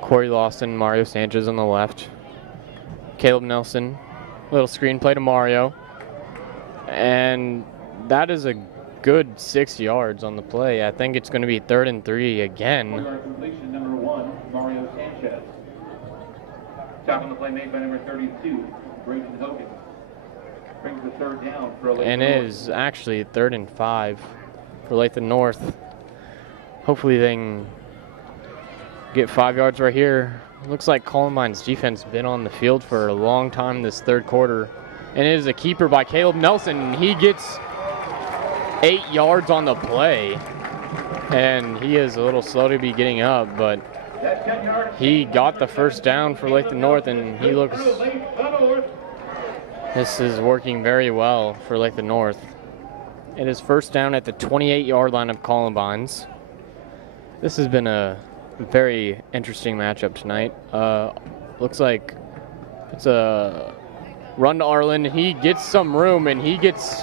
Corey Lawson, Mario Sanchez on the left. Caleb Nelson, little screen play to Mario. And that is a good 6 yards on the play. I think it's going to be 3rd and 3 again. 4-yard completion, number 1, Mario Sanchez. Tackle the play made by number 32, Braden Hogan. Brings the 3rd down for Olathe And North. it is actually 3rd and 5 for Olathe North. Hopefully they can get 5 yards right here. Looks like Columbine's defense has been on the field for a long time this 3rd quarter. And it is a keeper by Caleb Nelson. He gets 8 yards on the play. And he is a little slow to be getting up, but he got the first down for Lathan North, and he looks, this is working very well for Lathan North. It is first down at the 28-yard line of Columbine's. This has been a very interesting matchup tonight. Looks like it's a run to Arlen. He gets some room, and he gets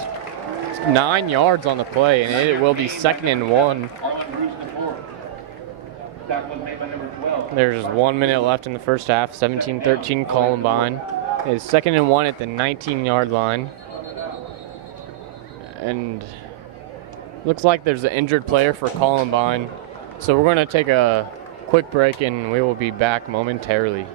9 yards on the play, and it will be 2nd and 1. There's 1 minute left in the first half. 17-13 Columbine. It is 2nd and 1 at the 19-yard line. And looks like there's an injured player for Columbine. So we're going to take a quick break, and we will be back momentarily.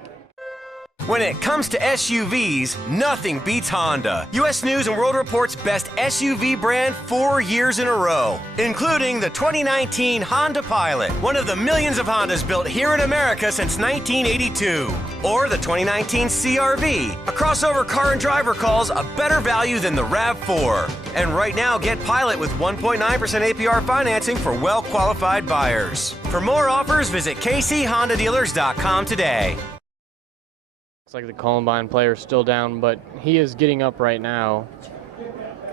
When it comes to SUVs, nothing beats Honda. U.S. News and World Report's best SUV brand 4 years in a row, including the 2019 Honda Pilot, one of the millions of Hondas built here in America since 1982. Or the 2019 CR-V, a crossover car and driver calls a better value than the RAV4. And right now, get Pilot with 1.9% APR financing for well-qualified buyers. For more offers, visit kchondadealers.com today. Looks like the Columbine player is still down, but he is getting up right now.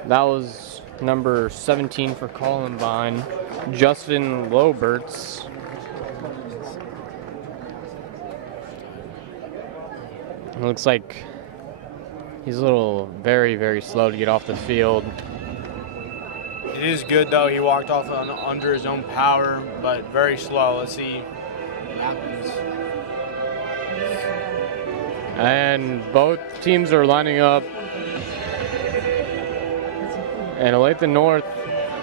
That was number 17 for Columbine, Justin Loberts. It looks like he's a little very, very slow to get off the field. It is good, though. He walked off under his own power, but very slow. Let's see what happens. And both teams are lining up. And Olathe North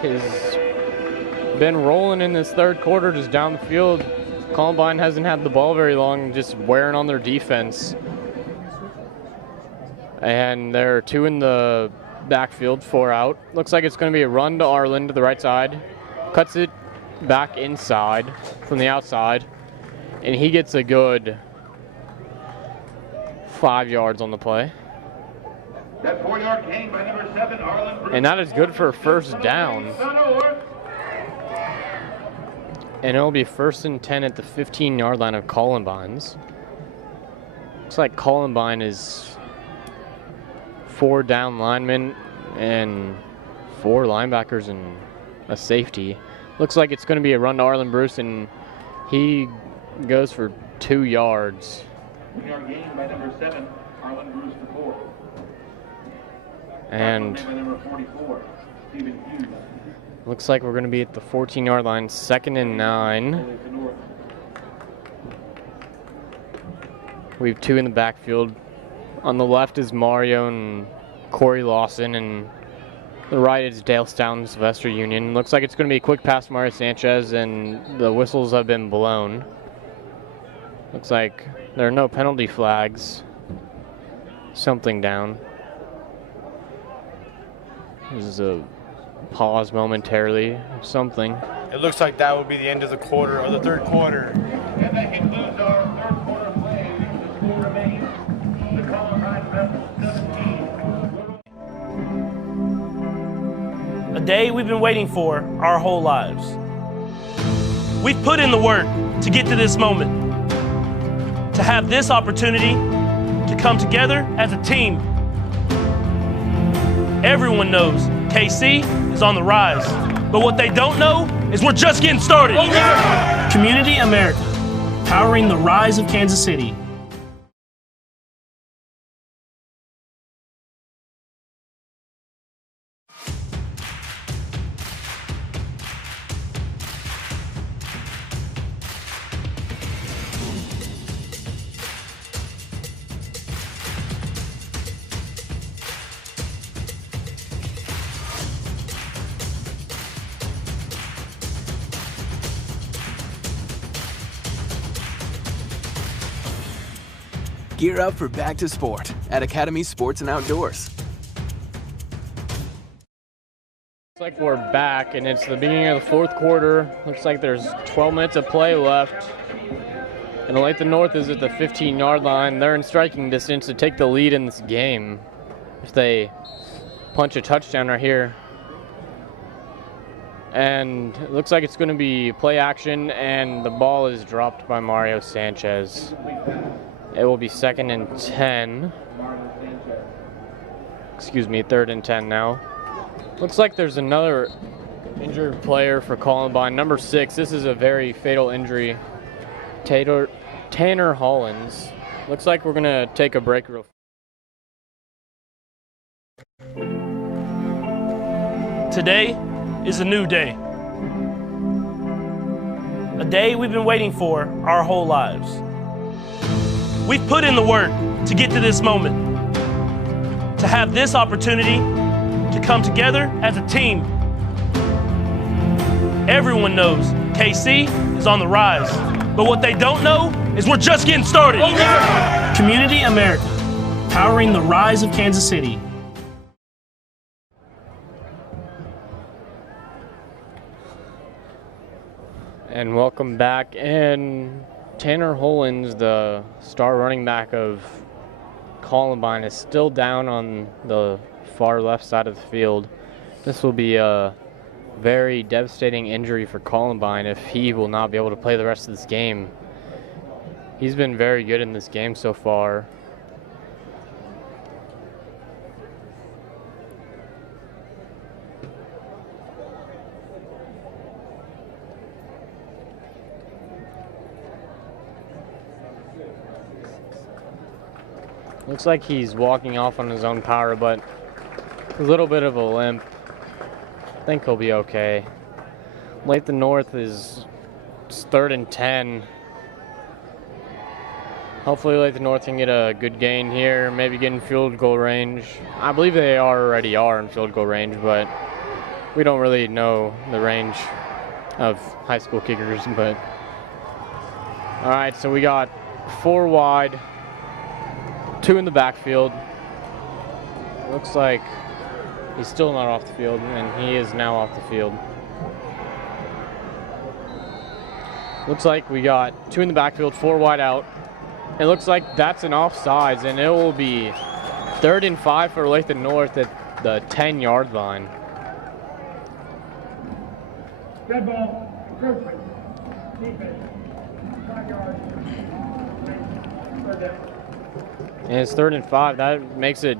has been rolling in this third quarter, just down the field. Columbine hasn't had the ball very long, just wearing on their defense. And there are 2 in the backfield, 4 out. Looks like it's going to be a run to Arlen to the right side. Cuts it back inside from the outside. And he gets a good 5 yards on the play. That 4-yard gain by number 7, Arlen. And that is good for a first down. And it'll be 1st and 10 at the 15-yard line of Columbine's. Looks like Columbine is 4 down linemen and 4 linebackers and a safety. Looks like it's going to be a run to Arlen Bruce, and he goes for 2 yards. 1-yard gain by number 7, Arlen Bruce to 4. And by number 44, Stephen Hughes. Looks like we're going to be at the 14-yard line, 2nd and 9. We have 2 in the backfield. On the left is Mario and Corey Lawson, and the right is Dalestown and Sylvester Union. Looks like it's going to be a quick pass to Mario Sanchez, and the whistles have been blown. Looks like there are no penalty flags. Something down. There's a pause momentarily. Something. It looks like that will be the end of the quarter, or the third quarter. And that concludes our third quarter play. The score remains the Columbine Rebels 17. A day we've been waiting for our whole lives. We've put in the work to get to this moment, to have this opportunity to come together as a team. Everyone knows KC is on the rise, but what they don't know is we're just getting started. Community America, powering the rise of Kansas City. Gear up for back to sport at Academy Sports and Outdoors. Looks like we're back, and it's the beginning of the fourth quarter. Looks like there's 12 minutes of play left. And Olathe North is at the 15-yard line. They're in striking distance to take the lead in this game. if they punch a touchdown right here. And it looks like it's going to be play action, and the ball is dropped by Mario Sanchez. It will be 2nd and 10. Excuse me, 3rd and 10 now. Looks like there's another injured player for Columbine, number 6. This is a very fatal injury. Tanner Hollins. Looks like we're going to take a break real fast. Today is a new day. A day we've been waiting for our whole lives. We've put in the work to get to this moment, to have this opportunity to come together as a team. Everyone knows KC is on the rise, but what they don't know is we're just getting started. Community America, powering the rise of Kansas City. And welcome back. And Tanner Hollins, the star running back of Columbine, is still down on the far left side of the field. This will be a very devastating injury for Columbine if he will not be able to play the rest of this game. He's been very good in this game so far. Looks like he's walking off on his own power, but a little bit of a limp. I think he'll be okay. Olathe North is 3rd and 10. Hopefully Olathe North can get a good gain here, maybe get in field goal range. I believe they already are in field goal range, but we don't really know the range of high school kickers. But all right, so we got 4 wide, 2 in the backfield. Looks like he's still not off the field, and he is now off the field. Looks like we got 2 in the backfield, 4 wide out. It looks like that's an offsides, and it will be 3rd and 5 for Olathe North at the 10-yard line. Dead ball, approaching, defense, 5 yards, third down. And it's 3rd and 5. That makes it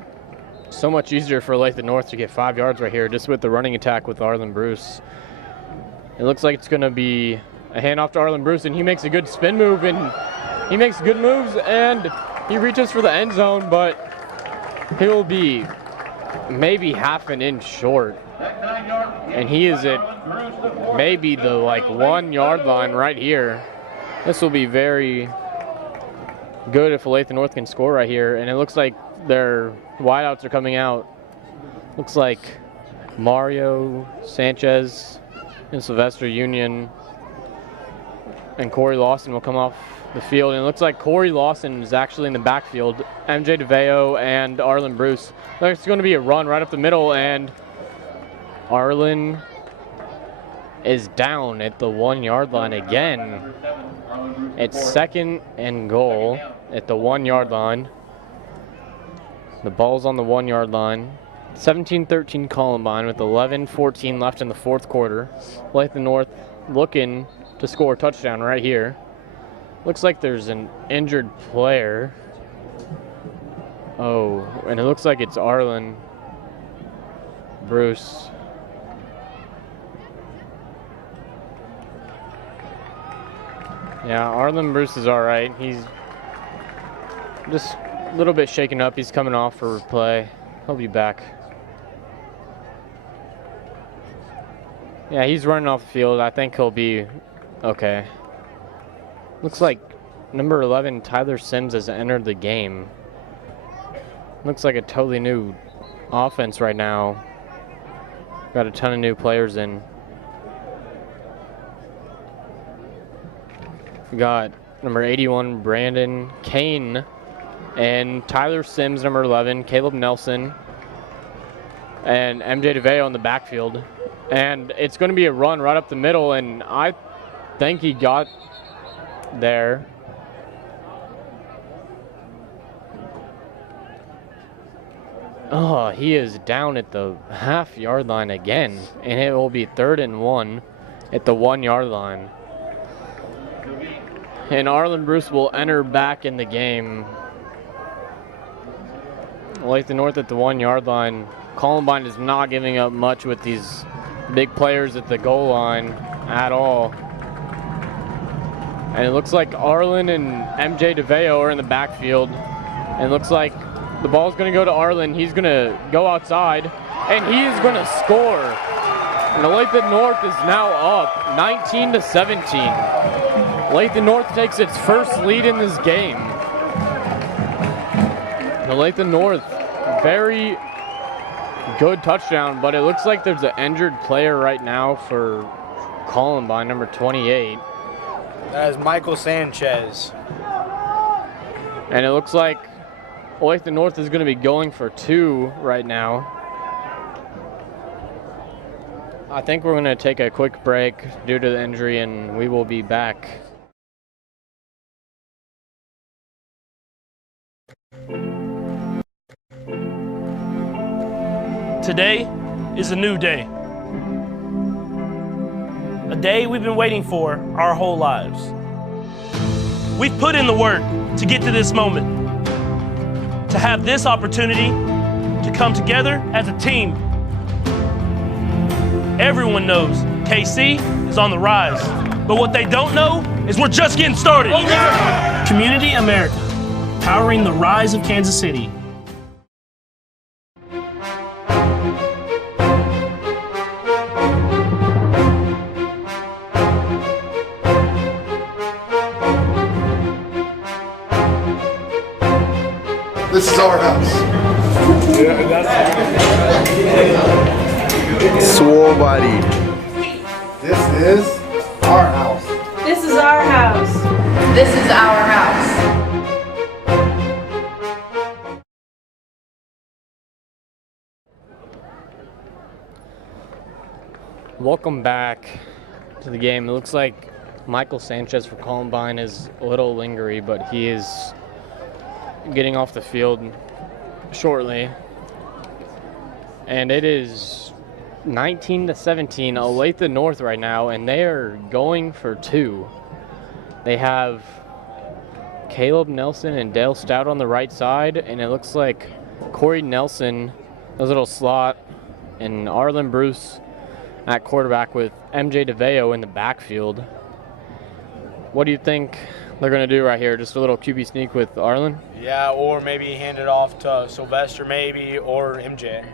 so much easier for Olathe North to get 5 yards right here, just with the running attack with Arlen Bruce. It looks like it's going to be a handoff to Arlen Bruce, and he makes a good spin move, and he makes good moves, and he reaches for the end zone, but he'll be maybe half an inch short. And he is at maybe the 1 yard line right here. This will be very good if Olathe North can score right here, and it looks like their wideouts are coming out. Looks like Mario Sanchez and Sylvester Union and Corey Lawson will come off the field, and it looks like Corey Lawson is actually in the backfield. MJ DeVeo and Arlen Bruce. There's going to be a run right up the middle, and Arlen is down at the 1 yard line again. It's 2nd and goal at the 1 yard line. The ball's on the 1 yard line. 17-13 Columbine with 11:14 left in the 4th quarter. Olathe North looking to score a touchdown right here. Looks like there's an injured player. Oh, and it looks like it's Arlen Bruce. Yeah, Arlen Bruce is all right. He's just a little bit shaken up. He's coming off for play. He'll be back. Yeah, he's running off the field. I think he'll be okay. Looks like number 11, Tyler Sims, has entered the game. Looks like a totally new offense right now. Got a ton of new players in. We got number 81, Brandon Kane, and Tyler Sims, number 11, Caleb Nelson, and MJ DeVeo in the backfield. And it's going to be a run right up the middle, and I think he got there. Oh, he is down at the half-yard line again, and it will be 3rd and 1 at the 1-yard line. And Arlen Bruce will enter back in the game. Olathe North at the 1-yard line. Columbine is not giving up much with these big players at the goal line at all. And it looks like Arlen and MJ DeVeo are in the backfield. And it looks like the ball's going to go to Arlen. He's going to go outside, and he is going to score. And Olathe North is now up 19-17. Olathe North takes its first lead in this game. And Olathe North, very good touchdown, but it looks like there's an injured player right now for Columbine, number 28. That is Michael Sanchez. And it looks like Olathe North is going to be going for 2 right now. I think we're going to take a quick break due to the injury, and we will be back. Today is a new day. A day we've been waiting for our whole lives. We've put in the work to get to this moment, to have this opportunity to come together as a team. Everyone knows KC is on the rise, but what they don't know is we're just getting started. Community America, powering the rise of Kansas City. This is our house. Swole body. This is our house. This is our house. This is our house. Welcome back to the game. It looks like Michael Sanchez for Columbine is a little lingery, but he is getting off the field shortly. And it is 19-17, Olathe North right now, and they are going for 2. They have Caleb Nelson and Dale Stout on the right side, and it looks like Corey Nelson, a little slot, and Arlen Bruce at quarterback with MJ DeVeo in the backfield. What do you think they're going to do right here? Just a little QB sneak with Arlen? Yeah, or maybe hand it off to Sylvester maybe, or MJ.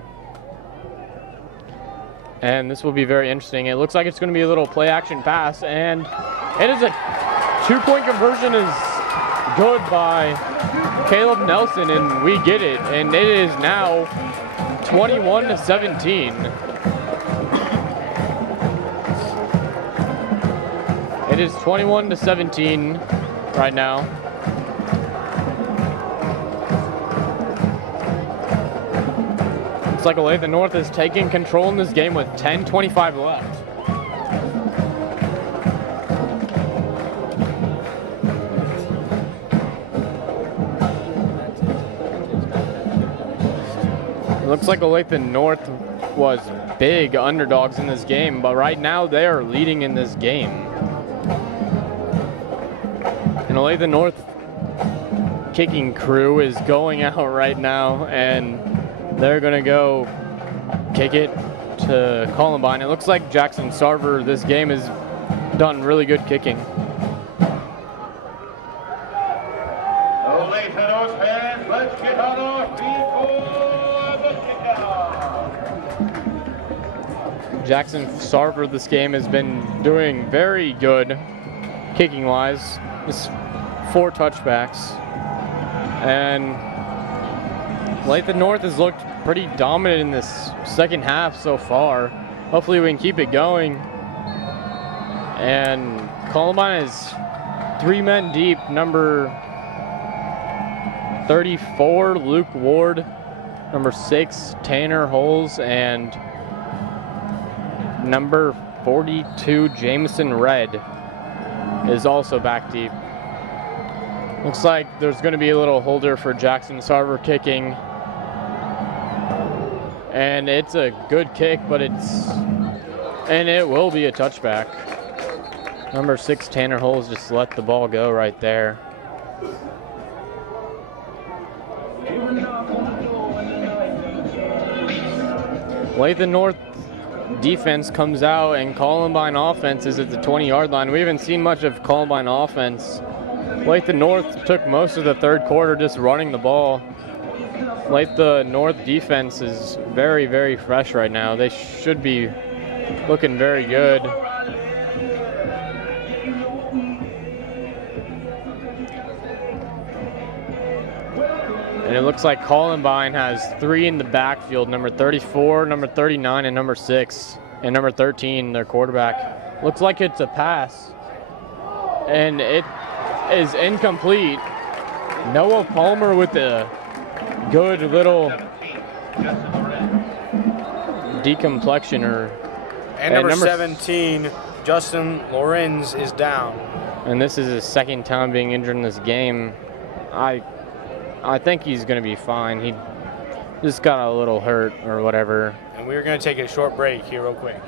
And this will be very interesting. It looks like it's going to be a little play-action pass, and it is a 2-point conversion is good by Caleb Nelson, and we get it. And it is now 21-17. It is 21-17 right now. Looks like Olathe North is taking control in this game with 10:25 left. It looks like Olathe North was big underdogs in this game, but right now they are leading in this game. And Olathe North kicking crew is going out right now, and they're going to go kick it to Columbine. It looks like Jackson Sarver this game has done really good kicking. Olathe North fans, let's get on our feet for the kickoff. Jackson Sarver this game has been doing very good kicking-wise. It's 4 touchbacks. And Olathe North has looked pretty dominant in this second half so far. Hopefully we can keep it going. And Columbine is 3 men deep. Number 34, Luke Ward. Number 6, Tanner Holes. And number 42, Jameson Red, is also back deep. Looks like there's going to be a little holder for Jackson Sarver kicking. And it's a good kick, but it will be a touchback. Number 6, Tanner Holes, just let the ball go right there. Olathe North defense comes out, and Columbine offense is at the 20-yard line. We haven't seen much of Columbine offense. Olathe North took most of the third quarter just running the ball. Olathe North defense is very, very fresh right now. They should be looking very good. And it looks like Columbine has 3 in the backfield, number 34, number 39, and number 6. And number 13, their quarterback. Looks like it's a pass. And it is incomplete. Noah Palmer with a good little decomplexion. And number 17, Justin Lorenz, is down. And this is his second time being injured in this game. I think he's going to be fine. He just got a little hurt or whatever. And we're going to take a short break here real quick.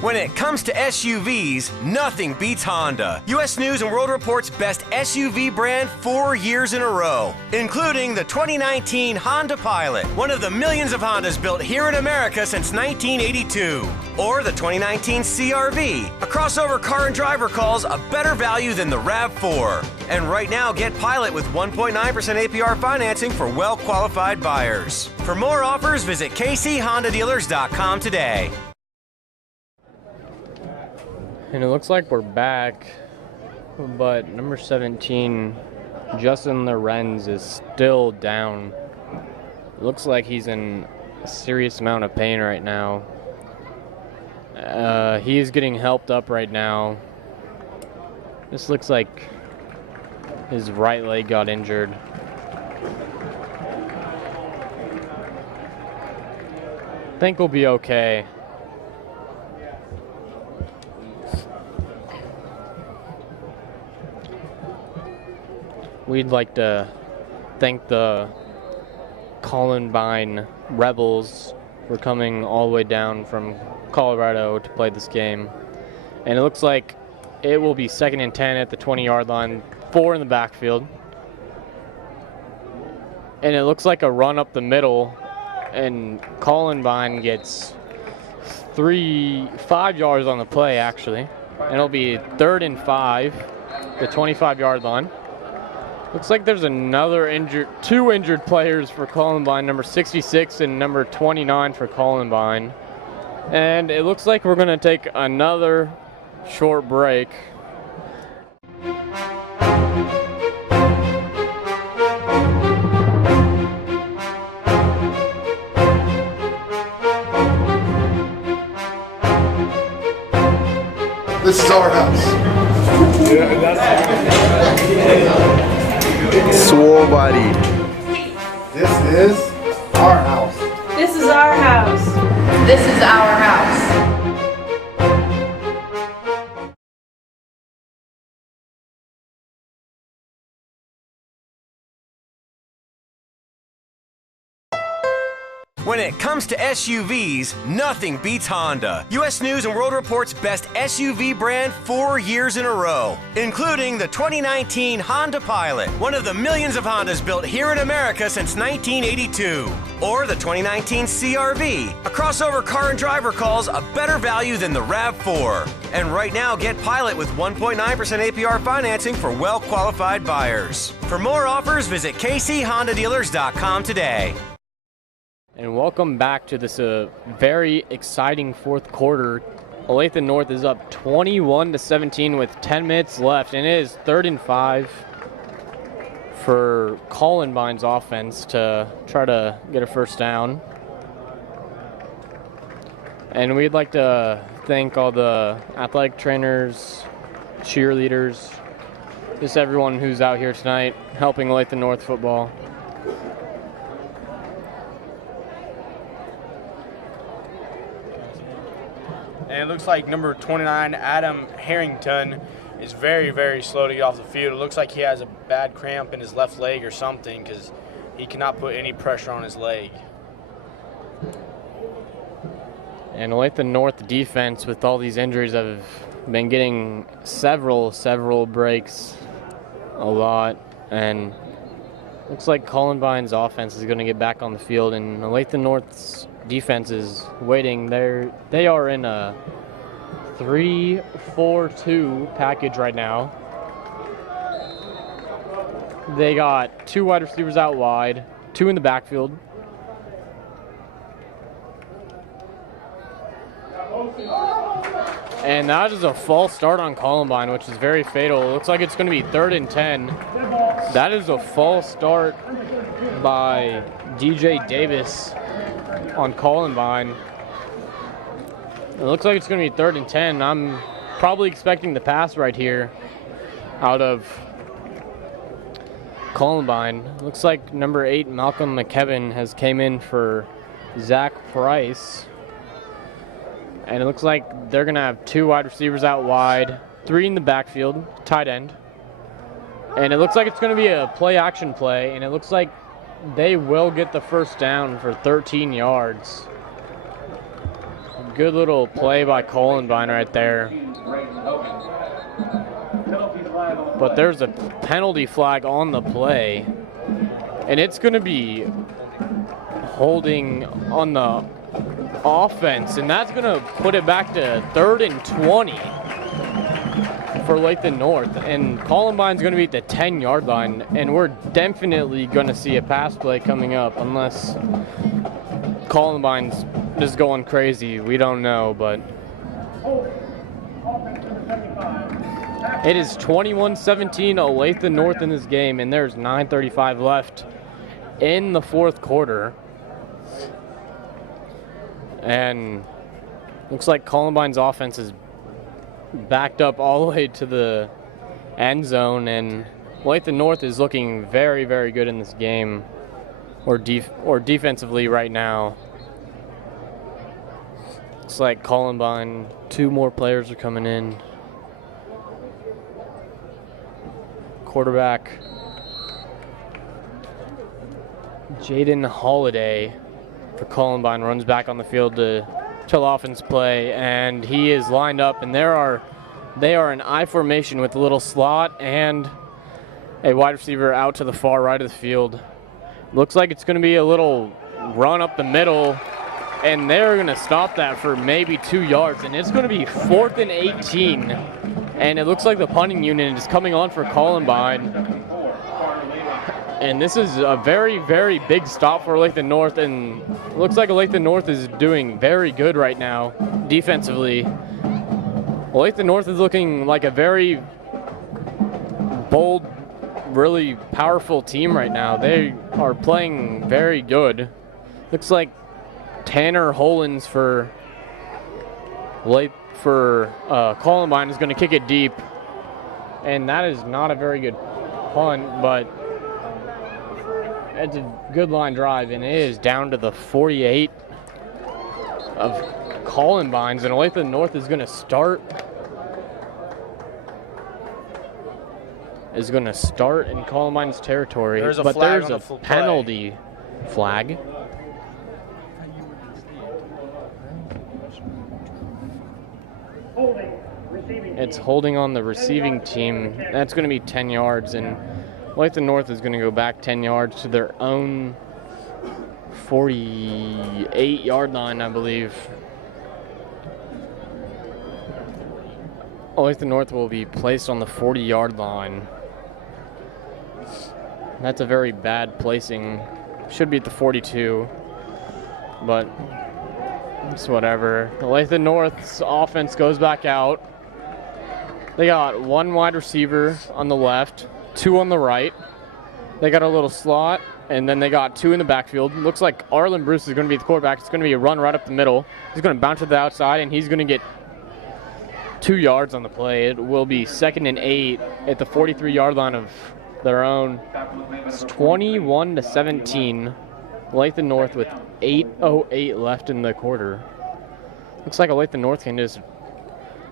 When it comes to SUVs, nothing beats Honda. U.S. News and World Report's best SUV brand 4 years in a row, including the 2019 Honda Pilot, one of the millions of Hondas built here in America since 1982. Or the 2019 CR-V, a crossover car and driver calls a better value than the RAV4. And right now, get Pilot with 1.9% APR financing for well-qualified buyers. For more offers, visit kchondadealers.com today. And it looks like we're back, but number 17, Justin Lorenz, is still down. It looks like he's in a serious amount of pain right now. He is getting helped up right now. This looks like his right leg got injured. I think we'll be okay. We'd like to thank the Columbine Rebels for coming all the way down from Colorado to play this game. And it looks like it will be 2nd and 10 at the 20-yard line, 4 in the backfield. And it looks like a run up the middle, and Columbine gets 5 yards on the play, actually. And it'll be 3rd and 5, the 25-yard line. Looks like there's two injured players for Columbine, number 66 and number 29 for Columbine. And it looks like we're going to take another short break. This is our house. Yeah, that's Swole body. This is our house. This is our house. This is our house. When it comes to SUVs, nothing beats Honda. U.S. News and World Report's best SUV brand 4 years in a row, including the 2019 Honda Pilot, one of the millions of Hondas built here in America since 1982. Or the 2019 CR-V, a crossover car and driver calls a better value than the RAV4. And right now, get Pilot with 1.9% APR financing for well-qualified buyers. For more offers, visit kchondadealers.com today. And welcome back to this very exciting fourth quarter. Olathe North is up 21-17 with 10 minutes left, and it is 3rd and 5 for Columbine's offense to try to get a first down. And we'd like to thank all the athletic trainers, cheerleaders, just everyone who's out here tonight helping Olathe North football. And it looks like number 29, Adam Harrington, is very, very slow to get off the field. It looks like he has a bad cramp in his left leg or something, because he cannot put any pressure on his leg. And Olathe North defense, with all these injuries, have been getting several breaks a lot. And looks like Columbine's offense is going to get back on the field, and Olathe North's defense is waiting. They are in a 3-4-2 package right now. They got 2 wide receivers out wide, 2 in the backfield. And that is a false start on Columbine, which is very fatal. It looks like it's going to be 3rd and 10. That is a false start by DJ Davis on Columbine. It looks like it's going to be 3rd and 10. I'm probably expecting the pass right here out of Columbine. Looks like number 8, Malcolm McKevin, has came in for Zach Price. And it looks like they're going to have 2 wide receivers out wide, 3 in the backfield, tight end. And it looks like it's going to be a play-action play, and it looks like they will get the first down for 13 yards. Good little play by Columbine right there. But there's a penalty flag on the play, and it's going to be holding on the offense, and that's going to put it back to 3rd and 20 for Olathe North, and Columbine's going to be at the 10-yard line, and we're definitely going to see a pass play coming up unless Columbine's just going crazy. We don't know, but it is 21-17 Olathe North in this game, and there's 9:35 left in the 4th quarter. And looks like Columbine's offense is backed up all the way to the end zone, and Olathe North is looking very good in this game, or defensively right now. Looks like Columbine, 2 more players are coming in. Quarterback Jaden Holiday for Columbine runs back on the field to offense play, and he is lined up, and they are in I formation with a little slot and a wide receiver out to the far right of the field. Looks like it's going to be a little run up the middle, and they're going to stop that for maybe 2 yards, and it's going to be 4th and 18, and it looks like the punting unit is coming on for Columbine. And this is a very big stop for Olathe North, and it looks like Olathe North is doing very good right now defensively. Olathe North is looking like a very bold, really powerful team right now. They are playing very good. Looks like Tanner Hollands for Columbine is going to kick it deep, and that is not a very good punt, but it's a good line drive, and it is down to the 48 of Columbine's, and Olathe North is going to start in Columbine's territory. There's a but flag there's on a the penalty flag. It's holding on the receiving team. That's going to be 10 yards, and Olathe North is going to go back 10 yards to their own 48-yard line, I believe. Olathe North will be placed on the 40-yard line. That's a very bad placing. Should be at the 42, but it's whatever. Olathe North's offense goes back out. They got 1 wide receiver on the left, 2 on the right. They got a little slot, and then they got 2 in the backfield. Looks like Arlen Bruce is going to be the quarterback. It's going to be a run right up the middle. He's going to bounce to the outside, and he's going to get 2 yards on the play. It will be 2nd and 8 at the 43-yard line of their own. It's 21-17. Olathe North with 8:08 left in the quarter. Looks like Olathe North can just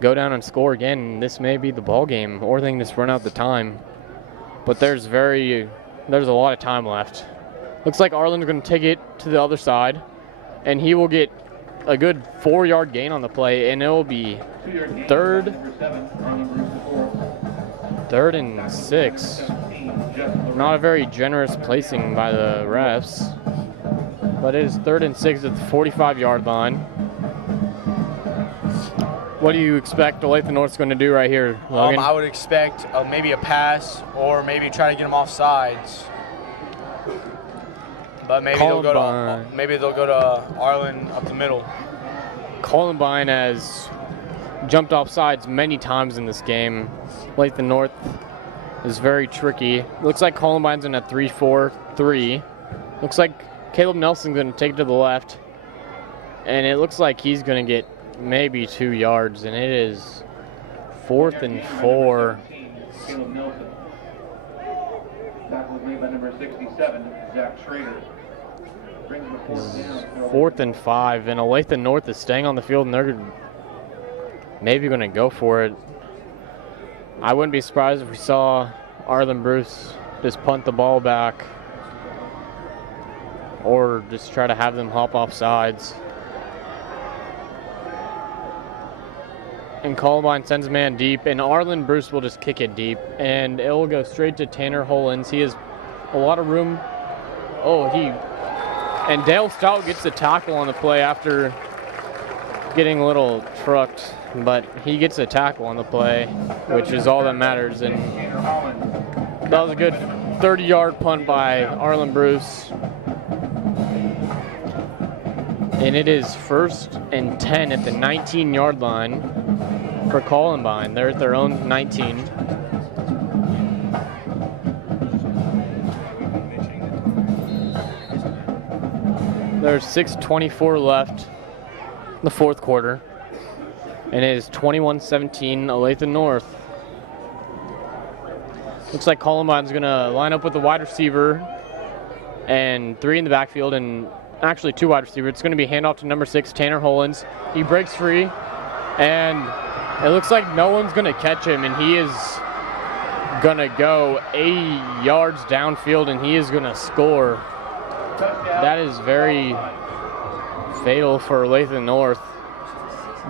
go down and score again, and this may be the ball game, or they can just run out the time. But there's a lot of time left. Looks like Arlen's going to take it to the other side, and he will get a good 4-yard gain on the play, and it will be third and 6. Not a very generous placing by the refs, but it is 3rd and 6 at the 45-yard line. What do you expect Olathe North's going to do right here, Logan? I would expect maybe a pass or maybe try to get them off sides. But maybe they'll go to Arlen up the middle. Columbine has jumped off sides many times in this game. Olathe North is very tricky. Looks like Columbine's in a 3-4-3. Looks like Caleb Nelson's going to take it to the left. And it looks like he's going to get maybe 2 yards, and it is 4th and 4. Caleb Nelson. Tackle was made by number 67, Zach Schrader. 4th and 5, and Olathe North is staying on the field, and they're maybe going to go for it. I wouldn't be surprised if we saw Arlen Bruce just punt the ball back or just try to have them hop off sides. And Columbine sends man deep, and Arlen Bruce will just kick it deep, and it will go straight to Tanner Holens. He has a lot of room. And Dale Stout gets the tackle on the play after getting a little trucked, but he gets a tackle on the play, which is all that matters. And that was a good 30-yard punt by Arlen Bruce. And it is 1st and 10 at the 19-yard line for Columbine. They're at their own 19. There's 6:24 left in the 4th quarter, and it is 21-17 Olathe North. Looks like Columbine's going to line up with the wide receiver and 3 in the backfield, and actually 2 wide receivers. It's going to be handoff to number 6, Tanner Holens. He breaks free, and it looks like no one's going to catch him, and he is going to go 80 yards downfield, and he is going to score. That is very fatal for Olathe North,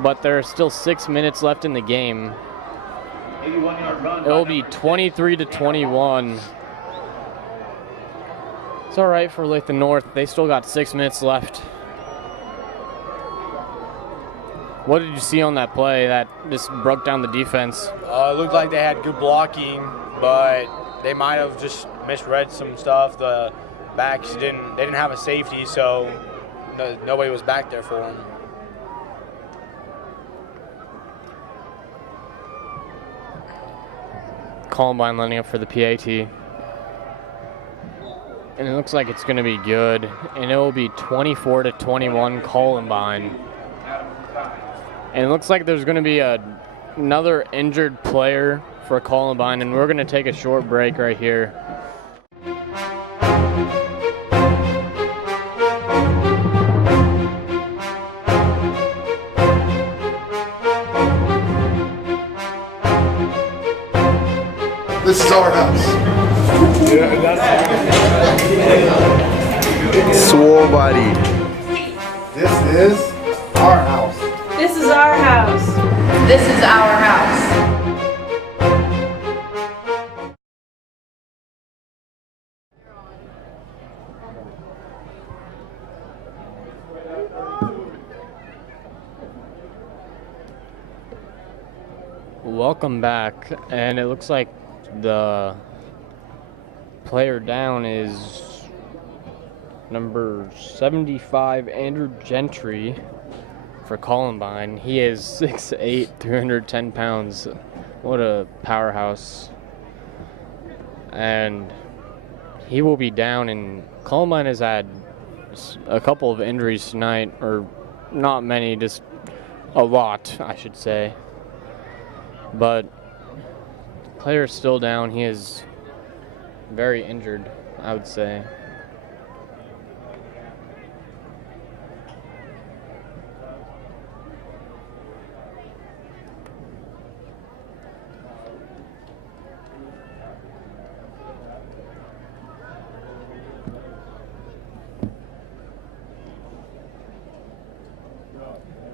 but there are still 6 minutes left in the game. It will be 23-21. It's all right for Olathe North. They still got 6 minutes left. What did you see on that play that just broke down the defense? It looked like they had good blocking, but they might have just misread some stuff. The backs didn't have a safety, so nobody was back there for them. Columbine lining up for the PAT. And it looks like it's going to be good. And it will be 24-21 Columbine. And it looks like there's going to be another injured player for Columbine, and we're going to take a short break right here. This is our house. Swobody. This is our house. This is our house. This is our house. Welcome back, and it looks like the player down is number 75, Andrew Gentry, for Columbine. He is 6'8", 310 pounds. What a powerhouse. And he will be down, and Columbine has had a couple of injuries tonight, or not many, just a lot, I should say. But the player is still down. He is very injured, I would say.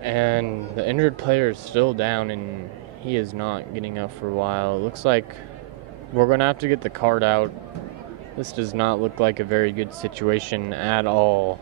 And the injured player is still down, and he is not getting up for a while. It looks like we're going to have to get the card out. This does not look like a very good situation at all.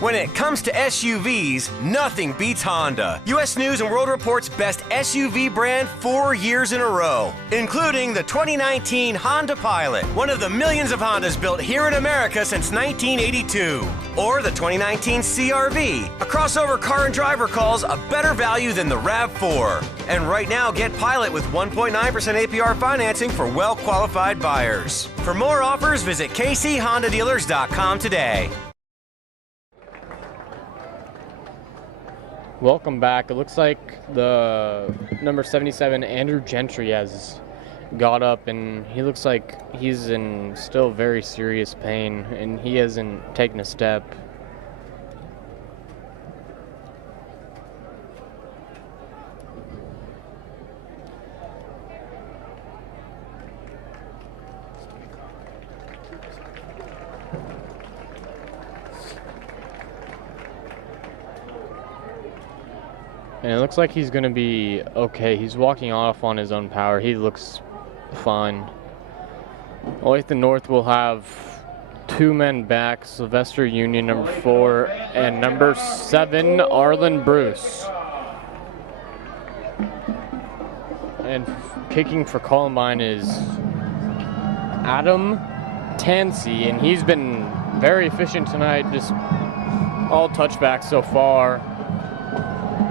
When it comes to SUVs, nothing beats Honda. U.S. News and World Report's best SUV brand 4 years in a row, including the 2019 Honda Pilot, one of the millions of Hondas built here in America since 1982. Or the 2019 CR-V, a crossover car and driver calls a better value than the RAV4. And right now, get Pilot with 1.9% APR financing for well-qualified buyers. For more offers, visit kchondadealers.com today. Welcome back. It looks like the number 77, Andrew Gentry, has got up, and he looks like he's in still very serious pain, and he hasn't taken a step. And it looks like he's going to be okay. He's walking off on his own power. He looks fine. Olathe North will have 2 men back. Sylvester Union, number 4, and number 7, Arlen Bruce. And kicking for Columbine is Adam Tansey, and he's been very efficient tonight, just all touchbacks so far.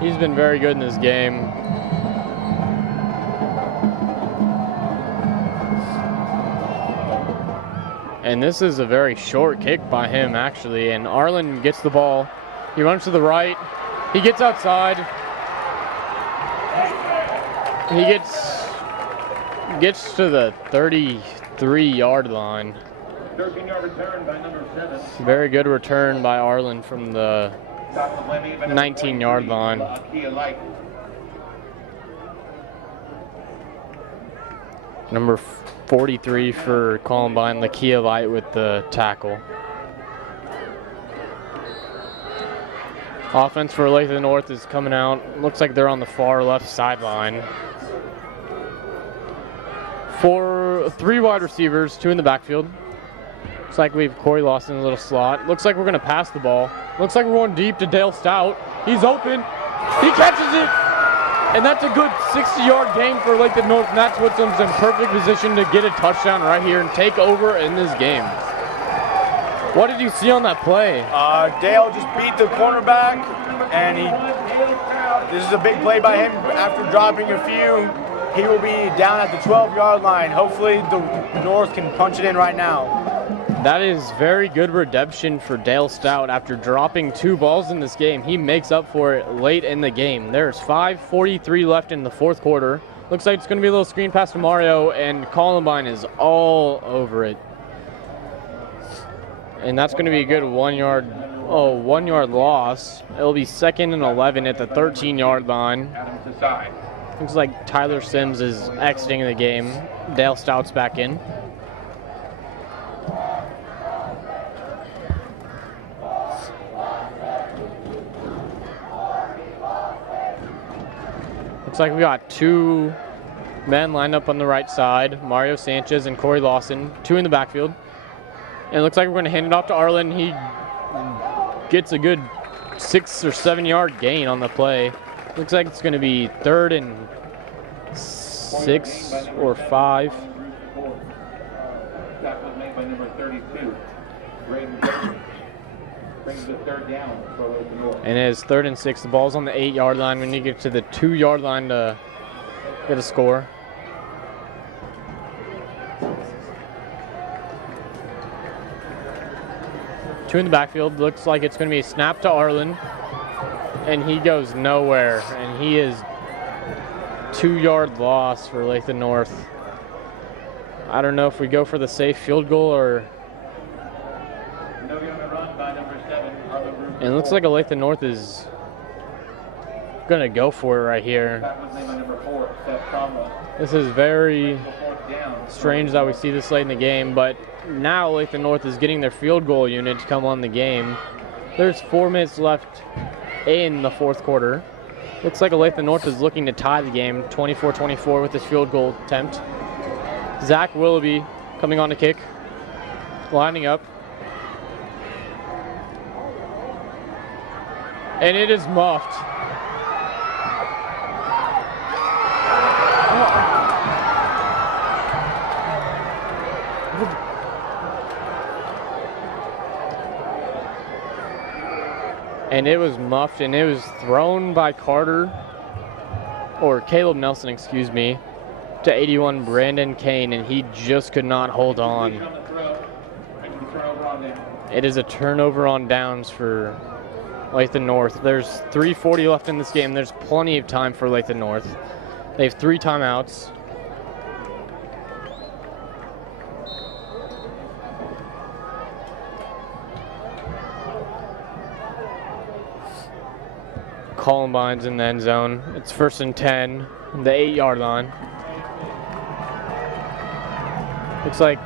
He's been very good in this game. And this is a very short kick by him, actually. And Arlen gets the ball. He runs to the right. He gets outside. He gets to the 33-yard line. 13-yard return by number 7. Very good return by Arlen from the 19-yard line. Number 43 for Columbine, Lakia Light with the tackle. Offense for Olathe North is coming out. Looks like they're on the far left sideline. 3 wide receivers, 2 in the backfield. Looks like we have Corey Lawson in a little slot. Looks like we're going to pass the ball. Looks like we're going deep to Dale Stout. He's open. He catches it. And that's a good 60-yard gain for Olathe North, and that puts them in perfect position to get a touchdown right here and take over in this game. What did you see on that play? Dale just beat the cornerback, and this is a big play by him. After dropping a few, he will be down at the 12-yard line. Hopefully the North can punch it in right now. That is very good redemption for Dale Stout. After dropping 2 balls in this game, he makes up for it late in the game. There's 5:43 left in the 4th quarter. Looks like it's going to be a little screen pass to Mario, and Columbine is all over it. And that's going to be a good 1-yard loss. It'll be 2nd and 11 at the 13-yard line. Looks like Tyler Sims is exiting the game. Dale Stout's back in. Looks like we got 2 men lined up on the right side, Mario Sanchez and Corey Lawson, 2 in the backfield. And it looks like we're going to hand it off to Arlen. He gets a good 6 or 7 yard gain on the play. Looks like it's going to be 3rd and 6 or 5. That was made by number 32. Brings the 3rd down for Olathe North. And it is 3rd and 6. The ball's on the 8-yard line. We need to get to the 2-yard line to get a score. Two in the backfield. Looks like it's going to be a snap to Arlen. And he goes nowhere. And he is 2-yard loss for Olathe North. I don't know if we go for the safe field goal or... And it looks like Olathe North is going to go for it right here. This is very strange that we see this late in the game, but now Olathe North is getting their field goal unit to come on the game. There's 4 minutes left in the fourth quarter. Looks like Olathe North is looking to tie the game 24-24 with this field goal attempt. Zach Willoughby coming on to kick, lining up. And it is muffed. And it was muffed, and it was thrown by Caleb Nelson, excuse me, to 81 Brandon Kane, and he just could not hold on. It is a turnover on downs for Olathe North. There's 3:40 left in this game. There's plenty of time for Olathe North. They have 3 timeouts. Columbine's in the end zone. It's 1st and 10, the 8-yard line. Looks like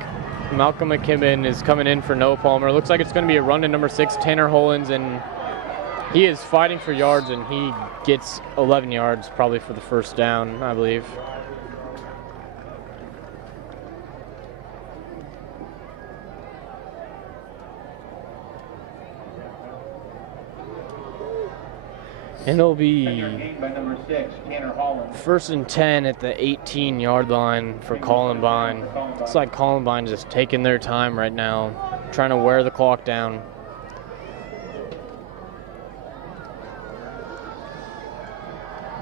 Malcolm McKibben is coming in for Noah Palmer. Looks like it's going to be a run to number 6, Tanner Hollins, and he is fighting for yards, and he gets 11 yards probably for the first down, I believe. And it'll be 1st and 10 at the 18-yard line for Columbine. Looks like Columbine just taking their time right now, trying to wear the clock down.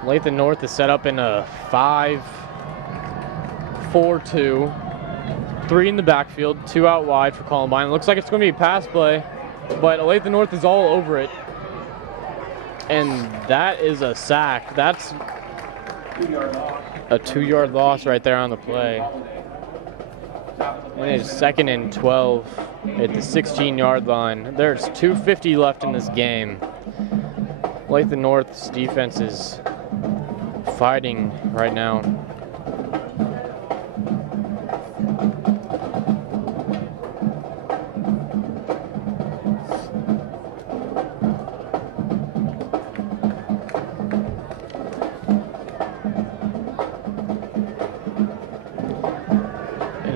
Olathe North is set up in a 5-4-2. 3 in the backfield, 2 out wide for Columbine. It looks like it's going to be a pass play, but Olathe North is all over it. And that is a sack. That's a 2-yard loss right there on the play. And it's 2nd and 12 at the 16-yard line. There's 2:50 left in this game. Olathe North's defense is fighting right now.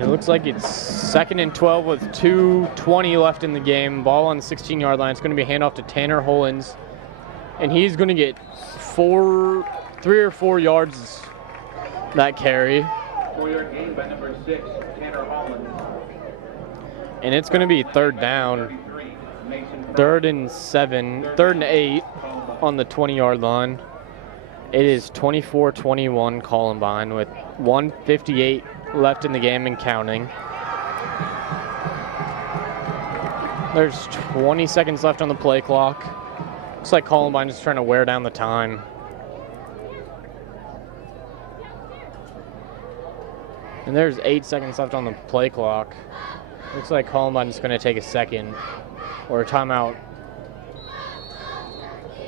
Looks like it's 2nd and 12 with 2:20 left in the game. Ball on the 16-yard line. It's going to be a handoff to Tanner Hollins, and he's going to get 3 or 4 yards that carry. 4-yard gain by number 6, Tanner Hollins. And it's going to be 3rd down. 3rd and 7, 3rd and 8 on the 20-yard line. It is 24-21 Columbine with 1:58 left in the game and counting. There's 20 seconds left on the play clock. Looks like Columbine is trying to wear down the time. And there's 8 seconds left on the play clock. Looks like Columbine is going to take a second or a timeout.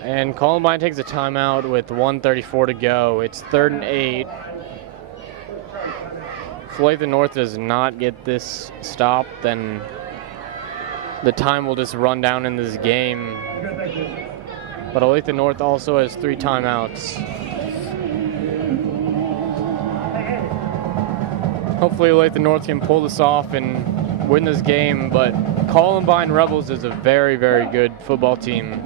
And Columbine takes a timeout with 1:34 to go. It's 3rd and 8. If Olathe North does not get this stop, then the time will just run down in this game. But Olathe North also has 3 timeouts. Hopefully Olathe North can pull this off and win this game, but Columbine Rebels is a very, very good football team.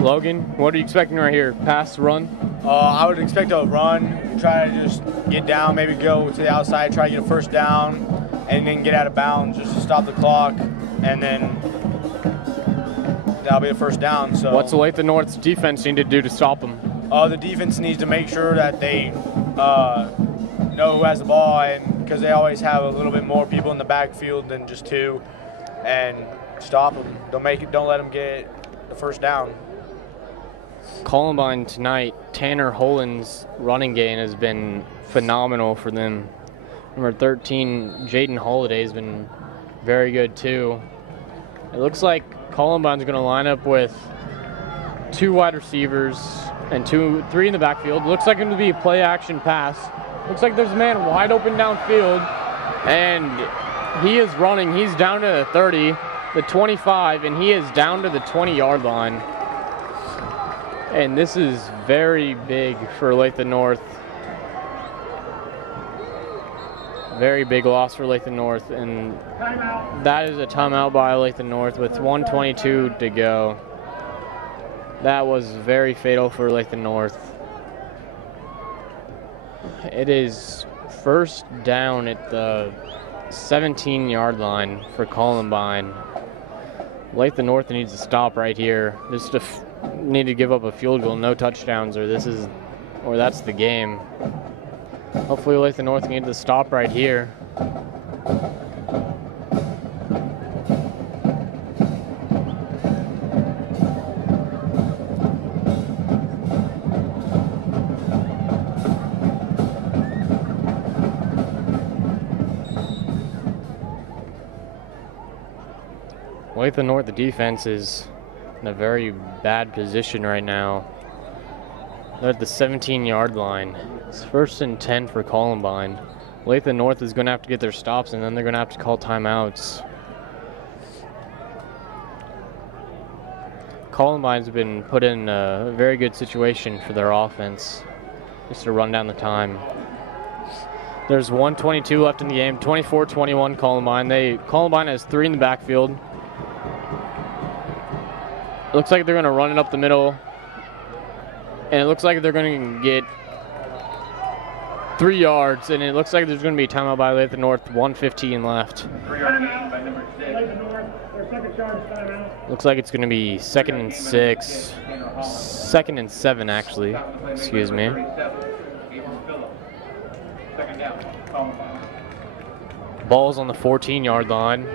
Logan, what are you expecting right here? Pass, run? I would expect a run, try to just get down, maybe go to the outside, try to get a first down, and then get out of bounds just to stop the clock, and then that'll be a first down. So what's Olathe North's defense need to do to stop them? The defense needs to make sure that they know who has the ball, and because they always have a little bit more people in the backfield than just 2, and stop them. Don't let them get the first down. Columbine tonight Tanner Holen's running gain has been phenomenal for them. Number 13, Jaden Holiday, has been very good too. It looks like Columbine's going to line up with 2 wide receivers and 3 in the backfield. Looks like it's going to be a play action pass. Looks like there's a man wide open downfield, and he is running. He's down to the 30, the 25, and he is down to the 20-yard line. And this is very big for Olathe North. Very big loss for Olathe North, and that is a timeout by Olathe North with 1:22 to go. That was very fatal for Olathe North. It is first down at the 17-yard line for Columbine. Olathe North needs to stop right here. Just need to give up a field goal, no touchdowns, or that's the game. Hopefully Olathe North needs to stop right here. Olathe North, the defense is in a very bad position right now. They're at the 17-yard line. It's 1st and 10 for Columbine. Olathe North is going to have to get their stops, and then they're going to have to call timeouts. Columbine's been put in a very good situation for their offense, just to run down the time. There's 1:22 left in the game, 24-21 Columbine. Columbine has 3 in the backfield. It looks like they're going to run it up the middle, and it looks like they're going to get 3 yards, and it looks like there's going to be a timeout by Olathe North, 1:15 left. Looks like it's going to be 2nd and 6. 2nd and 7, actually. Excuse me. Ball's on the 14-yard line.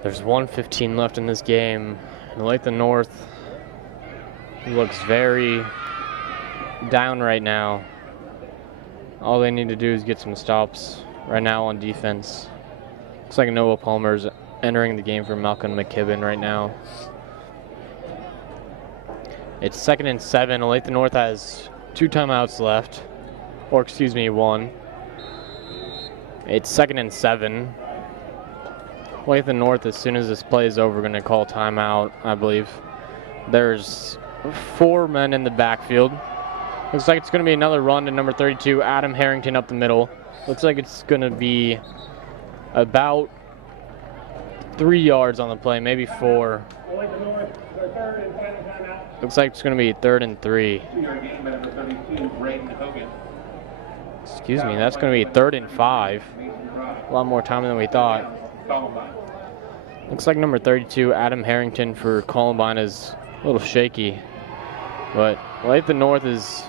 There's 1:15 left in this game. And Olathe North looks very down right now. All they need to do is get some stops right now on defense. Looks like Noah Palmer's entering the game for Malcolm McKibben right now. It's 2nd and 7. Olathe North has 2 timeouts left. Or excuse me, 1. It's 2nd and 7. Olathe North, as soon as this play is over, going to call timeout, I believe. There's 4 men in the backfield. Looks like it's going to be another run to number 32, Adam Harrington, up the middle. Looks like it's going to be about 3 yards on the play, maybe 4. Looks like it's going to be 3rd and 3. Excuse me, that's going to be 3rd and 5. A lot more time than we thought. Looks like number 32, Adam Harrington for Columbine, is a little shaky. But Olathe North is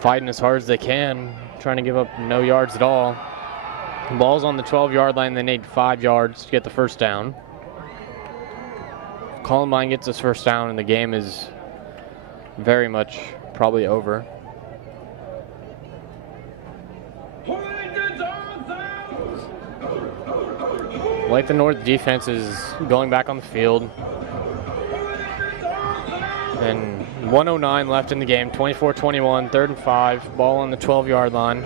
fighting as hard as they can, trying to give up no yards at all. The ball's on the 12-yard line. They need 5 yards to get the first down. Columbine gets this first down, and the game is very much probably over. Olathe North defense is going back on the field. And 1:09 left in the game, 24-21, 3rd and 5, ball on the 12-yard line.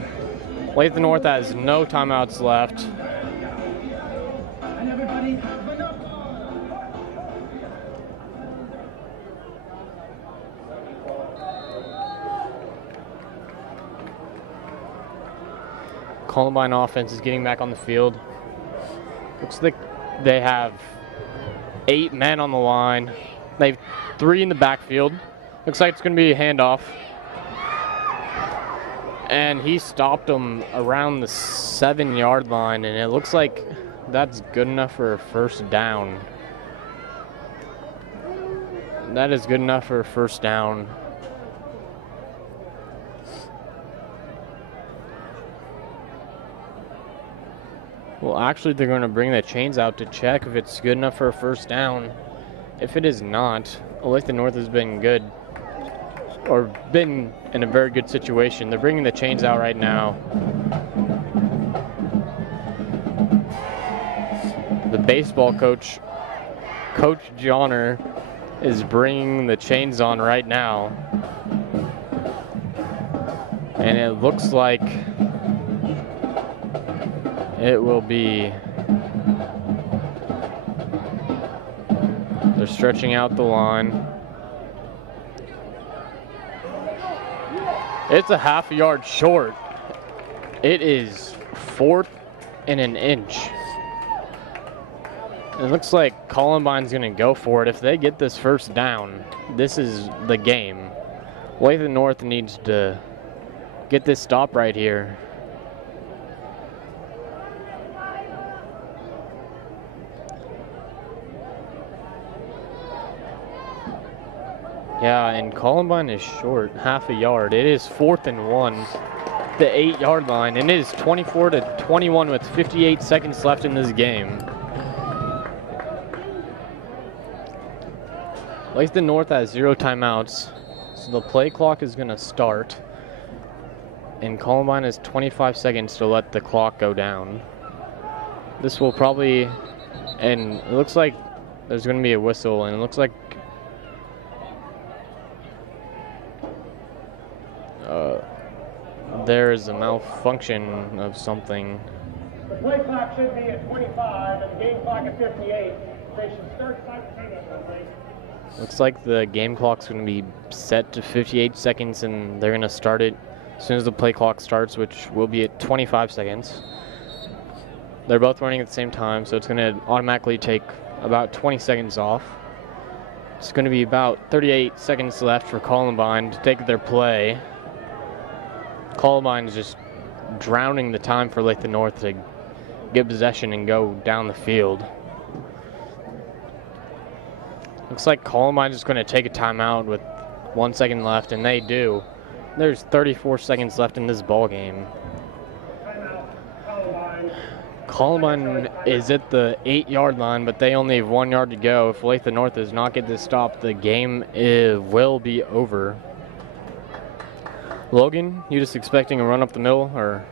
Olathe North has no timeouts left. Columbine offense is getting back on the field. Looks like they have 8 men on the line. They have 3 in the backfield. Looks like it's going to be a handoff. And he stopped them around the 7-yard line, and it looks like That's good enough for a first down. That is good enough for a first down. Well, actually, they're going to bring the chains out to check if it's good enough for a first down. If it is not, Olathe North has been good, or been in a very good situation. They're bringing the chains out right now. The baseball coach, Coach Johnner, is bringing the chains on right now. And it looks like it will be, they're stretching out the line. It's a half a yard short. It is 4th and an inch. It looks like Columbine's going to go for it. If they get this first down, this is the game. Olathe North needs to get this stop right here. Yeah, and Columbine is short, half a yard. It is 4th and 1, the 8-yard line, and it is 24-21 with 58 seconds left in this game. Olathe North has 0 timeouts, so the play clock is going to start, and Columbine has 25 seconds to let the clock go down. This will probably, and it looks like there's going to be a whistle, and it looks like there is a malfunction of something. The play clock should be at 25 and the game clock at 58. They should start simultaneously. Looks like the game clock's going to be set to 58 seconds, and they're going to start it as soon as the play clock starts, which will be at 25 seconds. They're both running at the same time, so it's going to automatically take about 20 seconds off. It's going to be about 38 seconds left for Columbine to take their play. Columbine is just drowning the time for Olathe North to get possession and go down the field. Looks like Columbine is going to take a timeout with 1 second left, and they do. There's 34 seconds left in this ball game. Columbine is at the 8-yard line, but they only have 1 yard to go. If Olathe North does not get this stop, the game will be over. Logan, you just expecting a run up the middle, or?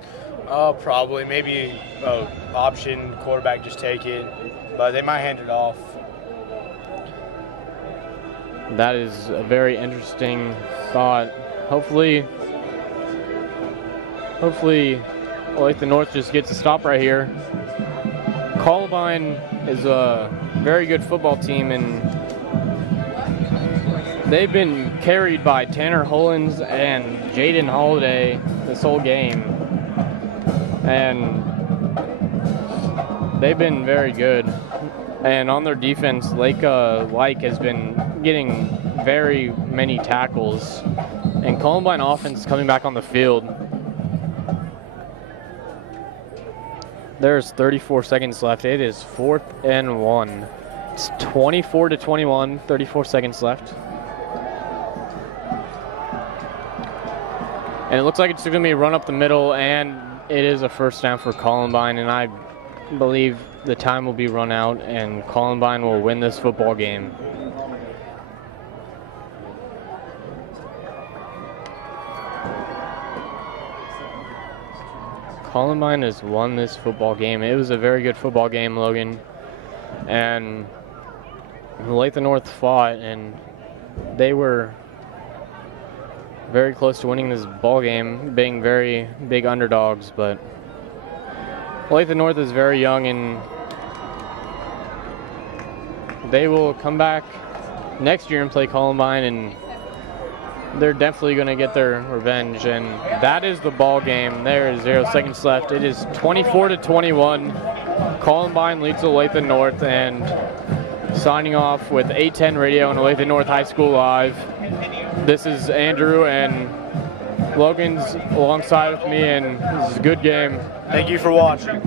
Probably. Maybe option quarterback just take it, but they might hand it off. That is a very interesting thought. Hopefully Olathe North just gets a stop right here. Columbine is a very good football team, and they've been carried by Tanner Hollins and Jaden Holiday this whole game. And they've been very good. And on their defense, Lake has been getting very many tackles. And Columbine offense coming back on the field. There's 34 seconds left. It is 4th and 1. It's 24-21, 34 seconds left. And it looks like it's going to be run up the middle, and it is a first down for Columbine, and I believe the time will be run out, and Columbine will win this football game. Columbine has won this football game. It was a very good football game, Logan. And Olathe North fought, and they were very close to winning this ball game, being very big underdogs, but Olathe North is very young, and they will come back next year and play Columbine, and they're definitely going to get their revenge. And that is the ball game. There is 0 seconds left. It is 24-21. Columbine leads Olathe North, and signing off with 810 Radio and Olathe North High School Live. This is Andrew, and Logan's alongside with me, and this is a good game. Thank you for watching.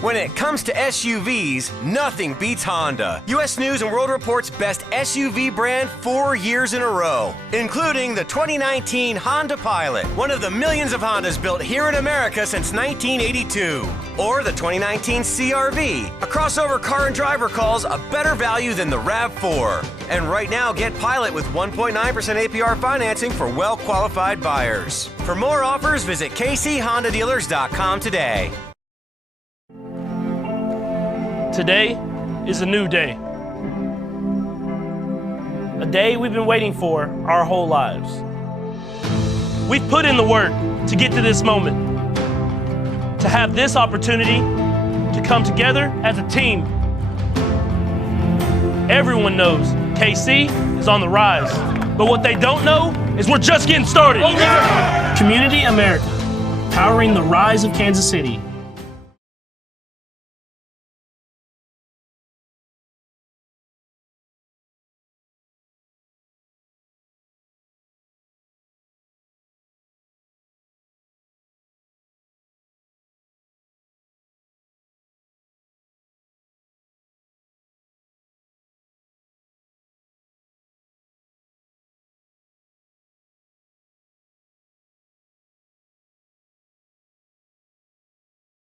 When it comes to SUVs, nothing beats Honda. U.S. News and World Report's best SUV brand 4 years in a row, including the 2019 Honda Pilot, one of the millions of Hondas built here in America since 1982. Or the 2019 CR-V, a crossover car and driver calls a better value than the RAV4. And right now, get Pilot with 1.9% APR financing for well-qualified buyers. For more offers, visit kchondadealers.com today. Today is a new day. A day we've been waiting for our whole lives. We've put in the work to get to this moment, to have this opportunity to come together as a team. Everyone knows KC is on the rise, but what they don't know is we're just getting started. Community America, powering the rise of Kansas City.